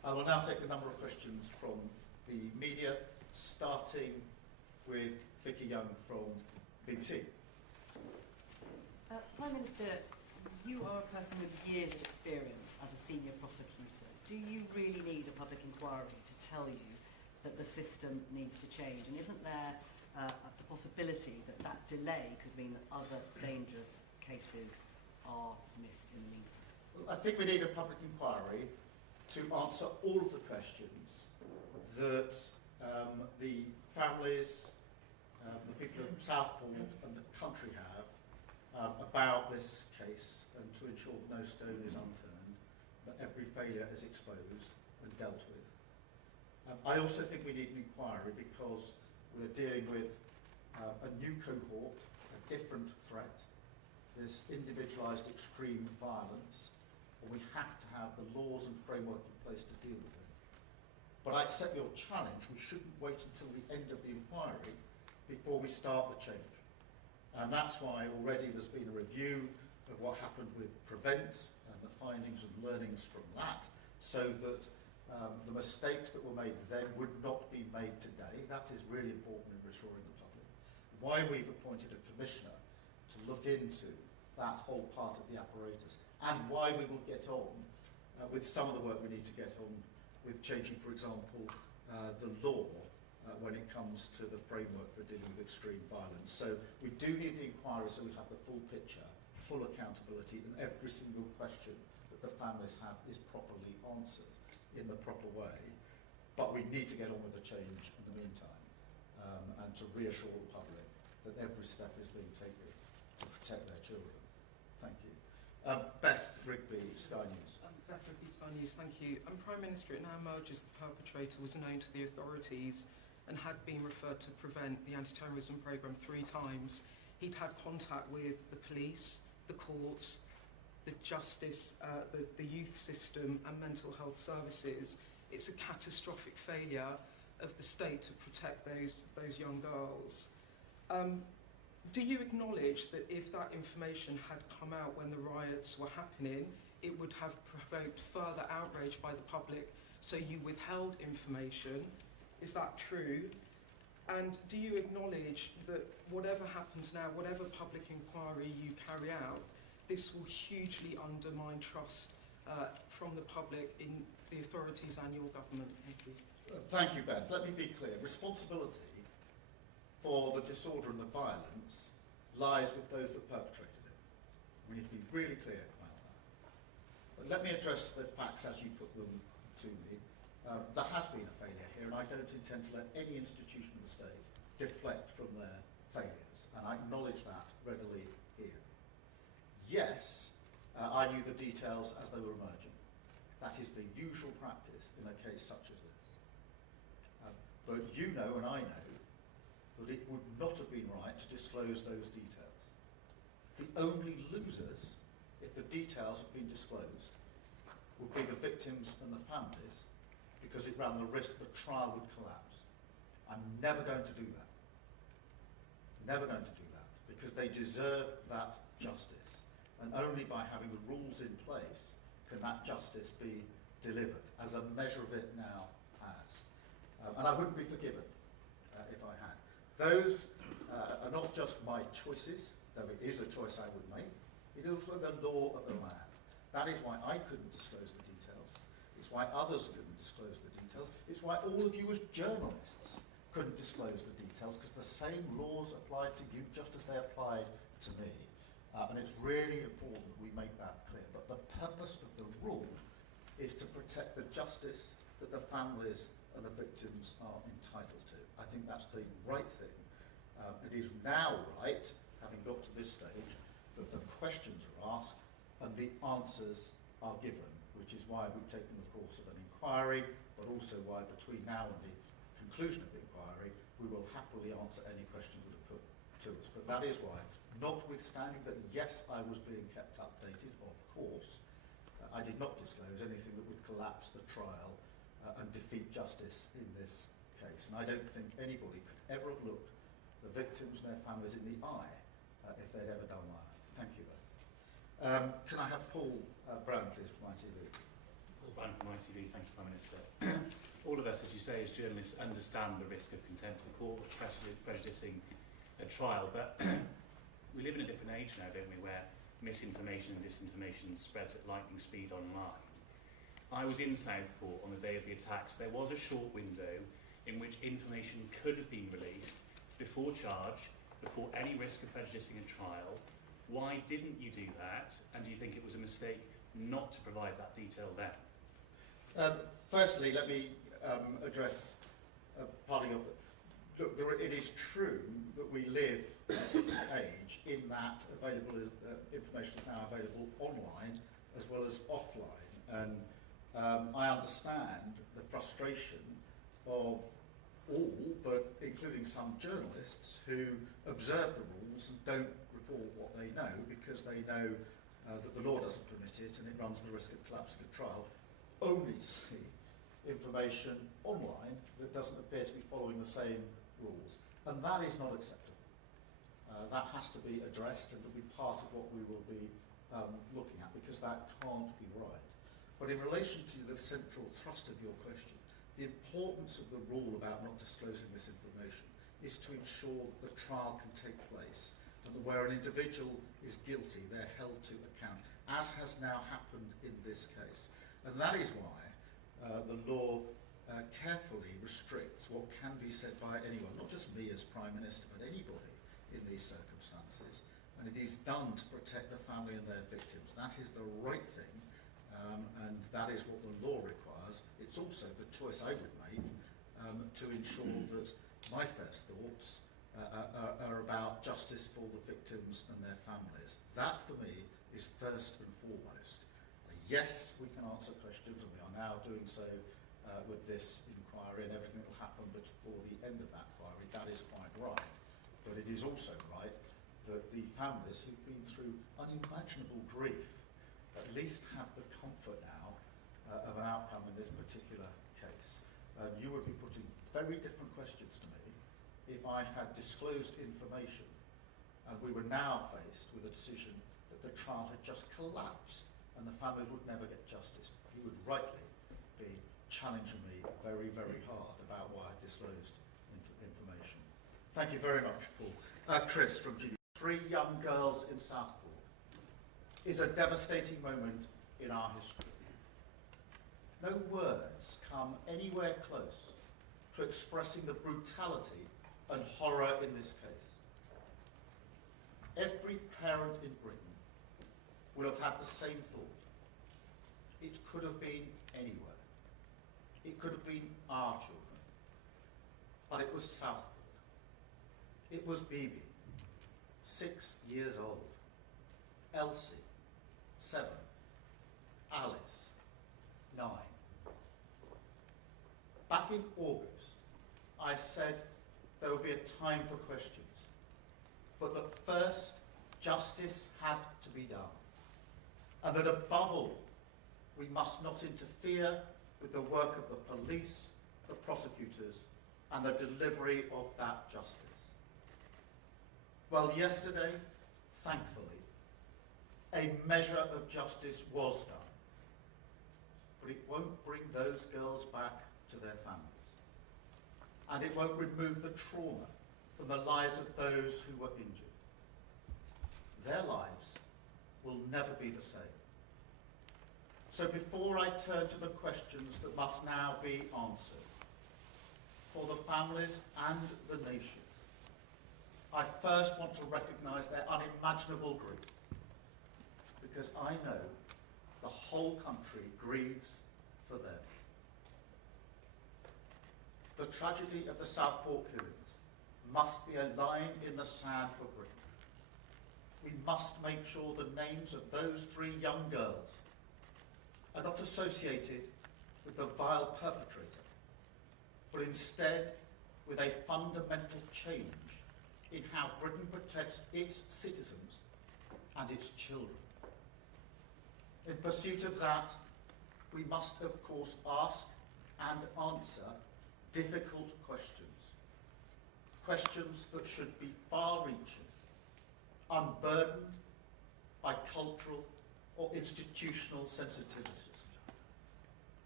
I will now take a number of questions from the media, starting with Vicky Young from BBC. Prime Minister, you are a person with years of experience as a senior prosecutor. Do you really need a public inquiry to tell you that the system needs to change? And isn't there the possibility that that delay could mean that other dangerous cases are missed in the meantime? Well, I think we need a public inquiry to answer all of the questions that the families, the people of Southport and the country have about this case, and to ensure that no stone is unturned, that every failure is exposed and dealt with. I also think we need an inquiry because we're dealing with a new cohort, a different threat, this individualised extreme violence, and we have to have the laws and framework in place to deal with it. But I accept your challenge. We shouldn't wait until the end of the inquiry before we start the change. And that's why already there's been a review of what happened with Prevent and the findings and learnings from that, so that the mistakes that were made then would not be made today. That is really important in reassuring the public. Why we've appointed a commissioner to look into that whole part of the apparatus, and why we will get on with some of the work we need to get on with changing, for example, the law when it comes to the framework for dealing with extreme violence. So we do need the inquiry so we have the full picture, full accountability, and every single question that the families have is properly answered in the proper way. But we need to get on with the change in the meantime, and to reassure the public that every step is being taken to protect their children. Thank you. Beth Rigby, Sky News. Beth Rigby, Sky News, thank you. Prime Minister, it now emerges the perpetrator was known to the authorities and had been referred to Prevent, the anti-terrorism programme, 3 times. He'd had contact with the police, the courts, the justice, the youth system and mental health services. It's a catastrophic failure of the state to protect those young girls. Do you acknowledge that if that information had come out when the riots were happening, it would have provoked further outrage by the public, so you withheld information? Is that true? And do you acknowledge that whatever happens now, whatever public inquiry you carry out, this will hugely undermine trust from the public in the authorities and your government? Thank you. Thank you, Beth. Let me be clear. Responsibility for the disorder and the violence lies with those that perpetrated it. We need to be really clear about that. But let me address the facts as you put them to me. There has been a failure here, and I don't intend to let any institution of the state deflect from their failures, and I acknowledge that readily here. Yes, I knew the details as they were emerging. That is the usual practice in a case such as this. But you know, and I know, that it would not have been right to disclose those details. The only losers, if the details had been disclosed, would be the victims and the families, because it ran the risk that trial would collapse. I'm never going to do that. Never going to do that, because they deserve that justice. And only by having the rules in place can that justice be delivered, as a measure of it now has. And I wouldn't be forgiven if I had. Those are not just my choices, though it is a choice I would make. It is also the law of the land. That is why I couldn't disclose the details. It's why others couldn't disclose the details. It's why all of you as journalists couldn't disclose the details, because the same laws applied to you just as they applied to me. And it's really important that we make that clear. But the purpose of the rule is to protect the justice that the families and the victims are entitled to. I think that's the right thing. It is now right, having got to this stage, that the questions are asked and the answers are given, which is why we've taken the course of an inquiry, but also why between now and the conclusion of the inquiry, we will happily answer any questions that are put to us. But that is why, notwithstanding that, yes, I was being kept updated, of course, I did not disclose anything that would collapse the trial and defeat justice in this case. And I don't think anybody could ever have looked the victims and their families in the eye if they'd ever done that. Thank you, though. Can I have Paul Brown, please, from ITV? Paul Brian from ITV. Thank you, Prime Minister. All of us, as you say, as journalists, understand the risk of contempt of court, prejudicing a trial, but we live in a different age now, don't we, where misinformation and disinformation spreads at lightning speed online. I was in Southport on the day of the attacks. There was a short window in which information could have been released before charge, before any risk of prejudicing a trial. Why didn't you do that? And do you think it was a mistake not to provide that detail then? Firstly, let me address parting up. Look, it is true that we live in a different age in that information is now available online as well as offline. And I understand the frustration of all, but including some journalists who observe the rules and don't report what they know because they know that the law doesn't permit it and it runs the risk of collapsing a trial, only to see information online that doesn't appear to be following the same rules. And that is not acceptable. That has to be addressed and will be part of what we will be looking at, because that can't be right. But in relation to the central thrust of your question, the importance of the rule about not disclosing this information is to ensure that the trial can take place and that where an individual is guilty, they're held to account, as has now happened in this case. And that is why the law carefully restricts what can be said by anyone, not just me as Prime Minister, but anybody in these circumstances. And it is done to protect the family and their victims. That is the right thing, and that is what the law requires. It's also the choice I would make to ensure that my first thoughts are about justice for the victims and their families. That, for me, is first and foremost. Yes, we can answer questions, and we are now doing so with this inquiry, and everything will happen before the end of that inquiry. That is quite right. But it is also right that the families who've been through unimaginable grief at least have the comfort now of an outcome in this particular case. You would be putting very different questions to me if I had disclosed information and we were now faced with a decision that the trial had just collapsed and the families would never get justice. You would rightly be challenging me very, very hard about why I disclosed information. Thank you very much, Paul. Chris from GB. 3 young girls in Southport is a devastating moment in our history. No words come anywhere close to expressing the brutality and horror in this case. Every parent in Britain will have had the same thought. It could have been anywhere. It could have been our children. But it was Southport. It was Bibi, 6 years old. Elsie, 7. Alice, 9. Back in August, I said there would be a time for questions, but that first justice had to be done, and that above all, we must not interfere with the work of the police, the prosecutors, and the delivery of that justice. Well, yesterday, thankfully, a measure of justice was done, but it won't bring those girls back to their families, and it won't remove the trauma from the lives of those who were injured. Their lives will never be the same. So before I turn to the questions that must now be answered, for the families and the nation, I first want to recognise their unimaginable grief, because I know the whole country grieves for them. The tragedy of the Southport killings must be a line in the sand for Britain. We must make sure the names of those 3 young girls are not associated with the vile perpetrator, but instead with a fundamental change in how Britain protects its citizens and its children. In pursuit of that, we must, of course, ask and answer difficult questions. Questions that should be far-reaching, unburdened by cultural or institutional sensitivities.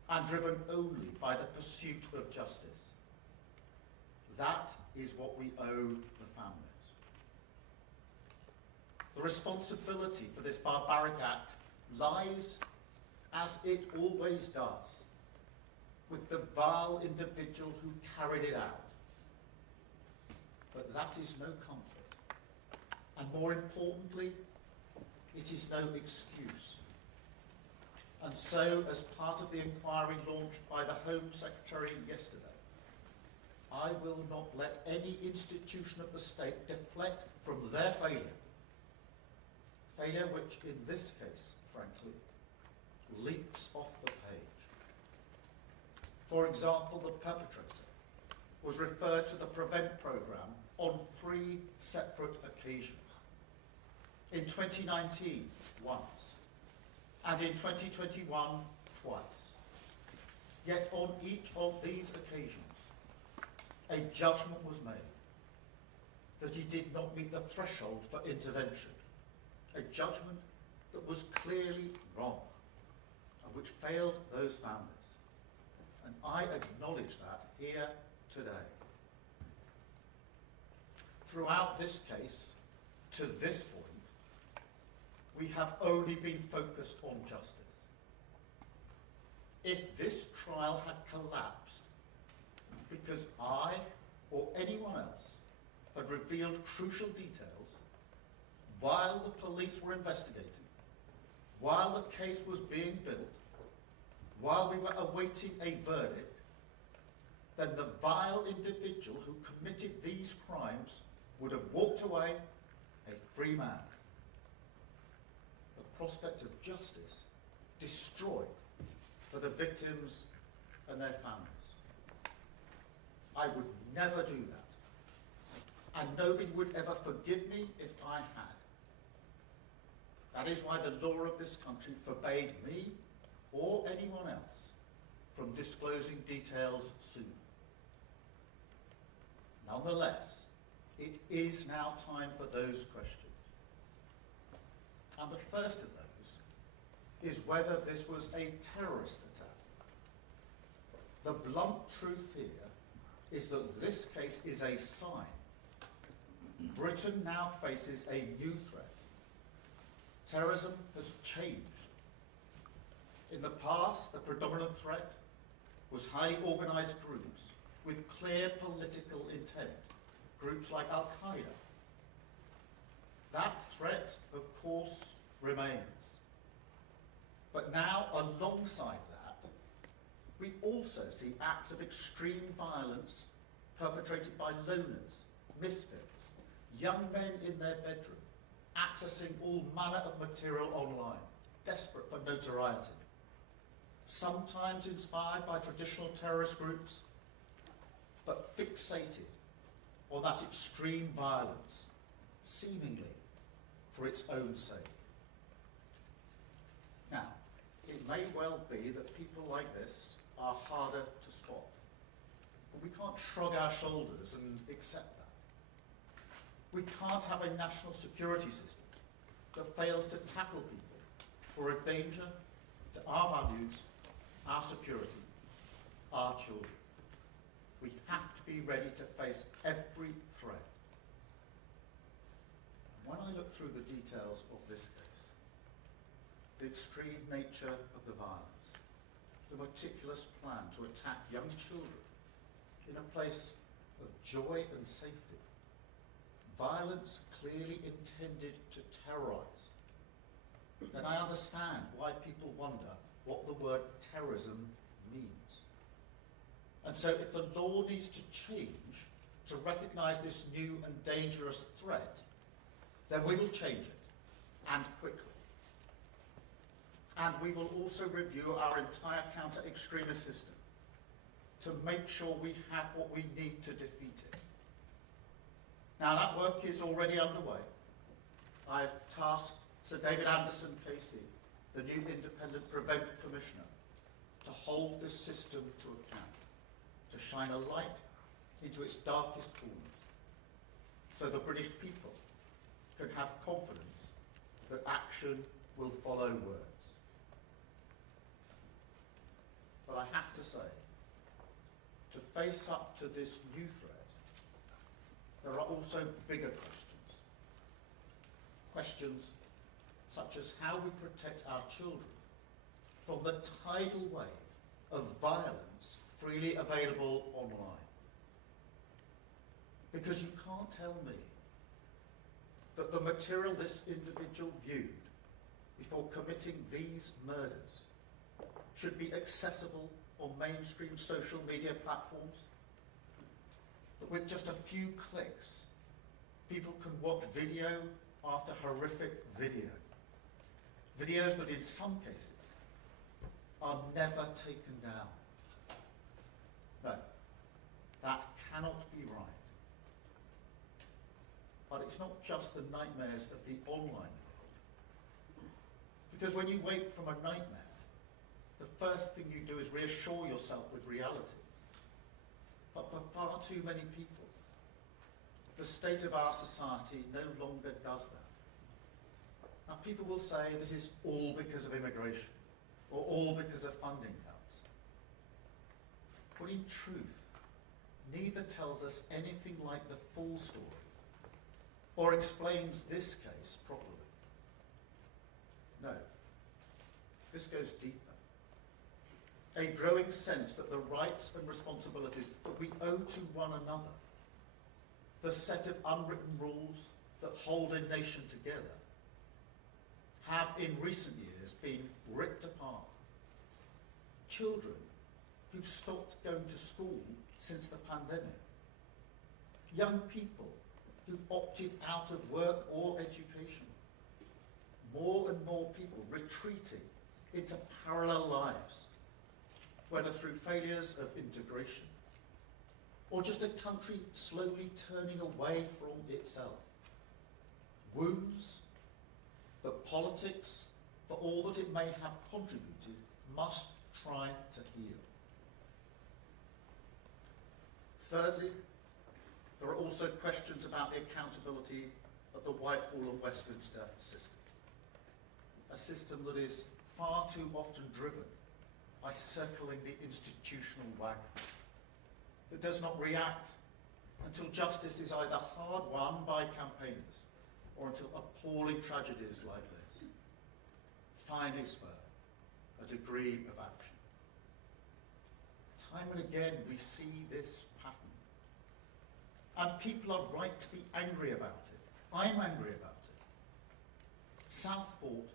and driven only by the pursuit of justice. That is what we owe the families. The responsibility for this barbaric act lies, as it always does, with the vile individual who carried it out. But that is no comfort. And more importantly, it is no excuse. And so, as part of the inquiry launched by the Home Secretary yesterday, I will not let any institution of the state deflect from their failure. Failure which, in this case, frankly, leaps off the page. For example, the perpetrator was referred to the PREVENT programme on 3 separate occasions. In 2019, once, and in 2021, twice. Yet on each of these occasions, a judgment was made that he did not meet the threshold for intervention, a judgment that was clearly wrong and which failed those families. And I acknowledge that here today. Throughout this case, to this point, we have only been focused on justice. If this trial had collapsed because I or anyone else had revealed crucial details while the police were investigating, while the case was being built, while we were awaiting a verdict, then the vile individual who committed these crimes would have walked away a free man. The prospect of justice destroyed for the victims and their families. I would never do that, and nobody would ever forgive me if I had. That is why the law of this country forbade me or anyone else from disclosing details soon. Nonetheless, it is now time for those questions. And the first of those is whether this was a terrorist attack. The blunt truth here is that this case is a sign. Britain now faces a new threat. Terrorism has changed. In the past, the predominant threat was highly organised groups with clear political intent, groups like Al-Qaeda. That threat, of course, remains. But now, alongside that, we also see acts of extreme violence perpetrated by loners, misfits, young men in their bedroom, accessing all manner of material online, desperate for notoriety. Sometimes inspired by traditional terrorist groups, but fixated on that extreme violence, seemingly for its own sake. Now, it may well be that people like this are harder to spot, but we can't shrug our shoulders and accept that. We can't have a national security system that fails to tackle people who are a danger to our values, our security, our children. We have to be ready to face every threat. When I look through the details of this case, the extreme nature of the violence, the meticulous plan to attack young children in a place of joy and safety, violence clearly intended to terrorise, then I understand why people wonder what the word terrorism means. And so if the law needs to change to recognise this new and dangerous threat, then we will change it, and quickly. And we will also review our entire counter-extremist system to make sure we have what we need to defeat it. Now that work is already underway. I've tasked Sir David Anderson KC, the new independent PREVENT Commissioner, to hold this system to account, to shine a light into its darkest corners, so the British people can have confidence that action will follow words. But I have to say, to face up to this new threat, there are also bigger questions. Questions such as how we protect our children from the tidal wave of violence freely available online. Because you can't tell me that the material this individual viewed before committing these murders should be accessible on mainstream social media platforms, that with just a few clicks people can watch video after horrific video, videos that in some cases are never taken down. No, that cannot be right. But it's not just the nightmares of the online world. Because when you wake from a nightmare, the first thing you do is reassure yourself with reality. But for far too many people, the state of our society no longer does that. Now, people will say this is all because of immigration, or all because of funding cuts. But in truth, neither tells us anything like the full story, or explains this case properly. No, this goes deeper. A growing sense that the rights and responsibilities that we owe to one another, the set of unwritten rules that hold a nation together, have in recent years been ripped apart. Children who've stopped going to school since the pandemic. Young people who've opted out of work or education. More and more people retreating into parallel lives, whether through failures of integration or just a country slowly turning away from itself. Wounds that politics, for all that it may have contributed, must try to heal. Thirdly, there are also questions about the accountability of the Whitehall and Westminster system. A system that is far too often driven by circling the institutional wagon, that does not react until justice is either hard won by campaigners or until appalling tragedies like this finally spur a degree of action. Time and again we see this pattern. And people are right to be angry about it. I'm angry about it. Southport